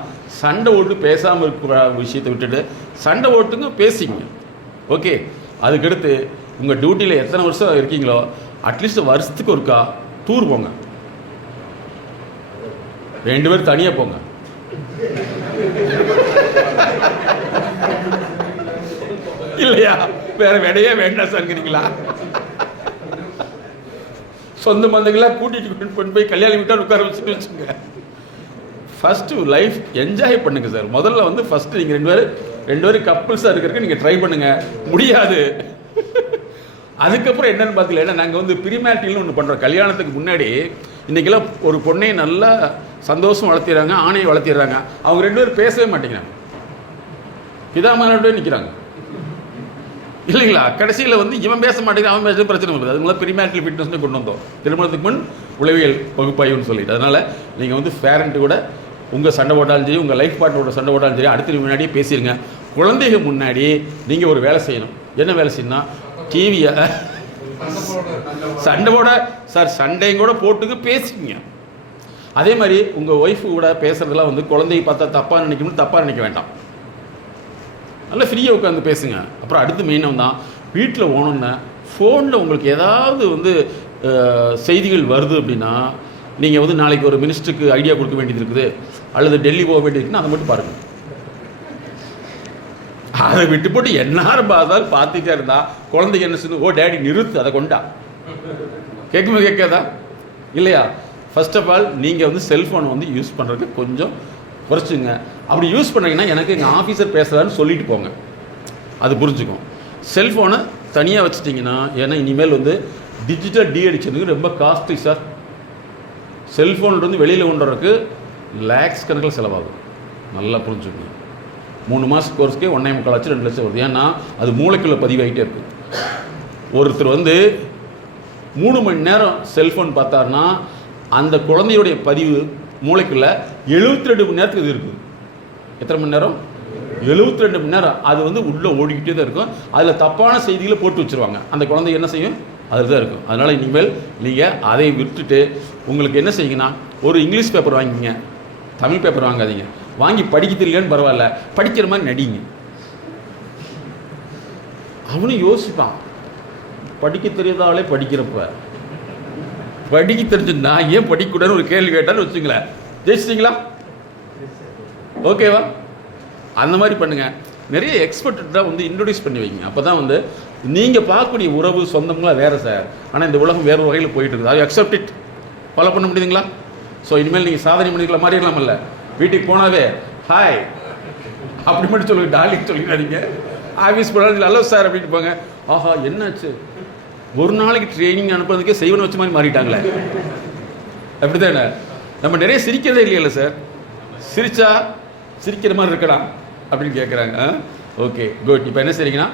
சண்டை ஓட்டு பேசாமல் இருக்கிற விஷயத்தை விட்டுட்டு சண்டை ஓட்டுங்க, பேசிங்க. ஓகே. அதுக்கடுத்து உங்கள் டியூட்டியில் எத்தனை வருஷம் இருக்கீங்களோ அட்லீஸ்ட் வருஷத்துக்கு ஒருக்கா டூர் போங்க. 2 பேர் தனியாக போங்க. இல்லையா? வேற விடையே வேண்டாம் சார்ங்கிறீங்களா? சொந்த பந்தங்களாக கூட்டிகிட்டு கொண்டு போய் கல்யாணம் வீட்டால் உட்கார வச்சுட்டு வச்சுங்க. ஃபஸ்ட்டு லைஃப் என்ஜாய் பண்ணுங்க சார். முதல்ல வந்து ஃபஸ்ட்டு நீங்கள் 2 பேரும் கப்புள்ஸாக இருக்கிறதுக்கு நீங்கள் ட்ரை பண்ணுங்கள். முடியாது. அதுக்கப்புறம் என்னென்னு பார்த்தீங்களா, ஏன்னா நாங்கள் வந்து ப்ரீமேரிட்டல்னு ஒன்று பண்ணுறோம். கல்யாணத்துக்கு முன்னாடி இன்றைக்கெல்லாம் ஒரு பொண்ணையை நல்லா சந்தோஷம் வளர்த்திடுறாங்க, ஆணையை வளர்த்திடுறாங்க. அவங்க 2 பேரும் பேசவே மாட்டேங்கிறாங்க, பிதாமகனோடவே நிற்கிறாங்க இல்லைங்களா? கடைசியில் வந்து இவன் பேச மாட்டேங்கிறான், அவன் பேச பிரச்சனை வருது. அதுக்குள்ள ப்ரீமேரிட்டல் ஃபிட்னஸ்னே கொண்டு வந்தோம், திருமணத்துக்கு முன் உளவியல் பகுப்பாய்வுன்னு சொல்லிட்டு. அதனால் நீங்கள் வந்து பேரண்ட்டு கூட உங்கள் சண்டை போட்டாலும் சரி, உங்கள் லைஃப் பார்ட்னரோட சண்டை போட்டாலும் சரி, அடுத்த முன்னாடியே பேசிடுங்க. குழந்தைகள் முன்னாடி நீங்கள் ஒரு வேலை செய்யணும். என்ன வேலை செய்யணும்னா, டிவியை சண்டை போட சார், சண்டையும் கூட போட்டுக்கு பேசிக்கங்க. அதே மாதிரி உங்கள் ஒய்ஃபு கூட பேசுகிறதெல்லாம் வந்து குழந்தையை பார்த்தா தப்பாக நினைக்கணும், தப்பாக நினைக்க வேண்டாம். நல்லா ஃப்ரீயாக உட்காந்து பேசுங்க. அப்புறம் அடுத்து மெயினாக தான் வீட்டில் போகணுன்னா ஃபோனில் உங்களுக்கு ஏதாவது வந்து செய்திகள் வருது அப்படின்னா, நீங்கள் வந்து நாளைக்கு ஒரு மினிஸ்டருக்கு ஐடியா கொடுக்க வேண்டியது இருக்குது அல்லது டெல்லி போக வேண்டியது இருக்குன்னா அதை மட்டும் பாருங்கள். அதை விட்டு போட்டு எந்நேரம் பார்த்தாலும் பார்த்துட்டே இருந்தா குழந்தைங்க என்ன செய்யணும்? ஓ டேடி நிறுத்து, அதை கொண்டா. கேட்குமா கேட்காதா? இல்லையா? ஃபர்ஸ்ட் ஆஃப் ஆல் நீங்கள் வந்து செல்ஃபோனை வந்து யூஸ் பண்ணுறதுக்கு கொஞ்சம் குறைச்சிங்க. அப்படி யூஸ் பண்ணுறீங்கன்னா எனக்கு எங்கள் ஆஃபீஸர் பேசுகிறான்னு சொல்லிட்டு போங்க, அது புரிஞ்சுக்கும். செல்ஃபோனை தனியாக வச்சுட்டிங்கன்னா, ஏன்னா இனிமேல் வந்து டிஜிட்டல் டீஅடிக்ஷனுக்கு ரொம்ப காஸ்ட்லி சார். செல்ஃபோன்லேருந்து வெளியில் கொண்டு வரதுக்கு லேக்ஸ் கணக்கில் செலவாகும். நல்லா புரிஞ்சுக்கோங்க. 3 மாதம் கோர்ஸ்க்கே 1.25 லட்சம் 2 லட்சம் வருது. ஏன்னா அது மூளைக்குள்ளே பதிவாகிட்டே இருக்குது. ஒருத்தர் வந்து 3 மணி நேரம் செல்ஃபோன் பார்த்தாருன்னா அந்த குழந்தையுடைய பதிவு மூளைக்குள்ளே 72 மணி நேரத்துக்கு இது இருக்குது. எத்தனை மணி நேரம்? 72 மணி நேரம். அது வந்து உள்ளே ஓடிக்கிட்டே தான் இருக்கும். அதில் தப்பான செய்திகளை போட்டு வச்சுருவாங்க. அந்த குழந்தை என்ன செய்யும்? அதில் தான் இருக்கும். அதனால் இனிமேல் நீங்கள் அதை விட்டுட்டு உங்களுக்கு என்ன செய்யுங்கன்னா, ஒரு இங்கிலீஷ் பேப்பர் வாங்கிக்கிங்க, தமிழ் பேப்பர் வாங்காதீங்க. வாங்கி படிக்க தெரியலன்னு பரவாயில்ல, படிக்கிற மாதிரி நடிங்க. அவனும் யோசிப்பான், படிக்க தெரியாதாலே படிக்கிறப்ப படிக்க தெரிஞ்சுன்னா ஏன் படிக்கக்கூடாதுன்னு ஒரு கேள்வி கேட்டான்னு வச்சுங்களேன், ஜெயிச்சிட்டிங்களா? ஓகேவா? அந்த மாதிரி பண்ணுங்கள். நிறைய எக்ஸ்பர்ட்டாக வந்து இன்ட்ரடியூஸ் பண்ணி வைங்க. அப்போ தான் வந்து நீங்கள் பார்க்கக்கூடிய உறவு சொந்தம்லாம் வேறு சார், ஆனால் இந்த உலகம் வேறு வகையில் போயிட்டு இருக்குது. அது அக்செப்ட் இட். ஃபாலோ பண்ண முடியுதுங்களா? ஸோ இனிமேல் நீங்கள் சாதனை பண்ணிக்கலாம் மாறிடலாமல்ல. வீட்டுக்கு போனாவே ஹாய் அப்படி மட்டும் சொல்லுங்க, டார்லிங் சொல்லிடாதீங்க. ஆஃபீஸ் போனாலும் ஹலோ சார் அப்படின்ட்டு போங்க. ஆஹா என்னாச்சு, ஒரு நாளைக்கு ட்ரைனிங் அனுப்புறதுக்கே செய்வனை வச்ச மாதிரி மாறிட்டாங்களே. அப்படி தானே? நம்ம நிறைய சிரிக்கிறதே இல்லையில்ல சார். சிரிச்சா சிரிக்கிற மாதிரி இருக்கலாம் அப்படின்னு கேட்குறாங்க. Okay good. இப்போ என்ன செய்றீங்கன்னா,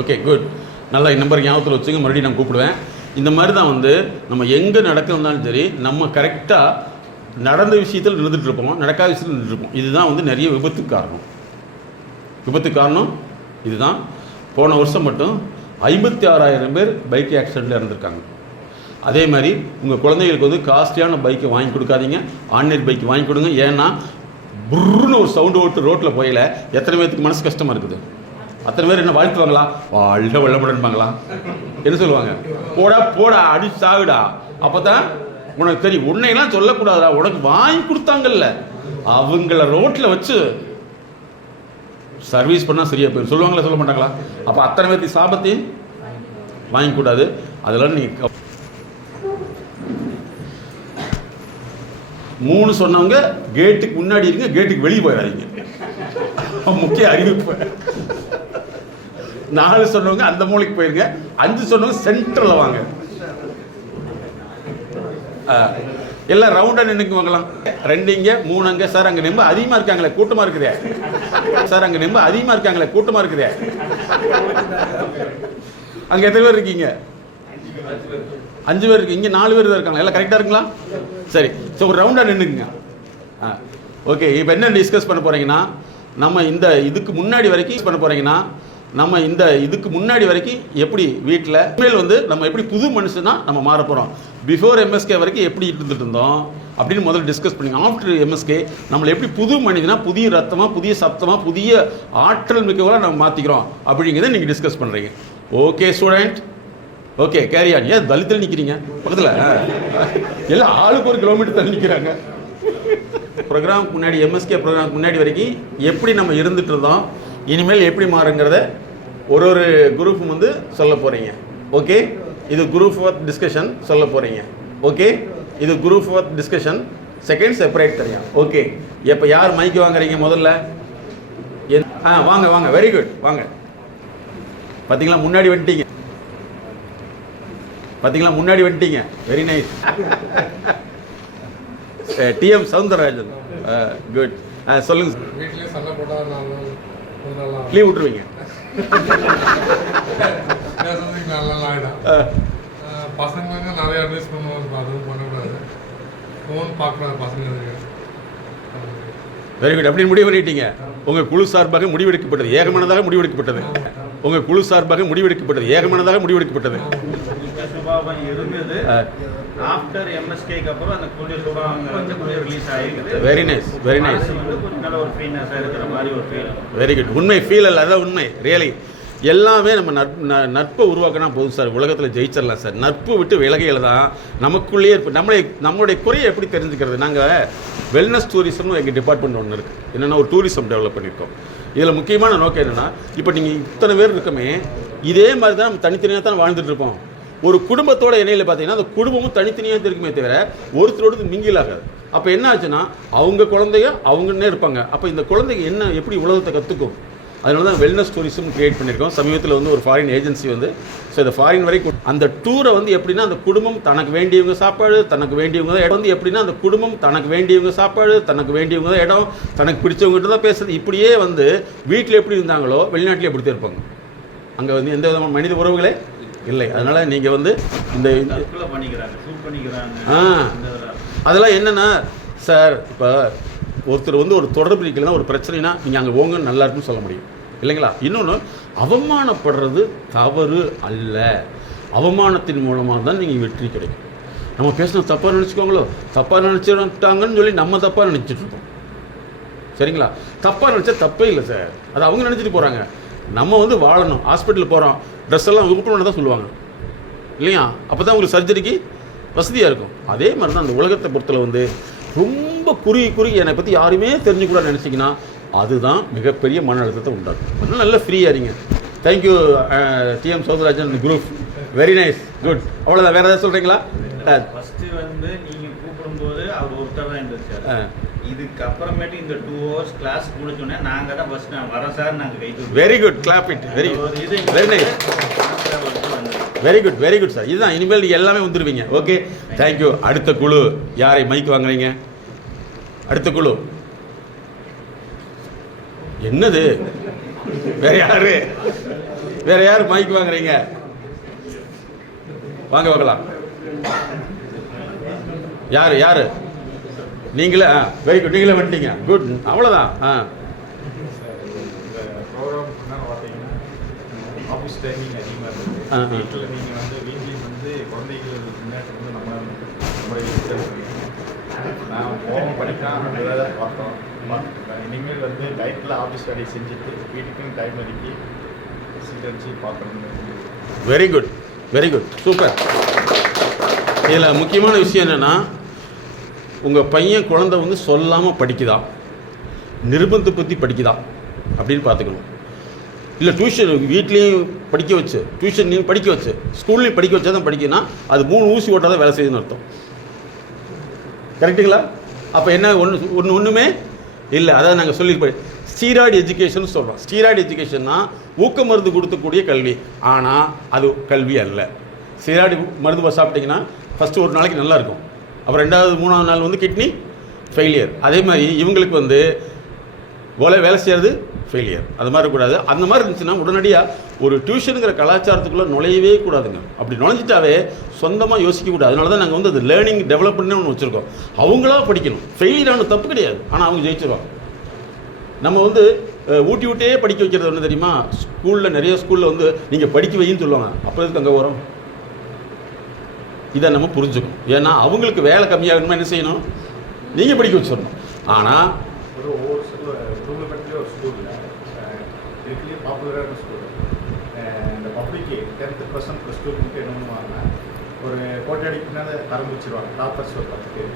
ஓகே குட், நல்லா நம்பர் ஞாபகத்தில் வச்சுங்க, மறுபடியும் நான் கூப்பிடுவேன். இந்த மாதிரி தான் வந்து நம்ம எங்கே நடக்கிறதாலும் சரி, நம்ம கரெக்டாக நடந்த விஷயத்தில் நின்றுட்டு இருப்போம், நடக்காத விஷயத்தில் நின்றுட்டு இருப்போம். இதுதான் வந்து நிறைய விபத்துக்கு காரணம் இதுதான். போன வருஷம் மட்டும் 56,000 பேர் பைக் ஆக்சிடெண்ட்டில் இறந்துருக்காங்க. அதே மாதிரி உங்கள் குழந்தைகளுக்கு வந்து காஸ்ட்லியான பைக்கை வாங்கி கொடுக்காதீங்க, ஆன்லைன் பைக் வாங்கி கொடுங்க. ஏன்னா புர்ன்னு ஒரு சவுண்டு ஓட்டு ரோட்டில் போயில எத்தனை பேருக்கு மனசு கஷ்டமாக இருக்குது? அத்தனை பேர் என்ன வாழ்த்துவாங்களா? வாழ்க வெள்ளமுடன்பாங்களா? என்ன சொல்லுவாங்க? போடா அடி சாகுடா. அப்போ தான் உனக்கு தெரியும். உன்னையெல்லாம் சொல்லக்கூடாதா, உனக்கு வாங்கி கொடுத்தாங்கல்ல, அவங்கள ரோட்டில் வச்சு சர்வீஸ் பண்ணால் சரியாக போயிடும் சொல்லுவாங்களா, சொல்ல மாட்டாங்களா? அப்போ அத்தனை பேர்த்து சாபத்தையும் வாங்கிக்கூடாது. அதெல்லாம் நீங்கள் 3 சொன்னவங்க கேட்டுக்கு முன்னாடி இருங்க, கேட்டுக்கு வெளியே போயிடாதீங்க, முக்கிய அறிவிப்பு. 4 சொன்னவங்க அந்த மூலைக்கு போயிருங்க, 5 சொன்னவங்க சென்டரில் வாங்க. எல்லாம் ரவுண்டாக நின்றுக்கு வாங்கலாம். 2 இங்கே 3 அங்கே. சார் அங்கே நம்ப அதிகமாக இருக்காங்களே, கூட்டமாக இருக்குதே. சார் அங்கே நம்ப அதிகமாக இருக்காங்களே, கூட்டமாக இருக்குதே. அங்கே எத்தனை பேர் இருக்கீங்க? 5 பேர் இருக்கு. இங்கே 4 பேர் தான் இருக்காங்க. எல்லாம் கரெக்டாக இருக்குங்களா? சரி. ஸோ ஒரு ரவுண்டாக நின்றுக்குங்க. ஓகே. இப்போ என்ன டிஸ்கஸ் பண்ண போகிறீங்கன்னா, நம்ம இந்த இதுக்கு முன்னாடி வரைக்கும் எப்படி வீட்டில் இனிமேல் வந்து நம்ம எப்படி புது மனுஷனா நம்ம மாற போகிறோம். பிஃபோர் எம்எஸ்கே வரைக்கும் எப்படி இருந்துட்டு இருந்தோம் அப்படின்னு முதல்ல டிஸ்கஸ் பண்ணி, ஆஃப்டர் எம்எஸ்கே நம்மளை எப்படி புது மனிதனா, புதிய ரத்தமாக, புதிய சப்தமாக, புதிய ஆற்றல் மிக்கவராக நம்ம மாற்றிக்கிறோம் அப்படிங்கிறத நீங்கள் டிஸ்கஸ் பண்ணுறீங்க. Okay student, okay carry on. ஏன் தலித்தில் நிற்கிறீங்க பக்கத்தில்? எல்லாம் ஆளுக்கு 1 கிலோமீட்டர் தள்ளி நிற்கிறாங்க. ப்ரோக்ராமுக்கு முன்னாடி, எம்எஸ்கே ப்ரோக்ராமுக்கு முன்னாடி வரைக்கும் எப்படி நம்ம இருந்துட்டு இருந்தோம், இனிமேல் எப்படி மாறுங்கிறத ஒரு குரூப்பும் வந்து சொல்ல போகிறீங்க. ஓகே, இது குரூப் ஆஃப் டிஸ்கஷன் சொல்ல போகிறீங்க. ஓகே, இது group of discussion, second separate தனியாக. ஓகே, இப்போ யார் மைக்கு வாங்குறீங்க முதல்ல? வாங்க, வெரி குட், வாங்க. பார்த்தீங்களா முன்னாடி வந்துட்டீங்க, very nice. TM Soundararajan, good. சொல்லுங்க. வீட்டிலே சண்டை போட்டால் லீவ் விட்டுருவீங்க. பேசுறதுக்கு நல்லா ஆகிடும். பசங்களுக்கு நிறைய அட்வைஸ் பண்ணுவாங்க, அதுவும் பண்ணக்கூடாது. ஃபோன் பார்க்கக்கூடாது பசங்களுக்கு. Very good. அப்படின்னு முடிவு பண்ணிட்டீங்க. உங்கள் குழு சார்பாக முடிவெடுக்கப்பட்டது, ஏகமனதாக முடிவெடுக்கப்பட்டது. இருந்தது. ஆஃப்டர் எம்எஸ்கேக்கு அப்புறம் அந்த குழு சுபாவங்கள் ரிலீஸ் ஆகிருக்குது. Very nice. கொஞ்சம் நல்ல ஒரு ஃபீல்னஸாக இருக்கிற மாதிரி ஒரு ஃபீல். Very good. உண்மை ஃபீல் அல்ல, அதான் உண்மை. ரியலி எல்லாமே நம்ம நட்பை உருவாக்கினா போதும் சார், உலகத்தில் ஜெயிச்சிடலாம் சார். நட்பு விட்டு விலகையில் தான் நமக்குள்ளேயே இருப்போம். நம்மளுடைய குறையை எப்படி தெரிஞ்சுக்கிறது? நாங்கள் வெல்னஸ் டூரிசம்னு எங்கள் டிபார்ட்மெண்ட் ஒன்று இருக்குது. என்னென்னா ஒரு டூரிசம் டெவலப் பண்ணியிருக்கோம். இதில் முக்கியமான நோக்கம் என்னென்னா, இப்போ நீங்கள் இத்தனை பேர் இருக்கமே, இதே மாதிரி தான் நம்ம தனித்தனியாக தான் வாழ்ந்துட்டு இருப்போம். ஒரு குடும்பத்தோட இணையில் பார்த்தீங்கன்னா அந்த குடும்பமும் தனித்தனியாக இருக்குமே தவிர ஒருத்தரோடு மிங்கில் ஆகாது. அப்போ என்ன ஆச்சுன்னா, அவங்க குழந்தைய அவங்கன்னே இருப்பாங்க. அப்போ இந்த குழந்தைங்க என்ன எப்படி உலகத்தை கற்றுக்கும்? அதனால தான் வெல்னஸ் டூரிசம் கிரியேட் பண்ணியிருக்கோம். சமீபத்தில் வந்து ஒரு ஃபாரின் ஏஜென்சி வந்து, ஸோ இந்த ஃபாரின் வரைக்கும் அந்த டூரை வந்து எப்படின்னா, அந்த குடும்பம் தனக்கு வேண்டியவங்க சாப்பாடு, தனக்கு வேண்டியவங்க தான் இடம். வந்து எப்படின்னா, அந்த குடும்பம் தனக்கு வேண்டியவங்க சாப்பாடு, தனக்கு வேண்டியவங்க தான் இடம், தனக்கு பிடிச்சவங்ககிட்ட தான் பேசுறது. இப்படியே வந்து வீட்டில் எப்படி இருந்தாங்களோ வெளிநாட்டிலே எப்படி இருப்பாங்க. அங்கே வந்து எந்த விதமான மனித உறவுகளே இல்லை. அதனால் நீங்கள் வந்து இந்த அதெல்லாம் என்னென்னா சார், இப்போ ஒருத்தர் வந்து ஒரு தொடர்பு இருக்கலைன்னா, ஒரு பிரச்சனைனா நீங்கள் அங்கே ஓங்க நல்லா இருக்குன்னு சொல்ல முடியும் இல்லைங்களா? இன்னொன்று, அவமானப்படுறது தவறு அல்ல. அவமானத்தின் மூலமாக தான் நீங்கள் வெற்றி கிடைக்கும். நம்ம பேசினா தப்பாக நினச்சிக்கோங்களோ, தப்பாக நினச்சிட்டாங்கன்னு சொல்லி நம்ம தப்பாக நினச்சிட்ருக்கோம். சரிங்களா? தப்பாக நினச்சா தப்பே இல்லை சார், அது அவங்க நினச்சிட்டு போகிறாங்க. நம்ம வந்து வாழணும். ஹாஸ்பிட்டலில் போகிறோம், ட்ரெஸ் எல்லாம் ஓப்பன் தான் சொல்லுவாங்க இல்லையா? அப்போ தான் உங்களுக்கு சர்ஜரிக்கு வசதியாக இருக்கும். அதே மாதிரி தான் அந்த உலகத்தை பொறுத்தல வந்து ரொம்ப குறுகி என்னை பற்றி யாருமே தெரிஞ்சுக்கூடாது நினச்சிங்கன்னா அதுதான் மிகப்பெரிய மன அழுத்தத்தை உண்டாகும். அதனால் நல்லா ஃப்ரீயாக இருங்க. Thank you TM Soundararajan group, very nice, good. அவ்வளோதான். வேறு ஏதாவது சொல்கிறீங்களா? ஃபஸ்ட்டு வந்து நீங்கள் கூப்பிடும்போது அவர் ஒருத்தர் தான் இருந்துச்சு. இதுக்கப்புறமேட்டு இந்த 2 hours கிளாஸ் முடிச்சோன்னே நாங்கள் தான் ஃபஸ்ட் நான் வரேன் சார், நாங்கள் கை தூக்கி. Very good, clap it. Very nice, very good sir. இதுதான் இனிமேல் நீங்கள் எல்லாமே வந்துடுவீங்க. Okay, thank you. அடுத்த குழு யாரை மைக் வாங்குறீங்க? அடுத்த குழு என்னது? வேற யார் மைக் வாங்குறீங்க? வாங்க பார்க்கலாம். யார் நீங்களே? வெரி குட், நீங்களே வந்துட்டீங்க. குட், அவ்வளோதான். ப்ரோக்ராம் என்னன்னு பார்த்தீங்கன்னா ஆஃபீஸ் டைமிங் அதிகமாக இருக்குது. வீட்டில் நீங்கள் வந்து வீட்லேயும் வந்து குழந்தைகள் முன்னாடி வந்து நம்மளுடைய நான் போகும் படிக்கலாம் அதை பார்த்தோம். இனிமேல் வந்து டைட்டில் ஆஃபீஸ் வேலையை செஞ்சுட்டு வீட்டுக்கும் டைம் ஒதுக்கி சீட்டரிச்சு பார்க்கணும். Very good, very good, super. இதில் முக்கியமான விஷயம் என்னென்னா, உங்கள் பையன் குழந்தை வந்து சொல்லாமல் படிக்குதா, நிர்பந்தத்தை பற்றி படிக்குதா அப்படின்னு பார்த்துக்கணும். இல்லை டியூஷன் வீட்லேயும் படிக்க வச்சு, டியூஷன் நீங்கள் படிக்க வச்சு, ஸ்கூல்லையும் படிக்க வச்சா தான் படிக்கணும்னா அது 3 ஊசி ஓட்டால் தான் வேலை செய்யுதுன்னு அர்த்தம். கரெக்டுங்களா? அப்போ என்ன ஒன்றுமே இல்லை. அதாவது நாங்கள் சொல்லியிருப்போம், ஸ்டீராய்டு எஜுகேஷன் சொல்கிறோம். ஸ்டீராய்டு எஜுகேஷன்னா ஊக்க மருந்து கொடுக்கக்கூடிய கல்வி. ஆனால் அது கல்வி அல்ல. ஸ்டீராய்டு மருந்து சாப்பிட்டிங்கன்னா ஃபஸ்ட்டு ஒரு நாளைக்கு நல்லா இருக்கும், அப்புறம் 2வது 3வது நாள் வந்து கிட்னி ஃபெயிலியர். அதே மாதிரி இவங்களுக்கு வந்து வேலை செய்கிறது ஃபெயிலியர். அது மாதிரி இருக்கக்கூடாது. அந்த மாதிரி இருந்துச்சுன்னா உடனடியாக ஒரு டியூஷனுங்கிற கலாச்சாரத்துக்குள்ளே நுழையவே கூடாதுங்க. அப்படி நுழைஞ்சிட்டாவே சொந்தமாக யோசிக்கக்கூடாது. அதனால தான் நாங்கள் வந்து அது லேர்னிங் டெவலப்மெண்ட்னு ஒன்று வச்சுருக்கோம். அவங்களா படிக்கணும். ஃபெயிலியர் ஆன தப்பு கிடையாது, ஆனால் அவங்க ஜெயிச்சிருவாங்க. நம்ம வந்து ஊட்டி படிக்க வைக்கிறது ஒன்று தெரியுமா? ஸ்கூலில் நிறைய ஸ்கூலில் வந்து நீங்கள் படிக்க வைன்னு சொல்லுவாங்க. அப்புறம் எதுக்கு அங்கே வரும்? இதை நம்ம புரிஞ்சுக்கணும். ஏன்னா அவங்களுக்கு வேலை கம்மியாகணுமா என்ன செய்யணும்? நீங்கள் படிக்க வச்சிடணும். ஆனால் ஒவ்வொரு ரூபகட்டிலே ஒரு ஸ்கூலில் இதுலேயே பாப்புலரான ஸ்கூல் இந்த பப்ளிக்கு 10% ப்ளஸ் 2 என்ன பண்ணுவாங்கன்னா ஒரு கோட்டடிக்கு பின்னால் ஆரம்பிச்சிருவாங்க. டாப்பர்ஸ் ஒரு 10 பேர்.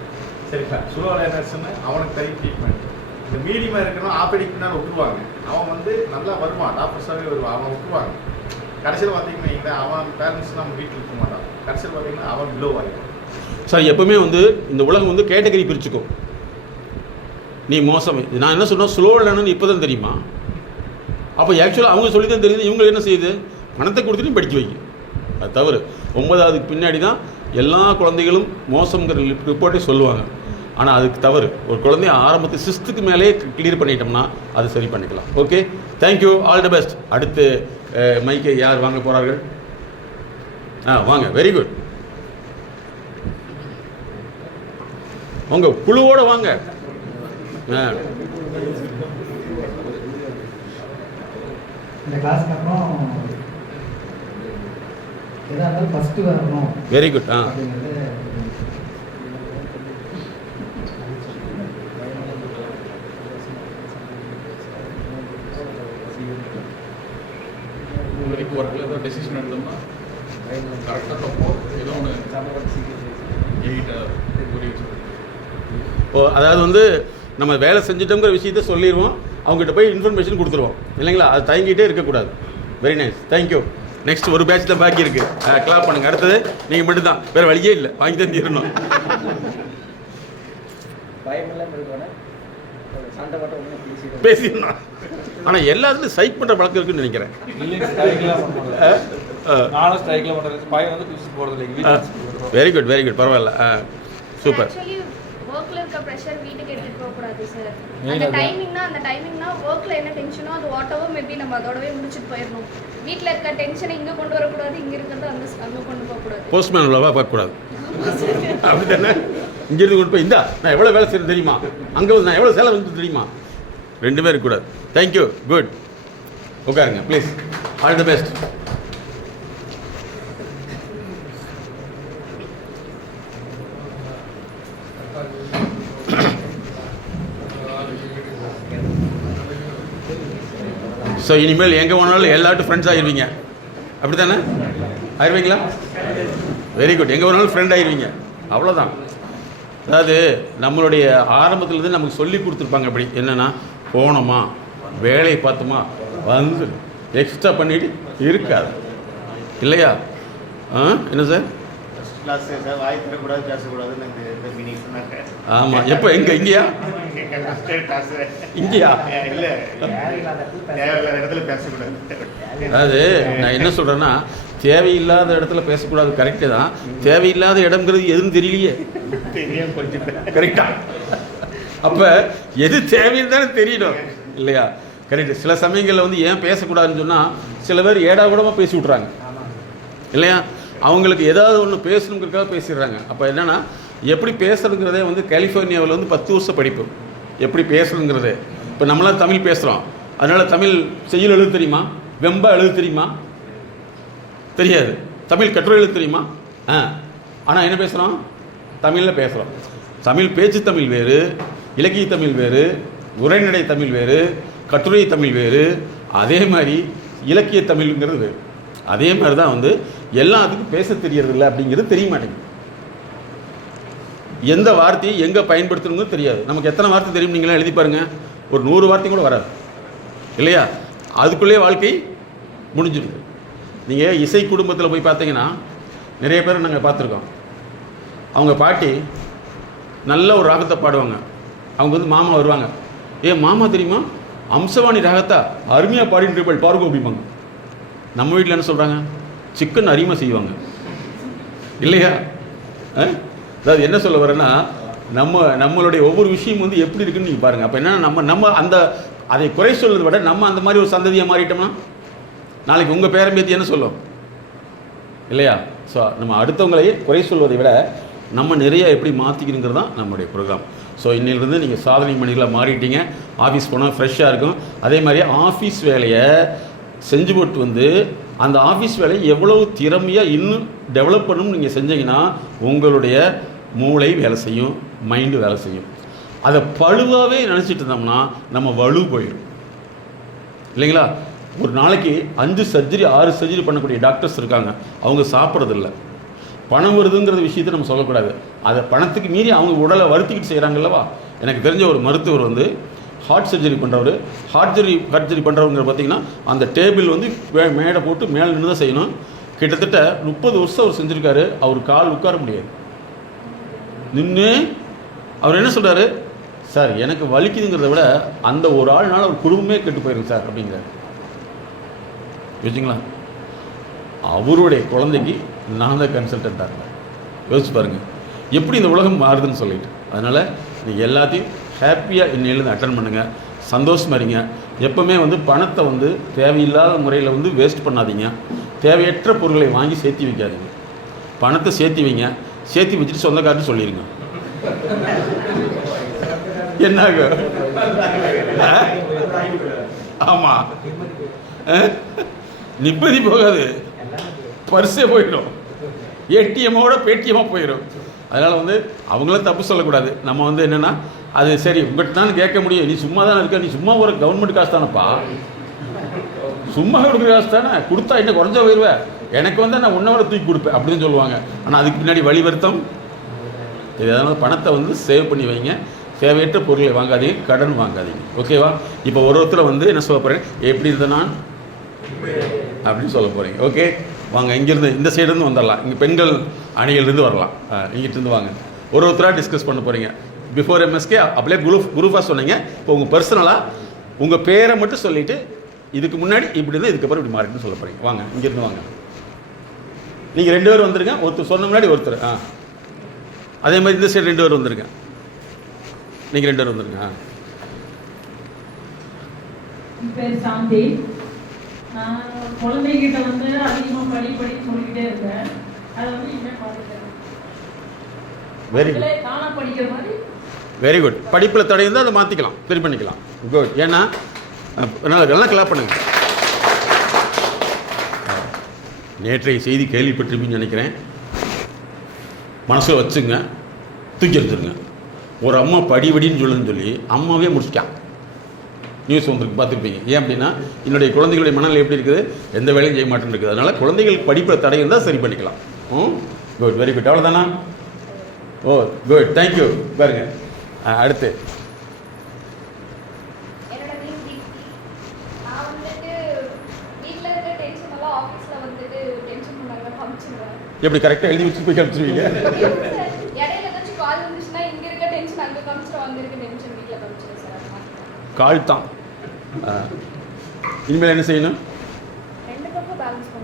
சரிங்களா? ஸ்லோ லேர்னர்ஸ்னு அவனுக்கு தனி ட்ரீட்மெண்ட். இந்த மீடியமாக இருக்கணும் ஆப்படிக்கு பின்னால் விட்டுருவாங்க. அவன் வந்து நல்லா வருவான், டாப்பர்ஸாகவே வருவான். அவன் விட்டுருவாங்க. கடைசியில் பார்த்தீங்கன்னா அவன் பேரண்ட்ஸ் நம்ம வீட்டில் இருக்க மாட்டான். கடைசியில் பார்த்தீங்கன்னா அவன் பிலோ ஆகிடும். சார் எப்பவுமே வந்து இந்த உலகம் வந்து கேட்டகரி பிரிச்சுக்கும். நீ மோசம், நான் என்ன சொன்னேன், ஸ்லோ லேர்னர்னு இப்போ தான் தெரியுமா? அப்போ ஆக்சுவலாக அவங்க சொல்லி தான் தெரியுது. இவங்க என்ன செய்யுது? பணத்தை கொடுத்துட்டு படிக்க வைக்க. அது தவறு. 9வதுக்கு பின்னாடி தான் எல்லா குழந்தைகளும் மோசங்கிற ரிப்போர்ட்டே சொல்லுவாங்க. ஆனால் அதுக்கு தவறு. ஒரு குழந்தைய ஆரம்பத்து 6th மேலே கிளியர் பண்ணிட்டோம்னா அது சரி பண்ணிக்கலாம். Okay, thank you, all the best. அடுத்து மைக்கை யார் வாங்க போகிறார்கள்? வாங்க. Very good. உங்கள் குழுவோடு வாங்க. இந்த கிளாஸ்க்கு அப்புறம் எதாக இருந்தாலும் ஃபஸ்ட்டு வரணும். Very good. உங்களுக்கு ஒர்க்கில் ஏதோ டெசிஷன் எடுத்தோம்னா கரெக்டாக தப்போ ஏதோ ஒன்று 8 அதாவது வந்து நம்ம வேலை செஞ்சிட்டோங்கிற விஷயத்த சொல்லிடுவோம், அவங்ககிட்ட போய் இன்ஃபர்மேஷன் கொடுத்துருவோம் இல்லைங்களா? அது தயங்கிட்டே இருக்கக்கூடாது. Very nice, thank you. நெக்ஸ்ட் ஒரு பேட்ச் தான் பாக்கி இருக்குது. கிளாப் பண்ணுங்கள். அடுத்தது நீங்கள் மட்டும்தான், வேறு வழியே இல்லை, வாங்கி தான் தீரணும். பேசிடணும். ஆனால் எல்லாத்துலையும் சைட் பண்ணுற பழக்கம் இருக்குன்னு நினைக்கிறேன். வெரி குட், வெரி குட், பரவாயில்ல, சூப்பர். ஒர்க்ல இருக்க பிரஷர் வீட்டுக்கு எடுத்துட்டு போக கூடாது சார். அந்த டைமிங்னா ஒர்க்ல என்ன டென்ஷனோ அது வாட்டவர் மேபி நம்ம அதோடவே முடிச்சிட்டு போயிடணும். வீட்டில் இருக்க டென்ஷனை இங்கே கொண்டு வரக்கூடாது, இங்கே இருக்கிறது அங்கே கொண்டு போகக்கூடாது. போஸ்ட்மேன் உள்ளவா பார்க்கக்கூடாது. அப்படி தானே? இங்கேருந்து கொண்டு போய் இந்தா நான் எவ்வளோ வேலை செய்யணும் தெரியுமா, அங்கே வந்து நான் எவ்வளோ சேலை வந்து தெரியுமா, 2 பேர் இருக்கக்கூடாது. Thank you, good. உட்காருங்க please. All the best. So இனிமேல் எங்கே போனாலும் எல்லாட்டும் ஃப்ரெண்ட்ஸ் ஆகிடுவீங்க. அப்படி தானே? ஆயிடுவீங்களா? Very good. எங்கே போனாலும் ஃப்ரெண்ட் ஆகிடுவீங்க, அவ்வளோதான். அதாவது நம்மளுடைய ஆரம்பத்துலேருந்து நமக்கு சொல்லி கொடுத்துருப்பாங்க. அப்படி என்னென்னா, போனோமா, வேலையை பார்த்தோமா, வந்து எக்ஸ்ட்ரா பண்ணிட்டு இருக்காது இல்லையா? என்ன சார்? ஆமாம். எப்போ? எங்கே? இங்கேயா? இங்கேயா? அதாவது நான் என்ன சொல்கிறேன்னா, தேவையில்லாத இடத்துல பேசக்கூடாது. கரெக்டு தான். தேவையில்லாத இடம்ங்கிறது எதுன்னு தெரியலையே. கரெக்டா? அப்போ எது தேவைன்னு தானே தெரியணும் இல்லையா? கரெக்டு. சில சமயங்களில் வந்து ஏன் பேசக்கூடாதுன்னு சொன்னால் சில பேர் ஏடாகூடமாக பேசி விட்றாங்க இல்லையா? அவங்களுக்கு ஏதாவது ஒன்று பேசணுங்கிறதுக்காக பேசிடுறாங்க. அப்போ என்னென்னா எப்படி பேசுறதுங்கிறதே வந்து கலிஃபோர்னியாவில் வந்து 10 வருஷம் படிப்பு எப்படி பேசுறதுங்கிறதே. இப்போ நம்மளாம் தமிழ் பேசுகிறோம், அதனால் தமிழ் செய்யுள் எழுத தெரியுமா? வெம்பா எழுத தெரியுமா? தெரியாது. தமிழ் கட்டுரை எழுத தெரியுமா? ஆனால் என்ன பேசுகிறோம்? தமிழில் பேசுகிறோம். தமிழ் பேச்சு தமிழ் வேறு, இலக்கிய தமிழ் வேறு, உரைநடை தமிழ் வேறு, கட்டுரை தமிழ் வேறு, அதே மாதிரி இலக்கிய தமிழ்ங்கிறது வேறு. அதே மாதிரி தான் வந்து எல்லாத்துக்கும் பேச தெரியறதில்லை அப்படிங்கிறது தெரிய மாட்டேங்குது. எந்த வார்த்தையை எங்கே பயன்படுத்தணுங்கிறது தெரியாது. நமக்கு எத்தனை வார்த்தை தெரியும் நீங்களே எழுதி பாருங்கள், ஒரு 100 வார்த்தை கூட வராது இல்லையா? அதுக்குள்ளேயே வாழ்க்கை முடிஞ்சிருக்கு. நீங்கள் இசை குடும்பத்தில் போய் பார்த்தீங்கன்னா நிறைய பேர் நாங்கள் பார்த்துருக்கோம். அவங்க பாட்டி நல்ல ஒரு ராகத்தை பாடுவாங்க. அவங்க வந்து மாமா வருவாங்க, மாமா தெரியுமா அம்சவாணி ராகத்தா அருமையாக பாடிட்டு இருப்பாள் பாருங்க அப்படிம்பாங்க. நம்ம வீட்டில் என்ன சொல்கிறாங்க? சிக்கன் அருமையாக செய்வாங்க இல்லையா? அதாவது என்ன சொல்ல வரேன்னா நம்மளுடைய ஒவ்வொரு விஷயம் வந்து எப்படி இருக்குன்னு நீங்கள் பாருங்கள். அப்போ என்னென்னா நம்ம அந்த அதை குறை சொல்வதை விட நம்ம அந்த மாதிரி ஒரு சந்ததியாக மாறிட்டோம்னா நாளைக்கு உங்கள் பேரம்பேத்தி என்ன சொல்லும் இல்லையா? ஸோ நம்ம அடுத்தவங்களை குறை சொல்வதை விட நம்ம நிறைய எப்படி மாற்றிக்கணுங்கிறது தான் நம்மளுடைய ப்ரோக்ராம். ஸோ இன்னிலிருந்து நீங்கள் சாதனை மணிகளாக மாறிட்டீங்க. ஆஃபீஸ் போனால் ஃப்ரெஷ்ஷாக இருக்கும். அதே மாதிரி ஆஃபீஸ் வேலையை செஞ்சு போட்டு வந்து அந்த ஆஃபீஸ் வேலையை எவ்வளவு திறமையாக இன்னும் டெவலப் பண்ணணும்னு நீங்கள் செஞ்சீங்கன்னா உங்களுடைய மூளை வேலை செய்யும், மைண்டு வேலை செய்யும். அதை பழுவாகவே நினச்சிட்டு இருந்தோம்னா நம்ம வலு போயிடும் இல்லைங்களா? ஒரு நாளைக்கு 5 சர்ஜரி 6 சர்ஜரி பண்ணக்கூடிய டாக்டர்ஸ் இருக்காங்க. அவங்க சாப்பிட்றதில்ல. பணம் வருதுங்கிற விஷயத்தை நம்ம சொல்லக்கூடாது. அதை பணத்துக்கு மீறி அவங்க உடலை வருத்திக்கிட்டு செய்கிறாங்கல்லவா? எனக்கு தெரிஞ்ச ஒரு மருத்துவர் வந்து ஹார்ட் சர்ஜரி பண்ணுறவர், சர்ஜரி பண்ணுறவங்க பார்த்திங்கன்னா அந்த டேபிள் வந்து மேடை போட்டு மேலே நின்று தான் செய்யணும். கிட்டத்தட்ட 30 வருஷம் அவர் செஞ்சுருக்காரு. அவர் கால் உட்கார முடியாது, நின்று. அவர் என்ன சொல்கிறாரு? சார் எனக்கு வலிக்குதுங்கிறத விட அந்த ஒரு ஆள்னால ஒரு குடும்பமே கெட்டு போயிருங்க சார் அப்படிங்கிறார். யோசிச்சிங்களா? அவருடைய குழந்தைக்கு நான் தான் கன்சல்டண்ட்டாக இருந்தேன். யோசிச்சு பாருங்கள் எப்படி இந்த உலகம் மாறுதுன்னு சொல்லிட்டு. அதனால் நீங்கள் எல்லாத்தையும் ஹாப்பியாக இன்னிலேருந்து அட்டன் பண்ணுங்கள், சந்தோஷமாக இருங்க. எப்போவுமே வந்து பணத்தை வந்து தேவையில்லாத முறையில் வந்து வேஸ்ட் பண்ணாதீங்க. தேவையற்ற பொருட்களை வாங்கி சேர்த்தி வைக்காதீங்க. பணத்தை சேர்த்தி வைங்க. சேர்த்தி வச்சுட்டு சொந்தக்காரன்னு சொல்லிடுங்க. என்னாக? ஆமாம், நிம்மதி போகாது, பர்ஸே போயிடும், ஏடிஎம்மோட பேடிஎம்மாக போயிடும். அதனால் வந்து அவங்களும் தப்பு சொல்லக்கூடாது. நம்ம வந்து என்னென்னா அது சரி உங்கள்கிட்ட தான் கேட்க முடியும். நீ சும்மா தானே இருக்க, நீ சும்மா ஒரு கவர்மெண்ட் காசு தானேப்பா, சும்மா கொடுக்குற காசு தானே, கொடுத்தா இன்னும் குறைஞ்சா போயிடுவேன், எனக்கு வந்து நான் உன்னை விட தூக்கி கொடுப்பேன் அப்படின்னு சொல்லுவாங்க. ஆனால் அதுக்கு பின்னாடி வழி வருத்தம். அதனால் பணத்தை வந்து சேவ் பண்ணி வைங்க. தேவையற்ற பொருளை வாங்காதீங்க, கடன் வாங்காதீங்க. ஓகேவா? இப்போ ஒருத்தரை வந்து என்ன சொல்ல போகிறேன், எப்படி இருந்த நான் அப்படின்னு சொல்ல போகிறீங்க. ஓகே, வாங்க இங்கேருந்து இந்த சைடுலேருந்து வந்துடலாம். இங்கே பெண்கள் அணியிலிருந்து வரலாம். இங்கிட்டிருந்து வாங்க. ஒருத்தராக டிஸ்கஸ் பண்ண போகிறீங்க. பிஃபோர் எம்எஸ்கே அப்படியே குரூப்பாக சொன்னீங்க. இப்போ உங்கள் பர்சனலாக உங்கள் பேரை மட்டும் சொல்லிவிட்டு இதுக்கு முன்னாடி இப்படி இருந்தால் இதுக்கப்புறம் இப்படி மாறிட்டுன்னு சொல்ல போகிறீங்க. வாங்க இங்கேருந்து வாங்க. நீங்கள் 2 பேர் வந்துருங்க. ஒருத்தர் சொன்ன முன்னாடி ஒருத்தர். அதே மாதிரி இந்த சைடு 2 பேர் வந்துருங்க. நீங்கள் 2 பேர் வந்துருங்க. பேர் சாந்தி. நான் குழந்தைகிட்ட வந்து அதிகமாக படி சொல்லிக்கிட்டே இருக்கேன். அதை வந்து இனிமேல் பார்த்துட்டேன். வெரி குட், தானாக படிக்கிற மாதிரி. Very good. படிப்பில் தடை இருந்தால் அதை மாற்றிக்கலாம், சரி பண்ணிக்கலாம். குட். ஏன்னா எல்லாம் கிளாப் பண்ணுங்க. நேற்றைய செய்தி கேள்விப்பட்டிருப்பீங்கன்னு நினைக்கிறேன். மனசில் வச்சுங்க, தூக்கி எடுத்துருங்க. ஒரு அம்மா படின்னு சொல்லுன்னு சொல்லி அம்மாவே முடிச்சிட்டான். நியூஸ் வந்துருக்கு, பார்த்துருப்பீங்க. ஏன் அப்படின்னா என்னுடைய குழந்தைகளுடைய மனநிலை எப்படி இருக்குது, எந்த வேலையும் செய்ய மாட்டேன்னு இருக்குது. அதனால் குழந்தைகள் படிப்பில் தடை இருந்தால் சரி பண்ணிக்கலாம். Good, very good. அவ்வளோதானா? ஓ குட், தேங்க்யூ. பாருங்க அடுத்து. எப்படி கரெக்டாக எழுதி வச்சு போய் கிளம்பிச்சிருவீங்க? கால் தான். இனிமேல் என்ன செய்யணும்?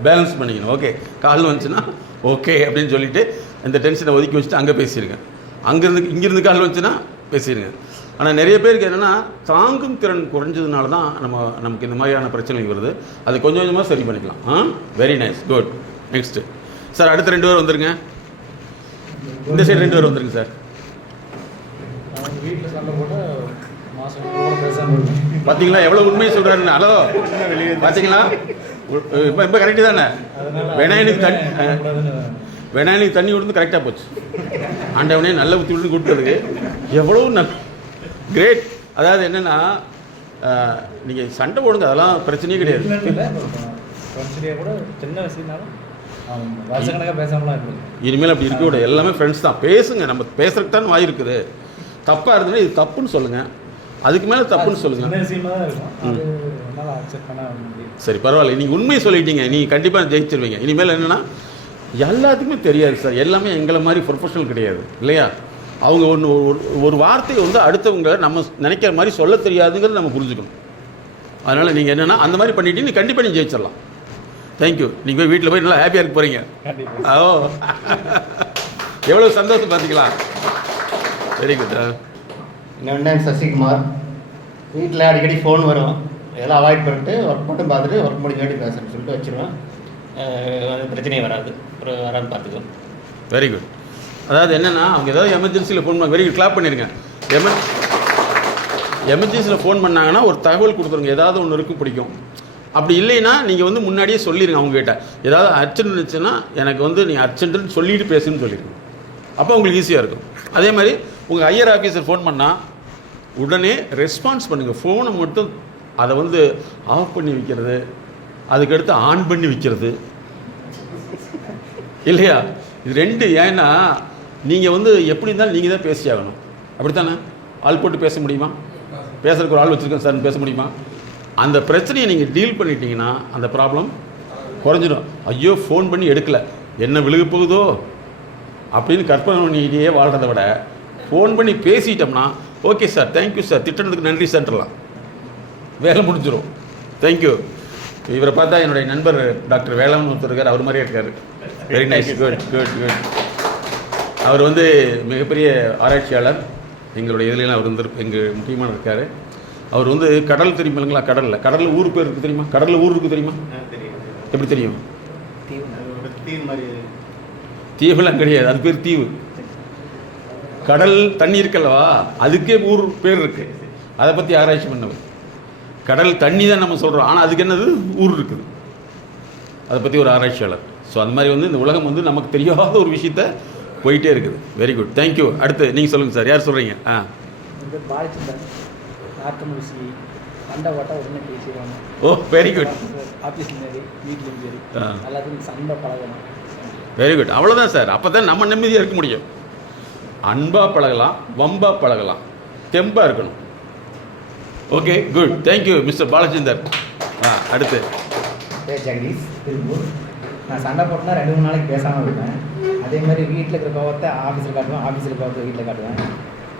பேலன்ஸ் பண்ணிக்கணும். ஓகே, கால் வந்துச்சுன்னா ஓகே அப்படின்னு சொல்லிவிட்டு இந்த டென்ஷனை ஒதுக்கி வச்சுட்டு அங்கே பேசிடுங்க. இங்கேருந்து கால் வந்துச்சுன்னா பேசிடுங்க. ஆனால் நிறைய பேருக்கு என்னென்னா தாங்கும் திறன் குறைஞ்சதுனால தான் நமக்கு இந்த மாதிரியான பிரச்சனைகள் வருது. அது கொஞ்சம் கொஞ்சமாக சரி பண்ணிக்கலாம். Very nice, good. Next sir அடுத்த 2 பேர் வந்துருங்க. இந்த சைடு 2 பேர் வந்துருங்க சார். வீட்டில் சண்டை போட்டால் மாதம் பேசாமல் பார்த்தீங்களா எவ்வளோ உண்மையை சொல்கிறாருன்னு? ஹலோ பார்த்தீங்களா? இப்போ கரெக்டு தானே? வெனாயினுக்கு தண்ணி விடுந்து கரெக்டாக போச்சு. ஆண்டவனே நல்ல ஊற்றி விட்டு கூப்பிட்டதுக்கு எவ்வளோ கிரேட். அதாவது என்னென்னா நீங்கள் சண்டை போடுங்க, அதெல்லாம் பிரச்சனையே கிடையாது. கூட சின்ன விஷயம்னாலும் வருஷக்கணக்காக பேசாமலாம் இருக்குது. இனிமேல் அப்படி இருக்க விட எல்லாமே ஃப்ரெண்ட்ஸ் தான். பேசுங்க, நம்ம பேசுறதுக்கு தான் வாய் இருக்குது. தப்பாக இருந்ததுன்னா இது தப்புன்னு சொல்லுங்கள், அதுக்கு மேலே தப்புன்னு சொல்லுங்கள். சரி பரவாயில்ல, நீங்கள் உண்மையை சொல்லிட்டீங்க, நீங்கள் கண்டிப்பாக ஜெயிச்சிருவீங்க. இனிமேல் என்னென்னா எல்லாத்துக்குமே தெரியாது சார், எல்லாமே எங்களை மாதிரி ப்ரொஃபஷனல் கிடையாது இல்லையா? அவங்க ஒரு வார்த்தையை வந்து அடுத்தவங்க நம்ம நினைக்கிற மாதிரி சொல்ல தெரியாதுங்கிறது நம்ம புரிஞ்சுக்கணும். அதனால் நீங்கள் என்னென்னா அந்த மாதிரி பண்ணிட்டீங்க, கண்டிப்பாக நீங்கள் ஜெயிச்சிடலாம். தேங்க்யூ. நீங்கள் போய் வீட்டில் போய் நல்லா ஹாப்பியாக இருக்க போகிறீங்க. ஓ எவ்வளோ சந்தோஷம் பார்த்தீங்களா? Very good. என்னோட நேம் சசிகுமார். வீட்டில் அடிக்கடி ஃபோன் வரும், இதெல்லாம் அவாய்ட் பண்ணிட்டு ஒர்க் மட்டும் பார்த்துட்டு ஒர்க் முடிஞ்சாட்டி பேசுகிறேன்னு சொல்லிட்டு வச்சுருவேன். பிரச்சனையே வராது, வராது பார்த்துக்குவோம். Very good. அதாவது என்னென்னா அவங்க ஏதாவது எமர்ஜென்சியில் ஃபோன் பண்ண, வெரி குட், கிளாப் பண்ணிடுங்க. எமர்ஜென்சியில் ஃபோன் பண்ணாங்கன்னா ஒரு தகவல் கொடுத்துருங்க, ஏதாவது ஒன்று இருக்குது பிடிக்கும். அப்படி இல்லைன்னா நீங்கள் வந்து முன்னாடியே சொல்லிடுங்க அவங்ககிட்ட. ஏதாவது அர்ஜென்ட் இருந்துச்சுன்னா எனக்கு வந்து நீங்கள் அர்ஜென்ட்டுன்னு சொல்லிட்டு பேசுன்னு சொல்லிடுங்க, அப்போ உங்களுக்கு ஈஸியாக இருக்கும். அதே மாதிரி உங்கள் ஹையர் ஆஃபீஸர் ஃபோன் பண்ணால் உடனே ரெஸ்பான்ஸ் பண்ணுங்கள். ஃபோனை மட்டும் அதை வந்து ஆஃப் பண்ணி வைக்கிறது, அதுக்கடுத்து ஆன் பண்ணி வைக்கிறது இல்லையா? இது 2. ஏன்னா நீங்கள் வந்து எப்படி இருந்தாலும் நீங்கள் தான் பேசி ஆகணும், அப்படித்தானே? ஆள் போட்டு பேச முடியுமா? பேசுறதுக்கு ஒரு ஆள் வச்சுருக்கேன் சார் பேச முடியுமா? அந்த பிரச்சனையை நீங்கள் டீல் பண்ணிட்டீங்கன்னா அந்த ப்ராப்ளம் குறைஞ்சிடும். ஐயோ ஃபோன் பண்ணி எடுக்கலை, என்ன விழுக போகுதோ அப்படின்னு கற்பனை பண்ணிக்கிட்டே வாழ்கிறத விட ஃபோன் பண்ணி பேசிட்டோம்னா ஓகே சார், தேங்க்யூ சார், திட்டத்துக்கு நன்றி சார்லாம் வேலை முடிஞ்சிடும். தேங்க்யூ. இவரை பார்த்தா என்னுடைய நண்பர் டாக்டர் வேளாண் ஒருத்தர் இருக்கார், அவர் மாதிரியே இருக்கார். Very nice, good good good. அவர் வந்து மிகப்பெரிய ஆராய்ச்சியாளர். எங்களுடைய இதுலாம் அவர் வந்து எங்கள் முக்கியமான இருக்கார். அவர் வந்து கடல் தெரியுமில்லைங்களா? கடலில் ஊர் பேர் இருக்குது தெரியுமா? கடலில் ஊர் இருக்குது தெரியுமா? எப்படி தெரியும்? தீவுலாம் கிடையாது, அது பேர் தீவு. கடல் தண்ணி இருக்கல்லவா, அதுக்கே ஊர் பேர் இருக்குது. அதை பற்றி ஆராய்ச்சி பண்ணவர். கடல் தண்ணி தான் நம்ம சொல்கிறோம், ஆனால் அதுக்கு என்னது ஊர் இருக்குது. அதை பற்றி ஒரு ஆராய்ச்சியாளர். ஸோ அந்த மாதிரி வந்து இந்த உலகம் வந்து நமக்கு தெரியாத ஒரு விஷயத்த போயிட்டே இருக்குது. Very good, thank you. அடுத்து நீங்கள் சொல்லுங்கள் சார், யார் சொல்கிறீங்க? சண்டை போட்டால் உடனே பேசிடுவாங்க. ஓ வெரி குட். ஆஃபீஸ்லையும் சரி வீட்லையும் சரி எல்லாத்துக்கும் சண்டை பழகணும். வெரி குட், அவ்வளோதான் சார். அப்போ தான் நம்ம நிம்மதியாக இருக்க முடியும். அன்பாக பழகலாம், வம்பாக பழகலாம், தெம்பாக இருக்கணும். Okay good, thank you mister Balachander. அடுத்து ஜெகதீஷ் திருப்பூர். நான் சண்டை போட்டேன்னா 2-3 நாளைக்கு பேசாமல் இருப்பேன். அதே மாதிரி வீட்டில் இருக்கிற கோவத்தை ஆஃபீஸில் காட்டுவேன், ஆஃபீஸில் கோவத்தை வீட்டில் காட்டுவேன்.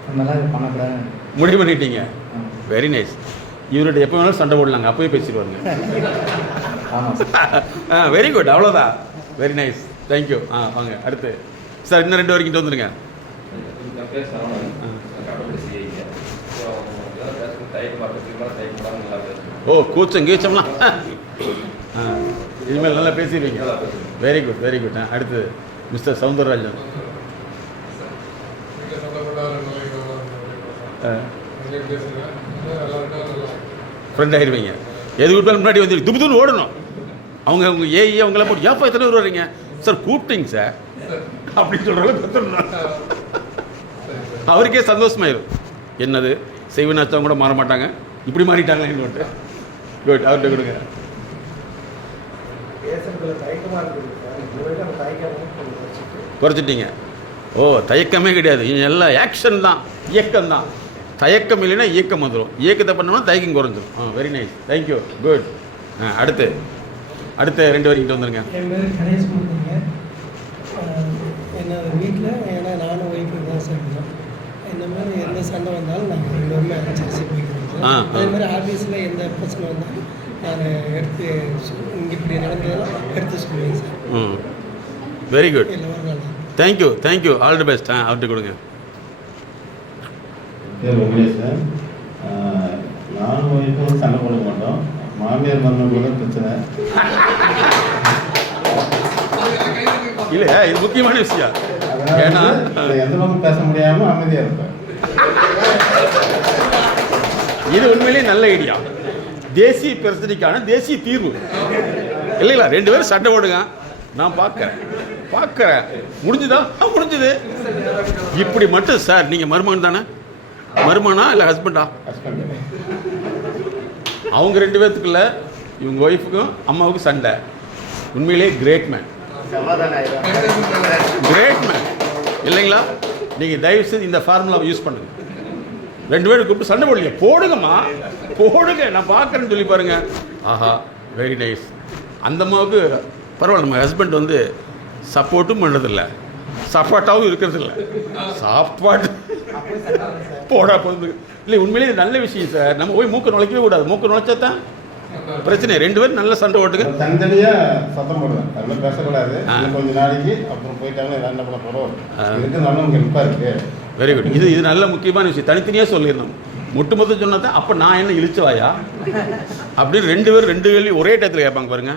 அந்த மாதிரிலாம் பண்ணக்கூடாது முடிவு பண்ணிட்டீங்க. Very nice. இவர்கிட்ட எப்போ வேணாலும் சண்டை போடலாங்க, அப்போயே பேசிடுவாங்க. ஆமாம். வெரி குட், அவ்வளோதான். Very nice, thank you. வாங்க அடுத்து சார், இன்னும் 2 வரைக்கும் வந்துருங்க. ஓ கூச்சம் கீச்சம்லாம் இனிமேல் நல்லா பேசிடுவீங்க. Very good very good. அடுத்து மிஸ்டர் சவுந்தரராஜன். ஃப்ரெண்ட் ஆகிடுவீங்க. எது கூப்பிட்டாலும் முன்னாடி வந்து துபுதுன்னு ஓடணும். அவங்க ஏஐ அவங்களாம் போட்டு ஏப்பா எத்தனை பேர் வர்றீங்க சார், கூப்பிட்டீங்க சார் அப்படின்னு சொல்கிறாங்க. அவருக்கே சந்தோஷமாயிடும். என்னது செய்வனாச்சவங்க கூட மாற மாட்டாங்க, இப்படி மாறிட்டாங்க இன்னொட்டு. குட், அவர்கிட்ட கொடுங்க. குறைச்சிட்டீங்க. ஓ தயக்கமே கிடையாது, எல்லாம் ஆக்ஷன் தான், இயக்கம் தான். தயக்கம் இல்லைன்னா இயக்கம் வந்துடும், இயக்கத்தை பண்ணோம்னா தயக்கம் குறைஞ்சிடும். Very nice, thank you, good. அடுத்து 2 வரைக்கும் வந்துருங்க. என் பேர் கணேஷ் மூர்த்திங்க. என்னோட வீட்டில் ஏன்னா நானும் ஒய்ஃபு தான் சார் இருந்தோம். இந்த மாதிரி எந்த சண்டை வந்தாலும் நாங்கள் 2 பேருமே அனுசரிச்சு போய்க்கிறோம் சார். அதே மாதிரி ஆஃபீஸில் எந்த பிரச்சனை வந்தாலும் நான் எடுத்து இங்கே இப்படி நடந்ததெல்லாம் எடுத்து சொல்லுவேன் sir. Very good, thank you thank you, all the best. அவர்கிட்ட கொடுங்க. சார் நானும் ஒய்ஃபும் சண்டை போட மாட்டோம், மாமியார் மரணம் கூட பிரச்சனை. இல்லையா இது முக்கியமான விஷயம். அதனால ஏன்னா வந்து எந்த பக்கம் பேச முடியாமல் அமைதியாக இருப்பேன். இது உண்மையிலேயே நல்ல ஐடியா. தேசிய பிரச்சனைக்கான தேசிய தீர்வு இல்லைங்களா? 2 பேரும் சண்டை போடுங்க, நான் பார்க்குறேன் முடிஞ்சுதா? முடிஞ்சுது. இப்படி மட்டும் சார். நீங்கள் மருமகன் தானே? மருமகனா இல்லை ஹஸ்பண்டா? அவங்க 2 பேர்த்துக்குள்ள இவங்க ஒய்ஃபுக்கும் அம்மாவுக்கும் சண்டை. உண்மையிலே கிரேட் மேன் இல்லைங்களா? நீங்கள் தயவு செய்து இந்த ஃபார்முலாவை யூஸ் பண்ணுங்க. 2 பேரும் கூப்பிட்டு சண்டை போடலையே, போடுங்கம்மா போடுங்க, நான் பார்க்குறேன்னு சொல்லி பாருங்க. ஆஹா, வெரி நைஸ். அந்த அம்மாவுக்கு பரவாயில்ல, நம்ம ஹஸ்பண்ட் வந்து சப்போர்ட்டும் பண்ணுறதில்ல, சப்பாட்டாகவும் இருக்கிறதில்ல, சாப்பாட்டு போடா போகுது. இல்லை உண்மையிலே இது நல்ல விஷயம் சார். நம்ம போய் மூக்க நுழைக்கவே கூடாது. மூக்க நுழைச்சா தான் பிரச்சனை. 2 பேரும் நல்ல சண்டை ஓட்டுங்க. தனித்தனியாக சத்தம் போடுவேன், அதெல்லாம் பேசக்கூடாது. கொஞ்ச நாளைக்கு அப்புறம் போயிட்டாங்க என்ன பண்ண போகிறோம், இதுக்கு நல்ல ஹெல்ப்பாக இருக்கு. Very good. இது நல்ல முக்கியமான விஷயம். தனித்தனியாக சொல்லிடணும். மொத்தம் சொன்னா தான் அப்போ நான் என்ன இழிச்சவாயா அப்படின்னு 2 பேரும் 2 கேள்வி ஒரே டயத்தில் கேட்பாங்க பாருங்க.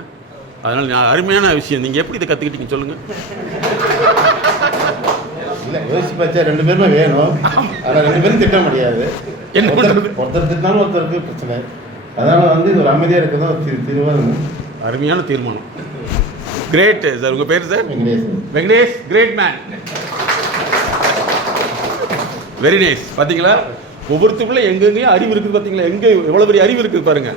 அதனால் நான் அருமையான விஷயம். நீங்கள் எப்படி இதை கற்றுக்கிட்டீங்க சொல்லுங்கள். இல்லை யோசிச்சு பார்த்தா 2 பேருமே வேணும், ஆனால் 2 பேரும் திட்ட முடியாது. என்ன பண்ணுறது? ஒருத்தர் திட்டினாலும் ஒருத்தருக்கு பிரச்சனை. அதனால் வந்து இது ஒரு அமைதியாக இருக்கிறதா தீர்வாக. அருமையான தீர்மானம். Great sir. உங்கள் பேர் sir? Venkatesh. Venkatesh, great man. Very nice. பார்த்தீங்களா, ஒவ்வொருத்தருக்குள்ள எங்கெங்கேயும் அறிவு இருக்குது. பார்த்தீங்களா, எங்கே எவ்வளோ பெரிய அறிவு இருக்குது பாருங்க.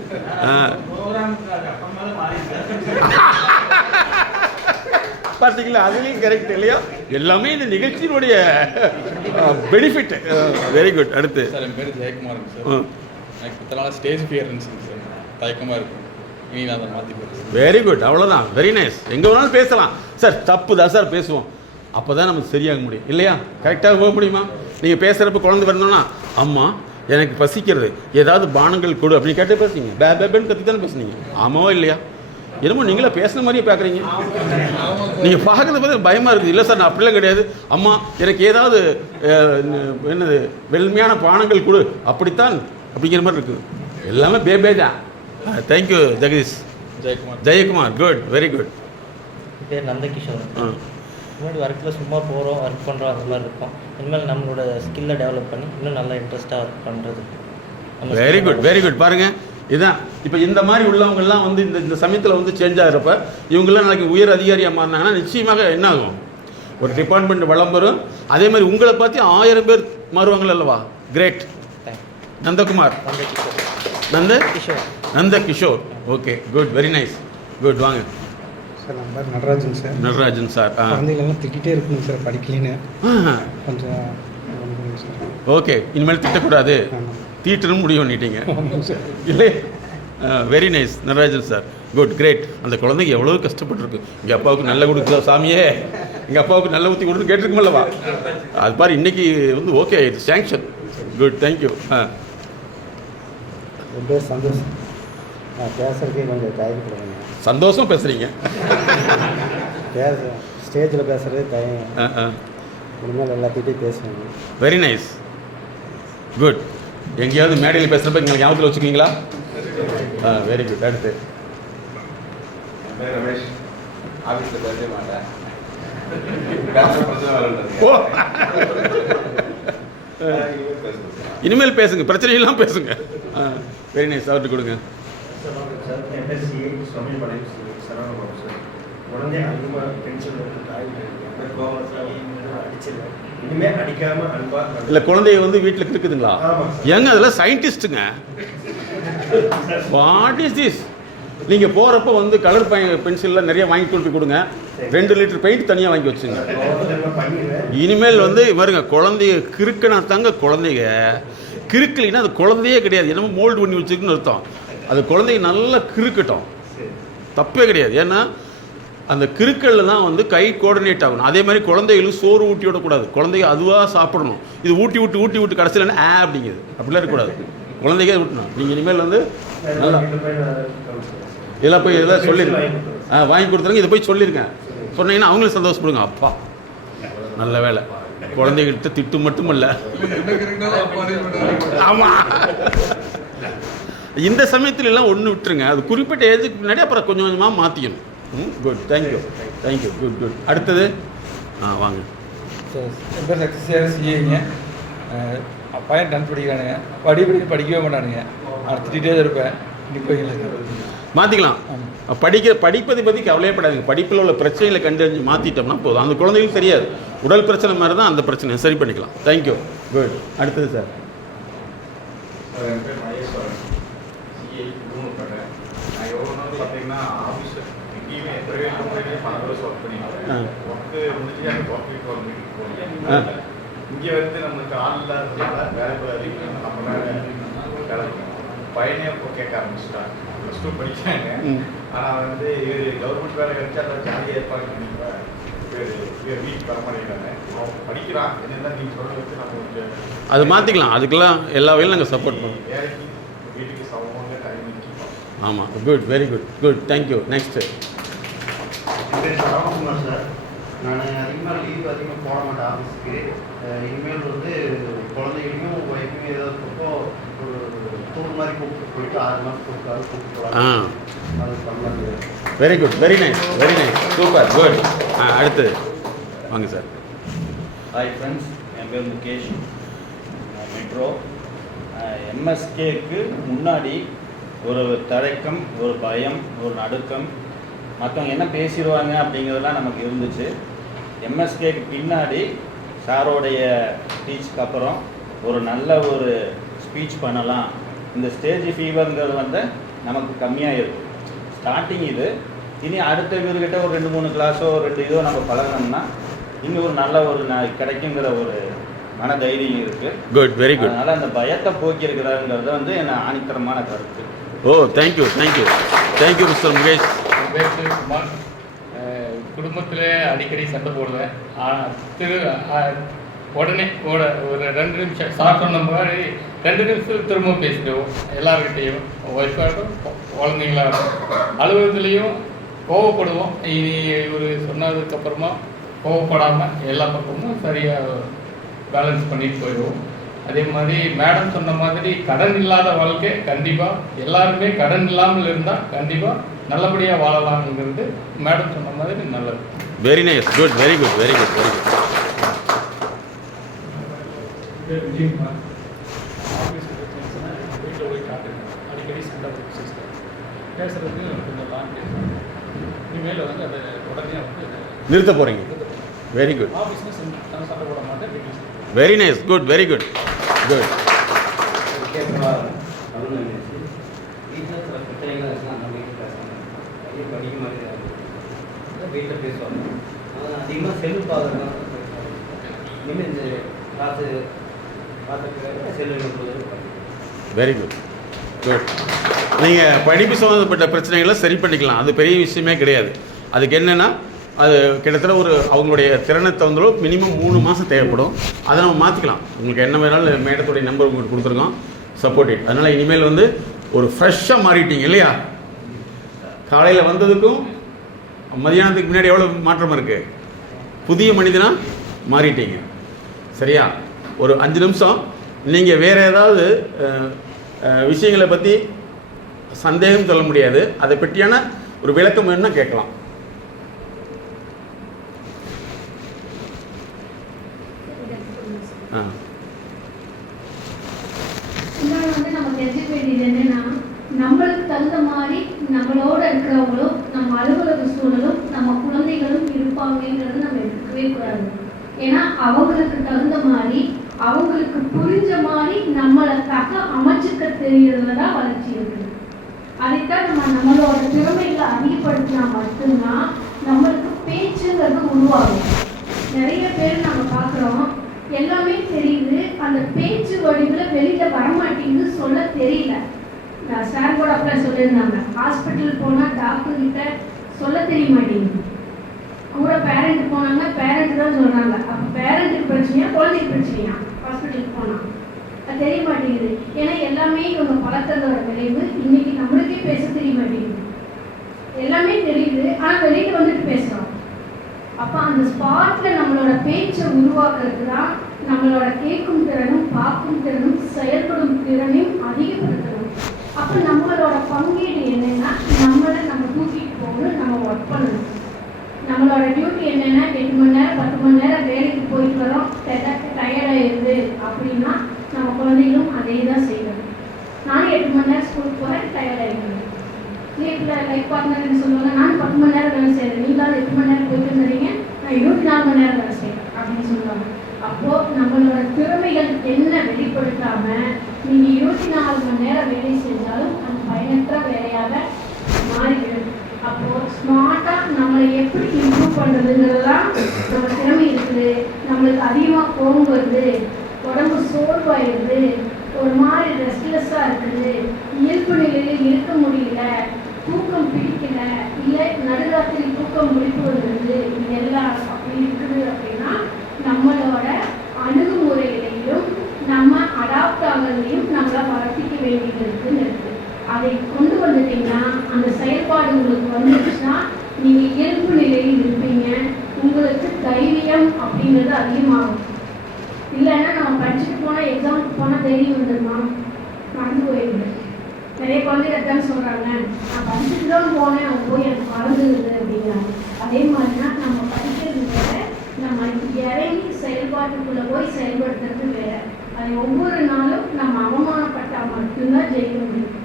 பார்த்தீங்களா, அதுலேயும் கரெக்ட் இல்லையா? எல்லாமே இந்த நிகழ்ச்சியினுடைய பெனிஃபிட். Very good. அடுத்து சார், என் பேர் ஜெயக்குமார் சார். எனக்கு இத்தனை நாள் ஸ்டேஜ் ஃபியர் இருந்துச்சுங்க சார், தயக்கமாக இருக்கும். இனி நான் அதை மாற்றி போகிறேன். Very good. அவ்வளோதான். Very nice. எங்கே வேணாலும் பேசலாம் சார். தப்பு தான் சார் பேசுவோம். அப்போ தான் நமக்கு சரியாக முடியும் இல்லையா? கரெக்டாக போக முடியுமா? நீங்கள் பேசுகிறப்ப குழந்தை பிறந்தோன்னா, அம்மா எனக்கு பசிக்கிறது, ஏதாவது பானங்கள் கொடு அப்படின்னு கேட்டு பேசுறீங்க. பேபேன்னு கற்றி தானே பேசுனீங்க. ஆமாவா இல்லையா? என்னமோ நீங்களே பேசுன மாதிரியே பார்க்குறீங்க. நீங்கள் பார்க்குறத பார்த்து பயமாக இருக்குது. இல்லை சார், நான் அப்படிலாம் கிடையாது. அம்மா எனக்கு ஏதாவது என்னது வெள்மையான பானங்கள் கொடு, அப்படித்தான் அப்படிங்கிற மாதிரி இருக்குது. எல்லாமே பேபே தான். Thank you Jagadish. Jayakumar. Good, very good. பேர் நந்தகிஷோர். முன்னாடி ஒர்க்கில் சும்மா போகிறோம், ஒர்க் பண்ணுறோம், அந்த மாதிரி இருக்கும். இனிமேல் நம்மளோட ஸ்கில்லை டெவலப் பண்ணி இன்னும் நல்லா இன்ட்ரெஸ்ட்டாக ஒர்க் பண்ணுறது. Very good, very good. பாருங்கள், இதுதான் இப்போ இந்த மாதிரி உள்ளவங்கெல்லாம் வந்து இந்த சமயத்தில் வந்து சேஞ்ச் ஆகிறப்ப இவங்கெல்லாம் நாளைக்கு உயர் அதிகாரியாக மாறினாங்கன்னா நிச்சயமாக என்ன ஆகும்? ஒரு டிபார்ட்மெண்ட் வளம் வரும். அதே மாதிரி உங்களை பார்த்து 1000 பேர் மாறுவாங்கள் அல்லவா? Great. Nandakumar. Nandakishore. Okay, good, very nice. Good. வாங்க சார். நம்ம பேர் நடராஜன் சார். நடராஜன் சார். குழந்தைகளெல்லாம் திட்டிகிட்டே இருக்கணும் சார், படிக்கலன்னு கொஞ்சம். ஓகே, இனிமேல் திட்டக்கூடாது, தீட்டணும் முடிவு பண்ணிட்டீங்க இல்லை? Very nice Natarajan sir. Good, great. அந்த குழந்தைங்க எவ்வளோ கஷ்டப்பட்டுருக்கு. எங்கள் அப்பாவுக்கு நல்ல கொடுக்குதா சாமியே, எங்கள் அப்பாவுக்கு நல்ல ஊற்றி கொடுத்து கேட்டிருக்குமல்லவா? அது பாரு, இன்னைக்கு வந்து ஓகே ஆயிடுச்சு, சேங்ஷன். Good, thank you. என் பேர் சந்தோஷ். பேசுகிறதுக்கே கொஞ்சம் தயக்கப்படுங்க. சந்தோஷம் பேசுகிறீங்க. ஸ்டேஜில் பேசுகிறது தயம். இனிமேல் எல்லாத்திட்டையும் பேசுவாங்க. Very nice. குட். எங்கேயாவது மேடையில் பேசுகிறப்ப எங்களுக்கு ஞாபகத்தில் வச்சுக்கிங்களா? Very good. அடுத்து ரமேஷ். ஆஃபீஸில் பேசவே மாட்டேன். இனிமேல் பேசுங்க, பிரச்சனையெல்லாம் பேசுங்க. Very nice. அவர்கிட்ட கொடுங்க. என் பேர் சிஏ சுவாமிபாளையம் சரவணபாபு சார். உடனே அதிகமாக டென்ஷன் அடிச்சிருவேன். இனிமேல் அடிக்காமல் அன்பாக இல்லை, குழந்தைய வந்து வீட்டில் இருக்குதுங்களா? ஏங்க அதெல்லாம் சயின்டிஸ்ட்டுங்க. What is this? நீங்கள் போகிறப்ப வந்து கலர் பென்சில்லாம் நிறைய வாங்கி கொண்டு கொடுங்க. 2 லிட்டர் பெயிண்ட் தனியாக வாங்கி வச்சுங்க. இனிமேல் வந்து பாருங்க, குழந்தைய கிறுக்கினா தாங்க குழந்தைங்க. கிறுக்கலின்னா அது குழந்தையே கிடையாது, என்னமோ மோல்டு பண்ணி வச்சுருக்குன்னு அர்த்தம். அது குழந்தைங்க நல்லா கிறுக்கட்டும், தப்பே கிடையாது. ஏன்னா அந்த கிறுக்கல்ல தான் வந்து கை கோஆர்டினேட் ஆகணும். அதே மாதிரி குழந்தைகளுக்கு சோறு ஊட்டி விடக்கூடாது. குழந்தைங்க அதுவாக சாப்பிடணும். இது ஊட்டி விட்டு கடைசியில் என்ன அப்படிங்கிறது அப்படிலாம் இருக்கக்கூடாது. குழந்தைக்கே விட்டணும். நீங்கள் இனிமேல் வந்து நல்லா இதெல்லாம் போய் இதெல்லாம் சொல்லிடுங்க. வாங்கி கொடுத்துருங்க. இதை போய் சொல்லிடுங்க. சொன்னீங்கன்னா அவங்களும் சந்தோஷப்படுங்க. அப்பா நல்ல வேலை, குழந்தைகிட்ட திட்டு மட்டும் இல்லை. ஆமாம், இந்த சமயத்துல எல்லாம் ஒன்று விட்டுருங்க. அது குறிப்பிட்ட ஏஜுக்கு முன்னாடி அப்புறம் கொஞ்சம் கொஞ்சமாக மாற்றிக்கணும். Good, thank you. Thank you. Good good. அடுத்தது வாங்க. என் பேர் சக்ஸஸ் சிஏங்க. பையன் 10th படிக்கிறானுங்க. படிக்கவே மாட்டானுங்க. நான் திட்டிகிட்டே தான் இருப்பேன். மாற்றிக்கலாம். படிப்பதை பற்றி கவலையப்படாதுங்க. படிப்பில் உள்ள பிரச்சனைகளை கண்டறிஞ்சு மாற்றிட்டோம்னா போதும். அந்த குழந்தைகளுக்கு தெரியாது. உடல் பிரச்சனை மாதிரி தான் அந்த பிரச்சனையை சரி பண்ணிக்கலாம். தேங்க்யூ. குட். அடுத்தது சார். என் பேர் மகேஸ்வரன். சிஏ குடும்பப்பட்டேன். நான் எவ்வளோ நாள் பார்த்தீங்கன்னா ஆஃபீஸ் எங்கேயுமே ப்ரைவேட் கம்பெனிலேயே 12 வருஷம் ஒர்க் பண்ணிக்கிறேன். ஒர்க்கு முடிஞ்சு அந்த ஒர்க்கு ஒரு மீட்டிங் போனேன். இங்கே வந்து நம்மளுக்கு ஆள் இல்லாததுனால வேலை நம்ம வேலை பையனே இப்போ கேட்க ஆரம்பிச்சிட்டாங்க. +2 படிக்கிறாங்க. ஆனால் வந்து இவர் கவர்மெண்ட் வேலை கிடைச்சா அதை ஜாலியாக ஏற்பாடு பண்ணிப்பேன். இவர் வீட்டுக்கு வர மாட்டேங்கிறாங்க. அவன் படிக்கிறான். என்னென்னா நீங்கள் சொல்ல வச்சு நம்ம அது மாற்றிக்கலாம். அதுக்கெல்லாம் எல்லா வகையிலும் நாங்கள் சப்போர்ட் பண்ணுவோம். வேலைக்கு வீட்டுக்கு சமமாக டைம் வச்சுப்போம். ஆமாம். Good. Very good. Good. Thank you. Next. என் பேர் சரவணகுமார் சார். நான் அதிகமாக லீவ் அதிகமாக போட மாட்டேன் ஆஃபீஸுக்கு. இனிமேல் வந்து குழந்தைகளையும் ஒய்ஃபையும் ஏதாவது பக்கம் ஒரு டூர் மாதிரி கூப்பிட்டு போயிட்டு 6 மாதம் கூப்பிட்டு போகலாம். அது பண்ணலாம். Very good. Very nice. Very nice. Super. Good. அடுத்தது வாங்க சார். ஹாய் ஃப்ரெண்ட்ஸ், என் பேர் முகேஷ். மெட்ரோ எம்எஸ்கேக்கு முன்னாடி ஒரு தயக்கம், ஒரு பயம், ஒரு நடுக்கம், மற்றவங்க என்ன பேசிடுவாங்க அப்படிங்கிறதுலாம் நமக்கு இருந்துச்சு. எம்எஸ்கேக்கு பின்னாடி சாரோடைய ஸ்பீச்சுக்கு அப்புறம் ஒரு நல்ல ஒரு ஸ்பீச் பண்ணலாம். இந்த ஸ்டேஜ் ஃபீவருங்கிறது வந்து நமக்கு கம்மியாக இருக்குது. ஸ்டார்டிங் இது. இனி அடுத்த இவர்கிட்ட ஒரு 2-3 கிளாஸோ 2 இதோ நம்ம பழகணும்னா இன்னும் ஒரு நல்ல ஒரு கிடைக்குங்கிற ஒரு மன தைரியம் இருக்குது. குட். Very good. அதனால் அந்த பயத்தை போக்கி இருக்கிறாங்கிறது வந்து என்ன ஆணித்தரமான கருத்து. Oh, thank you. Thank you. Thank you mister Mukesh. என் பேர் சிவகுமார். குடும்பத்தில் அடிக்கடி சண்டை போடுவேன். உடனே ஒரு 2 நிமிஷம் சார் சொன்ன மாதிரி 2 நிமிஷம் திரும்ப பேசிடுவோம். எல்லாருக்கிட்டையும் ஒய்ஃபாகட்டும் குழந்தைங்களாகட்டும். அலுவலகத்துலேயும் கோவப்படுவோம். இனி இவர் சொன்னதுக்கப்புறமா கோவப்படாமல் எல்லா பக்கமும் சரியாக பேலன்ஸ் பண்ணிட்டு போயிடுவோம். அதே மாதிரி மேடம் சொன்ன மாதிரி கடன் இல்லாத வாழ்க்கை கண்டிப்பாக எல்லாருமே கடன் இல்லாமல் இருந்தால் கண்டிப்பாக நல்லபடியாக வாழலாம்ங்கிறது மேடம் சொன்ன மாதிரி நல்லது. Very nice. Good. Very good. Very good. Very good. Vijayakumar. ஆஃபீஸில் பிரச்சனை வீட்டில் போய் காட்டுங்க. அடிக்கடி சண்டை போட்டு சிஸ்டர் பேசுகிறதுக்கு கொஞ்சம் லாங் பேசுகிறாங்க. இனிமேல் வந்து அதை உடனே வந்து நிறுத்த போகிறீங்க. Very good. ஆஃபீஸில் சண்டை போட மாட்டேன். வீட்டில் very nice. Good. Very good. Good. வீட்டில் சில பிரச்சனைகள் இருக்கலாம். நம்ம வீட்டில் பேசுவாங்க. பையன் படிக்க மாட்டேங்கிறாங்க. வீட்டில் பேசுவாங்க. அதிகமாக செல்லு பார்க்குறதுனால இனிமேல் இந்த காசு பார்த்துட்டு செல்லு. Very good. குட். நீங்கள் படிப்பு சம்மந்தப்பட்ட பிரச்சனைகளை சரி பண்ணிக்கலாம். அது பெரிய விஷயமே கிடையாது. அதுக்கு என்னென்னா அது கிட்டத்தட்ட ஒரு அவங்களுடைய திறனை தகுந்தளவு மினிமம் 3 மாதம் தேவைப்படும். அதை நம்ம மாற்றிக்கலாம். உங்களுக்கு என்ன வேணாலும் மேடத்துடைய நம்பர் உங்களுக்கு கொடுத்துருக்கோம். Support it. அதனால் இனிமேல் வந்து ஒரு ஃப்ரெஷ்ஷாக மாறிட்டீங்க இல்லையா? காலையில் வந்ததுக்கும் மதியானத்துக்கு முன்னாடி எவ்வளோ மாற்றம் இருக்குது? புதிய மனிதனாக மாறிட்டீங்க. சரியா? ஒரு 5 நிமிஷம் நீங்கள் வேறு ஏதாவது விஷயங்களை பற்றி சந்தேகம் சொல்ல முடியாது. அதை பற்றியான ஒரு விளக்கம் வேணும்னா கேட்கலாம். இன்னொன்று வந்து நம்ம தெரிஞ்சுக்க வேண்டியது என்னன்னா, நம்மளுக்கு தகுந்த மாதிரி நம்மளோட இருக்கிறவங்களும் நம்ம அலுவலக சூழலும் நம்ம குழந்தைகளும் இருப்பாங்கங்கிறது நம்ம எடுக்கவே கூடாது. ஏன்னா அவங்களுக்கு தகுந்த மாதிரி அவங்களுக்கு புரிஞ்ச மாதிரி நம்மளை அமைச்சுக்க தெரியறதுல தான் வளர்ச்சி இருக்குது. அதைத்தான் நம்மளோட திறமைகளை அதிகப்படுத்தினா மட்டும்தான் நம்மளுக்கு பேச்சுங்கிறது உருவாகும். நிறைய பேர் நம்ம பார்க்குறோம், எல்லாமே தெரியுது, அந்த பேச்சு வடிவில் வெளியில் வரமாட்டேங்குது, சொல்ல தெரியல. சார் கூட அப்படியே சொல்லியிருந்தாங்க, ஹாஸ்பிட்டல் போனால் டாக்டர்கிட்ட சொல்ல தெரிய மாட்டேங்குது. கூட பேரண்ட் போனாங்க, பேரண்ட் தான் சொல்கிறாங்க. அப்போ பேரண்ட்டுக்கு பிரச்சனையா குழந்தைக்கு பிரச்சனையா? ஹாஸ்பிட்டலுக்கு போனால் அது தெரிய மாட்டேங்குது. ஏன்னா எல்லாமே இவங்க பழக்கத்தோட விளைவு. இன்னைக்கு நம்மளுக்கே பேச தெரிய மாட்டேங்குது. எல்லாமே தெரியுது, ஆனால் வெளியில் வந்துட்டு பேசுகிறோம். அப்போ அந்த ஸ்பாட்டில் நம்மளோட பேச்சை உருவாக்குறது தான் நம்மளோட கேட்கும் திறனும் பார்க்கும் திறனும் செயல்படும் திறனையும் அதிகப்படுத்தணும். அப்போ நம்மளோட பங்கீடு என்னன்னா, நம்மளை நம்ம தூக்கிட்டு போகணும், நம்ம ஒர்க் பண்ணணும். நம்மளோட நம்மளோட டியூட்டி என்னென்னா 8 மணி நேரம் 10 மணி நேரம் வேலைக்கு போயிட்டு வரோம், டயர்டாகிடுது அப்படின்னா நம்ம குழந்தைகளும் அதே தான் செய்யணும். நானும் 8 மணி நேரம் ஸ்கூலுக்கு போகிறேன், டயர்டாகிடுவேன். வீட்டில் லைஃப் பார்ட்னர்னு சொல்லுவாங்க, நான் 10 மணி நேரம் வேலை செய்கிறேன், நீங்களாவது 8 மணி நேரம் போயிட்டு வந்துடுறீங்க, நான் 24 மணி நேரம் வேலை செய்கிறேன் அப்படின்னு சொல்லுவாங்க. அப்போது நம்மளோட திறமைகள் என்ன வெளிப்படுத்தாமல் நீங்கள் 24 மணி நேரம் வேலை செஞ்சாலும் அது பயனற்ற வேலையாக மாறிவிடும். அப்போது ஸ்மார்ட்டாக நம்மளை எப்படி இம்ப்ரூவ் பண்ணுறதுங்கிறதுலாம் நம்ம திறமை இருக்குது. நம்மளுக்கு அதிகமாக கோபம் வருது, உடம்பு சோர்வாயிடுது, ஒரு மாதிரி ரெஸ்ட்லெஸ்ஸாக இருக்குது, இயல்பு நிலையில் இருக்க முடியல, தூக்கம் பிடிக்கல, இல்லை நடுராத்திரி தூக்கம் முடிப்பு வந்துடுது, இது எல்லாம் அப்படி இருக்குது அப்படின்னா நம்மளோட அணுகுமுறையிலையும் நம்ம அடாப்ட் ஆகிறதையும் நம்மளை வளர்த்திக்க வேண்டியது இருக்குன்னு இருக்குது. அதை கொண்டு வந்துட்டீங்கன்னா அந்த செயல்பாடு உங்களுக்கு வந்துடுச்சுன்னா நீங்கள் இயல்பு நிலையில் இருப்பீங்க, உங்களுக்கு தைரியம் அப்படிங்கிறது அதிகமாகும். இல்லைன்னா நம்ம படிச்சுட்டு போனால் எக்ஸாமுக்கு போனால் தைரியம் வந்துடுமா, மறந்து போயிடுது. நிறைய குழந்தைங்க தான் சொல்கிறாங்க, நான் படிச்சுட்டு தான் போனேன், அவங்க போய் எனக்கு மறந்துடுது அப்படிங்கிறாங்க. அதே மாதிரினா நம்ம படிக்கிறது வேற, நம்ம இறங்கி செயல்பாட்டுக்குள்ளே போய் செயல்படுத்துறது வேற. அதை ஒவ்வொரு நாளும் நம்ம அவமானப்பட்டால் மட்டும்தான் ஜெயிக்க முடியும்.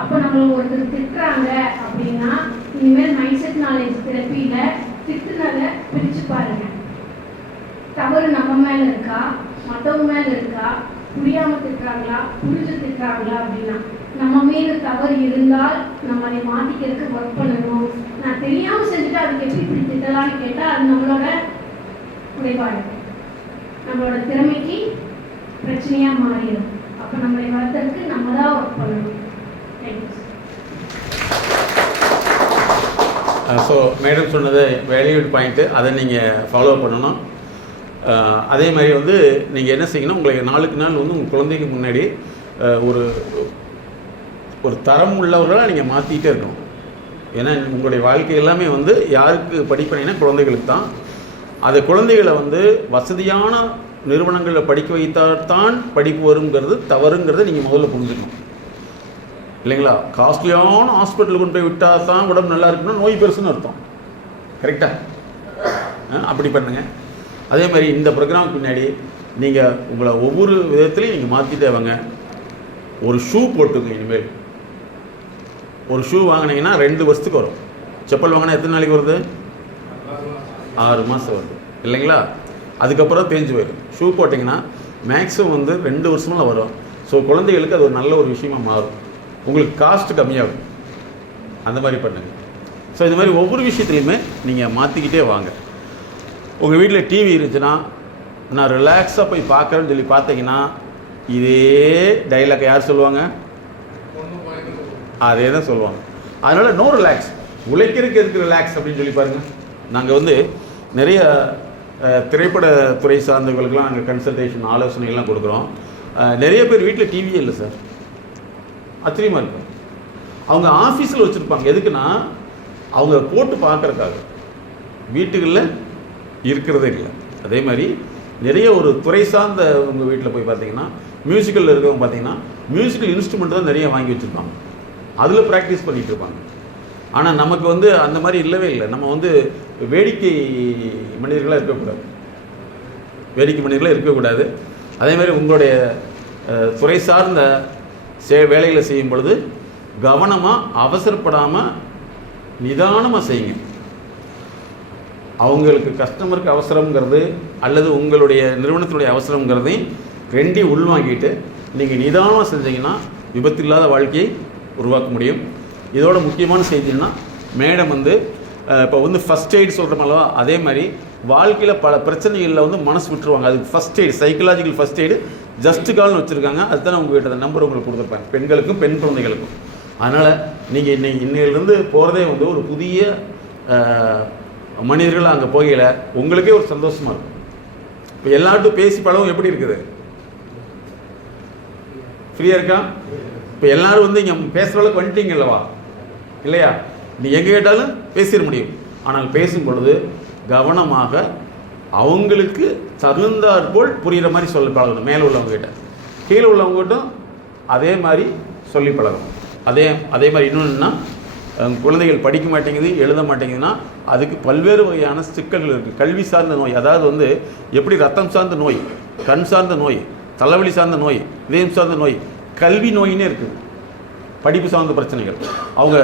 அப்போ நம்மளை ஒருத்தர் திட்டுறாங்க அப்படின்னா இனிமேல் மைண்ட் செட் நாலேஜ் தெரப்பியில் திட்டுனதை பிரித்து பாருங்க. தவறு நம்ம மேலே இருக்கா, மற்றவங்க மேலே இருக்கா, புரியாமல் திட்டுறாங்களா, புரிஞ்சு திட்டுறாங்களா அப்படின்னா நம்ம மீது தவறு இருந்தால் நம்ம அதை மாற்றிக்கிறதுக்கு ஒர்க் பண்ணணும். நான் தெரியாமல் செஞ்சுட்டு அதுக்கு எப்படி இப்படி திட்டலான்னு கேட்டால் அது நம்மளோட குறைபாடு, நம்மளோட திறமைக்கு பிரச்சனையாக மாறிடும். அப்போ நம்மளை வளர்த்துறதுக்கு நம்ம தான் ஒர்க் பண்ணணும். ஸோ மேடம் சொன்னது வேல்யூட் பாயிண்ட்டு, அதை நீங்கள் ஃபாலோ பண்ணணும். அதே மாதிரி வந்து நீங்கள் என்ன செய்யணும், உங்களுக்கு நாளுக்கு நாள் வந்து உங்கள் குழந்தைக்கு முன்னாடி ஒரு ஒரு தரம் உள்ளவர்களாக நீங்கள் மாற்றிக்கிட்டே இருக்கணும். ஏன்னா உங்களுடைய வாழ்க்கை எல்லாமே வந்து யாருக்கு படிப்பனைனா குழந்தைகளுக்கு தான். அது குழந்தைகளை வந்து வசதியான நிறுவனங்களில் படிக்க வைத்தால்தான் படிப்பு வருங்கிறது தவறுங்கிறத நீங்கள் முதல்ல புரிஞ்சுக்கணும், இல்லைங்களா? காஸ்ட்லியான ஹாஸ்பிட்டலுக்கு கொண்டு போய் விட்டால் தான் உடம்பு நல்லா இருக்குன்னா நோய் பெருசுன்னு அர்த்தம். கரெக்டாக அப்படி பண்ணுங்கள். அதே மாதிரி இந்த ப்ரோக்ராமுக்கு பின்னாடி நீங்கள் உங்களை ஒவ்வொரு விதத்துலையும் நீங்கள் மாற்றிட்டே வாங்க. ஒரு ஷூ போட்டுங்க. இனிமேல் ஒரு ஷூ வாங்கினீங்கன்னா 2 வருஷத்துக்கு வரும். செப்பல் வாங்கினா எத்தனை நாளைக்கு வருது? 6 மாதம் வருது, இல்லைங்களா? அதுக்கப்புறம் தேஞ்சு போயிடும். ஷூ போட்டிங்கன்னா மேக்ஸிமம் வந்து 2 வருஷமெல்லாம் வரும். ஸோ குழந்தைகளுக்கு அது ஒரு நல்ல ஒரு விஷயமாக மாறும். உங்களுக்கு காஸ்ட்டு கம்மியாகும். அந்த மாதிரி பண்ணுங்கள். ஸோ இது மாதிரி ஒவ்வொரு விஷயத்துலையுமே நீங்கள் மாற்றிக்கிட்டே வாங்க. உங்கள் வீட்டில் டிவி இருந்துச்சுன்னா நான் ரிலாக்ஸாக போய் பார்க்குறேன்னு சொல்லி பார்த்தீங்கன்னா இதே டைலாக் யார் சொல்லுவாங்க? அதே தான் சொல்லுவாங்க. அதனால் நோ ரிலாக்ஸ். உழைக்கிறதுக்கு எதுக்கு ரிலாக்ஸ் அப்படின்னு சொல்லி பாருங்கள். நாங்கள் வந்து நிறைய திரைப்படத்துறை சார்ந்தவர்களுக்கெல்லாம் நாங்கள் கன்சல்டேஷன் ஆலோசனைகள்லாம் கொடுக்குறோம். நிறைய பேர் வீட்டில் டிவியே இல்லை சார். ஆச்சரியமாக இருக்கும். அவங்க ஆஃபீஸில் வச்சுருப்பாங்க. எதுக்குன்னா அவங்க போட்டு பார்க்குறதுக்காக, வீட்டுகளில் இருக்கிறதே இல்லை. அதே மாதிரி நிறைய ஒரு துறை சார்ந்த உங்கள் வீட்டில் போய் பார்த்தீங்கன்னா மியூசிக்கலில் இருக்கிறவங்க பார்த்தீங்கன்னா மியூசிக்கல் இன்ஸ்ட்ருமெண்ட் தான் நிறைய வாங்கி வச்சுருப்பாங்க. அதில் ப்ராக்டிஸ் பண்ணிகிட்டு இருப்பாங்க. ஆனால் நமக்கு வந்து அந்த மாதிரி இல்லவே இல்லை. நம்ம வந்து வேடிக்கை மனிதர்களாக இருக்கக்கூடாது. வேடிக்கை மனிதர்களாக இருக்கக்கூடாது. அதே மாதிரி உங்களுடைய துறை சார்ந்த வேலைகளை செய்யும் பொழுது கவனமாக, அவசரப்படாமல், நிதானமாக செய்யுங்க. அவங்களுக்கு கஸ்டமருக்கு அவசரங்கிறது அல்லது உங்களுடைய நிறுவனத்தினுடைய அவசரங்கிறதையும் ரெண்டையும் உள்வாங்கிட்டு நீங்கள் நிதானமாக செஞ்சீங்கன்னா விபத்தில்லாத வாழ்க்கையை உருவாக்க முடியும். இதோட முக்கியமான செய்தின்னா மேடம் வந்து இப்போ வந்து ஃபஸ்ட் எய்ட் சொல்கிறோம் அல்லவா, அதே மாதிரி வாழ்க்கையில் பல பிரச்சனைகளில் வந்து மனசு விட்டுருவாங்க. அதுக்கு first aid, psychological first aid just கால்னு வச்சுருக்காங்க. அதுதான் உங்கள்கிட்ட அந்த நம்பர் உங்களுக்கு கொடுத்துருப்பாங்க, பெண்களுக்கும் பெண் குழந்தைகளுக்கும். அதனால் நீங்கள் இன்னையிலேருந்து போகிறதே வந்து ஒரு புதிய மனிதர்கள் அங்கே போகையில் உங்களுக்கே ஒரு சந்தோஷமாக இருக்கும். இப்போ எல்லார்ட்டும் பேசி பழகும் எப்படி இருக்குது? ஃப்ரீயாக இருக்கா? இப்போ எல்லோரும் வந்து இங்கே பேசுகிற அளவுக்கு வந்துட்டீங்க இல்லவா, இல்லையா? நீ எங்கே கேட்டாலும் பேசிட முடியும். ஆனால் பேசும் பொழுது கவனமாக அவங்களுக்கு தகுந்தாற்போல் புரிகிற மாதிரி சொல்லி பழகணும். மேலே உள்ளவங்ககிட்ட, கீழே உள்ளவங்ககிட்டும் அதே மாதிரி சொல்லி பழகணும். அதே மாதிரி இன்னொன்றுன்னா குழந்தைகள் படிக்க மாட்டேங்குது, எழுத மாட்டேங்குதுன்னா அதுக்கு பல்வேறு வகையான சிக்கல்கள் இருக்குது. கல்வி சார்ந்த நோய், அதாவது வந்து எப்படி ரத்தம் சார்ந்த நோய், கண் சார்ந்த நோய், தலைவலி சார்ந்த நோய், இதயம் சார்ந்த நோய், கல்வி நோயினே இருக்குது. படிப்பு சார்ந்த பிரச்சனைகள் அவங்க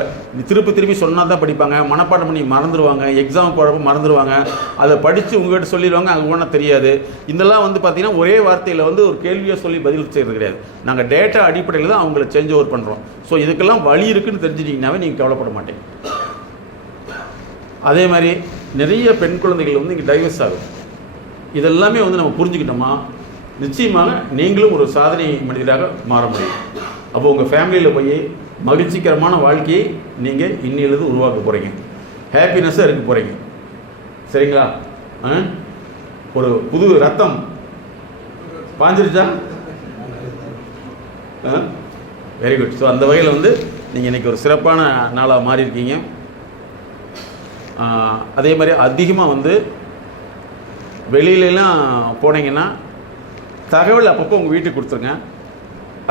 திருப்பி சொன்னால் தான் படிப்பாங்க, மனப்பாடம் பண்ணி மறந்துடுவாங்க, எக்ஸாம் போகிறப்ப மறந்துடுவாங்க, அதை படித்து உங்கள்கிட்ட சொல்லிடுவாங்க, அது ஒன்றும் தெரியாது. இதெல்லாம் வந்து பார்த்திங்கன்னா ஒரே வார்த்தையில் வந்து ஒரு கேள்வியை சொல்லி பதில் செய்கிறது கிடையாது. நாங்கள் டேட்டா அடிப்படையில் தான் அவங்கள சேஞ்ச் ஓவர் பண்ணுறோம். ஸோ இதுக்கெல்லாம் வழி இருக்குதுன்னு தெரிஞ்சுட்டிங்கனாவே நீங்கள் கவலைப்பட மாட்டீங்க. அதே மாதிரி நிறைய பெண் குழந்தைகள் வந்து இங்கே டைவர்ஸ் ஆகும். இதெல்லாமே வந்து நம்ம புரிஞ்சுக்கிட்டோமா நிச்சயமாக நீங்களும் ஒரு சாதனை மனிதராக மாற முடியும். அப்போ உங்கள் ஃபேமிலியில் போய் மகிழ்ச்சிகரமான வாழ்க்கையை நீங்கள் இன்னிலிருந்து உருவாக்க போகிறீங்க, ஹாப்பினஸ்ஸாக இருக்க போகிறீங்க. சரிங்களா? ஒரு புது ரத்தம் பாஞ்சிருச்சா? Very good. ஸோ அந்த வகையில் வந்து நீங்கள் இன்றைக்கி ஒரு சிறப்பான நாளாக மாறியிருக்கீங்க. அதே மாதிரி அதிகமாக வந்து வெளியிலலாம் போனீங்கன்னா தகவல் அப்பப்போ உங்கள் வீட்டுக்கு கொடுத்துருங்க.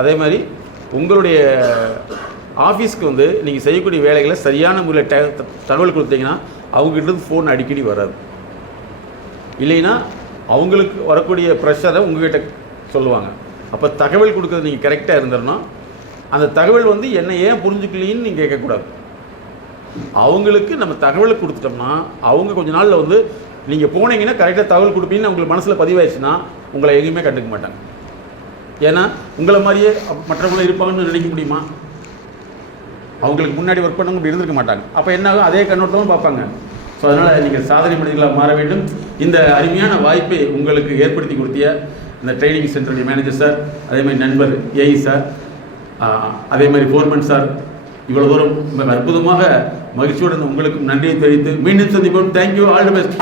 அதே மாதிரி உங்களுடைய ஆஃபீஸ்க்கு வந்து நீங்கள் செய்யக்கூடிய வேலைகளை சரியான முறையில் தகவல் கொடுத்தீங்கன்னா அவங்ககிட்ட ஃபோன் அடிக்கடி வராது. இல்லைன்னா அவங்களுக்கு வரக்கூடிய ப்ரெஷரை உங்ககிட்ட சொல்லுவாங்க. அப்போ தகவல் கொடுக்குறது நீங்கள் கரெக்டாக இருந்துடணும். அந்த தகவல் வந்து என்னை ஏன் புரிஞ்சுக்கலின்னு நீங்கள் கேட்கக்கூடாது. அவங்களுக்கு நம்ம தகவலை கொடுத்துட்டோம்னா அவங்க கொஞ்ச நாளில் வந்து நீங்கள் போனீங்கன்னா கரெக்டாக தகவல் கொடுப்பீங்கன்னு உங்களுக்கு மனசில் பதிவாயிடுச்சுன்னா உங்களை எங்கேயுமே கண்டுக்க மாட்டாங்க. ஏன்னா உங்களை மாதிரியே மற்றவங்களும் இருப்பாங்கன்னு நினைக்க முடியுமா? அவங்களுக்கு முன்னாடி ஒர்க் பண்ணவங்க இருந்திருக்க மாட்டாங்க. அப்போ என்னாகும்? அதே கண்ணோட்டமும் பார்ப்பாங்க. ஸோ அதனால் நீங்கள் சாதனை மனிதர்களாக மாற வேண்டும். இந்த அருமையான வாய்ப்பை உங்களுக்கு ஏற்படுத்தி கொடுத்திய இந்த ட்ரைனிங் சென்டருடைய மேனேஜர் சார், அதே மாதிரி நண்பர் ஏஇ சார், அதே மாதிரி ஃபோர்மன் சார், இவ்வளோ தூரம் மிக அற்புதமாக மகிழ்ச்சியுடன் உங்களுக்கும் நன்றியை தெரிவித்து மீண்டும் சந்திப்போம். Thank you, all the best.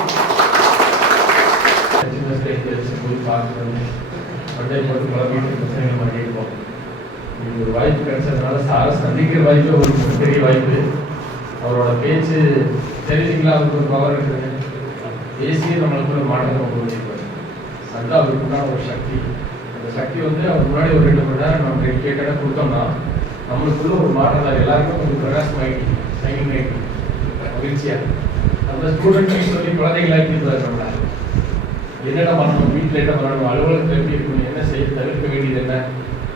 ஒரு வாய்ப்பு கிடைச்சதுனால சாரை சந்திக்கிற வாய்ப்பு ஒரு பெரிய வாய்ப்பு. அவரோட பேச்சு தெரிஞ்சிங்களா, அவருக்கு ஒரு பவர் இருக்குது. பேசியே நம்மளுக்கு ஒரு மாற்றத்தை கொண்டு வச்சிருப்பார். அதுதான் அவருக்கு உண்டான ஒரு சக்தி. அந்த சக்தி வந்து அவர் முன்னாடி ஒரு 2 மணி நேரம் நம்ம டெடிக்கேட்டடாக கொடுத்தோம்னா நம்மளுக்குள்ள ஒரு மாற்றம் தான். எல்லாருக்கும் கொஞ்சம் பிரகாசம் ஆகிட்டு, சைனிங் ஆகிட்டு, மகிழ்ச்சியாக அந்த ஸ்டூடெண்ட்ஸ் சொல்லி குழந்தைகளாக்கிட்டு நம்மள என்னென்ன பண்ணணும், வீட்டில் என்ன பண்ணணும், அலுவலகத்தில் எப்படி இருக்கணும், என்ன செய்ய தவிர்க்க வேண்டியது என்ன,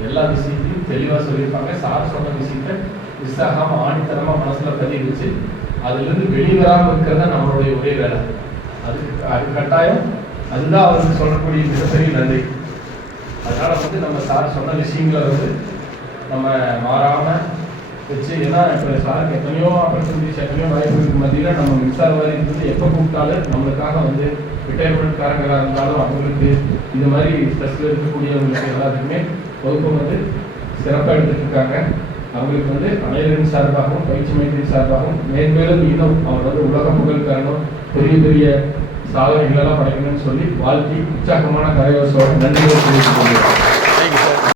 எல்லா விஷயத்தையும் தெளிவாக சொல்லியிருப்பாங்க. சார் சொன்ன விஷயத்தை மிஸ் ஆகாமல் ஆணித்தரமாக மனசில் பதிவு வச்சு அதுலேருந்து வெளிவராமல் இருக்கிறது தான் நம்மளுடைய ஒரே வேலை. அது கட்டாயம். அதுதான் அவருக்கு சொல்லக்கூடிய மிகப்பெரிய நன்றி. அதனால் வந்து நம்ம சார் சொன்ன விஷயங்களை வந்து நம்ம மாறாமல் வச்சு, ஏன்னா இப்போ சாருக்கு எத்தனையோ ஆப்பர்ச்சுனிட்டிஸ், எத்தனையோ வாய்ப்புகளுக்கு மத்தியில் நம்ம மின்சார வாரியத்துலேருந்து எப்போ கூப்பிட்டாலும் நம்மளுக்காக வந்து ரிட்டையர்மெண்ட்காரங்களாக இருந்தாலும் அவங்களுக்கு இது மாதிரி ஸ்ட்ரெஸ்ஸில் இருக்கக்கூடியவங்களுக்கு எல்லாத்துக்குமே வகுப்பு வந்து சிறப்பாக எடுத்துகிட்டு இருக்காங்க. அவங்களுக்கு வந்து அனைவரின் சார்பாகவும் பயிற்சி மையத்தின் சார்பாகவும் மேன்மேலும் இன்னும் அவர் வந்து உலக புகழ் தரணும், பெரிய பெரிய சாதனைகளெல்லாம் படைக்கணும்னு சொல்லி வாழ்த்தி உற்சாகமான கரையோசோட நன்றியை தெரிவித்துக் கொள்கிறேன்.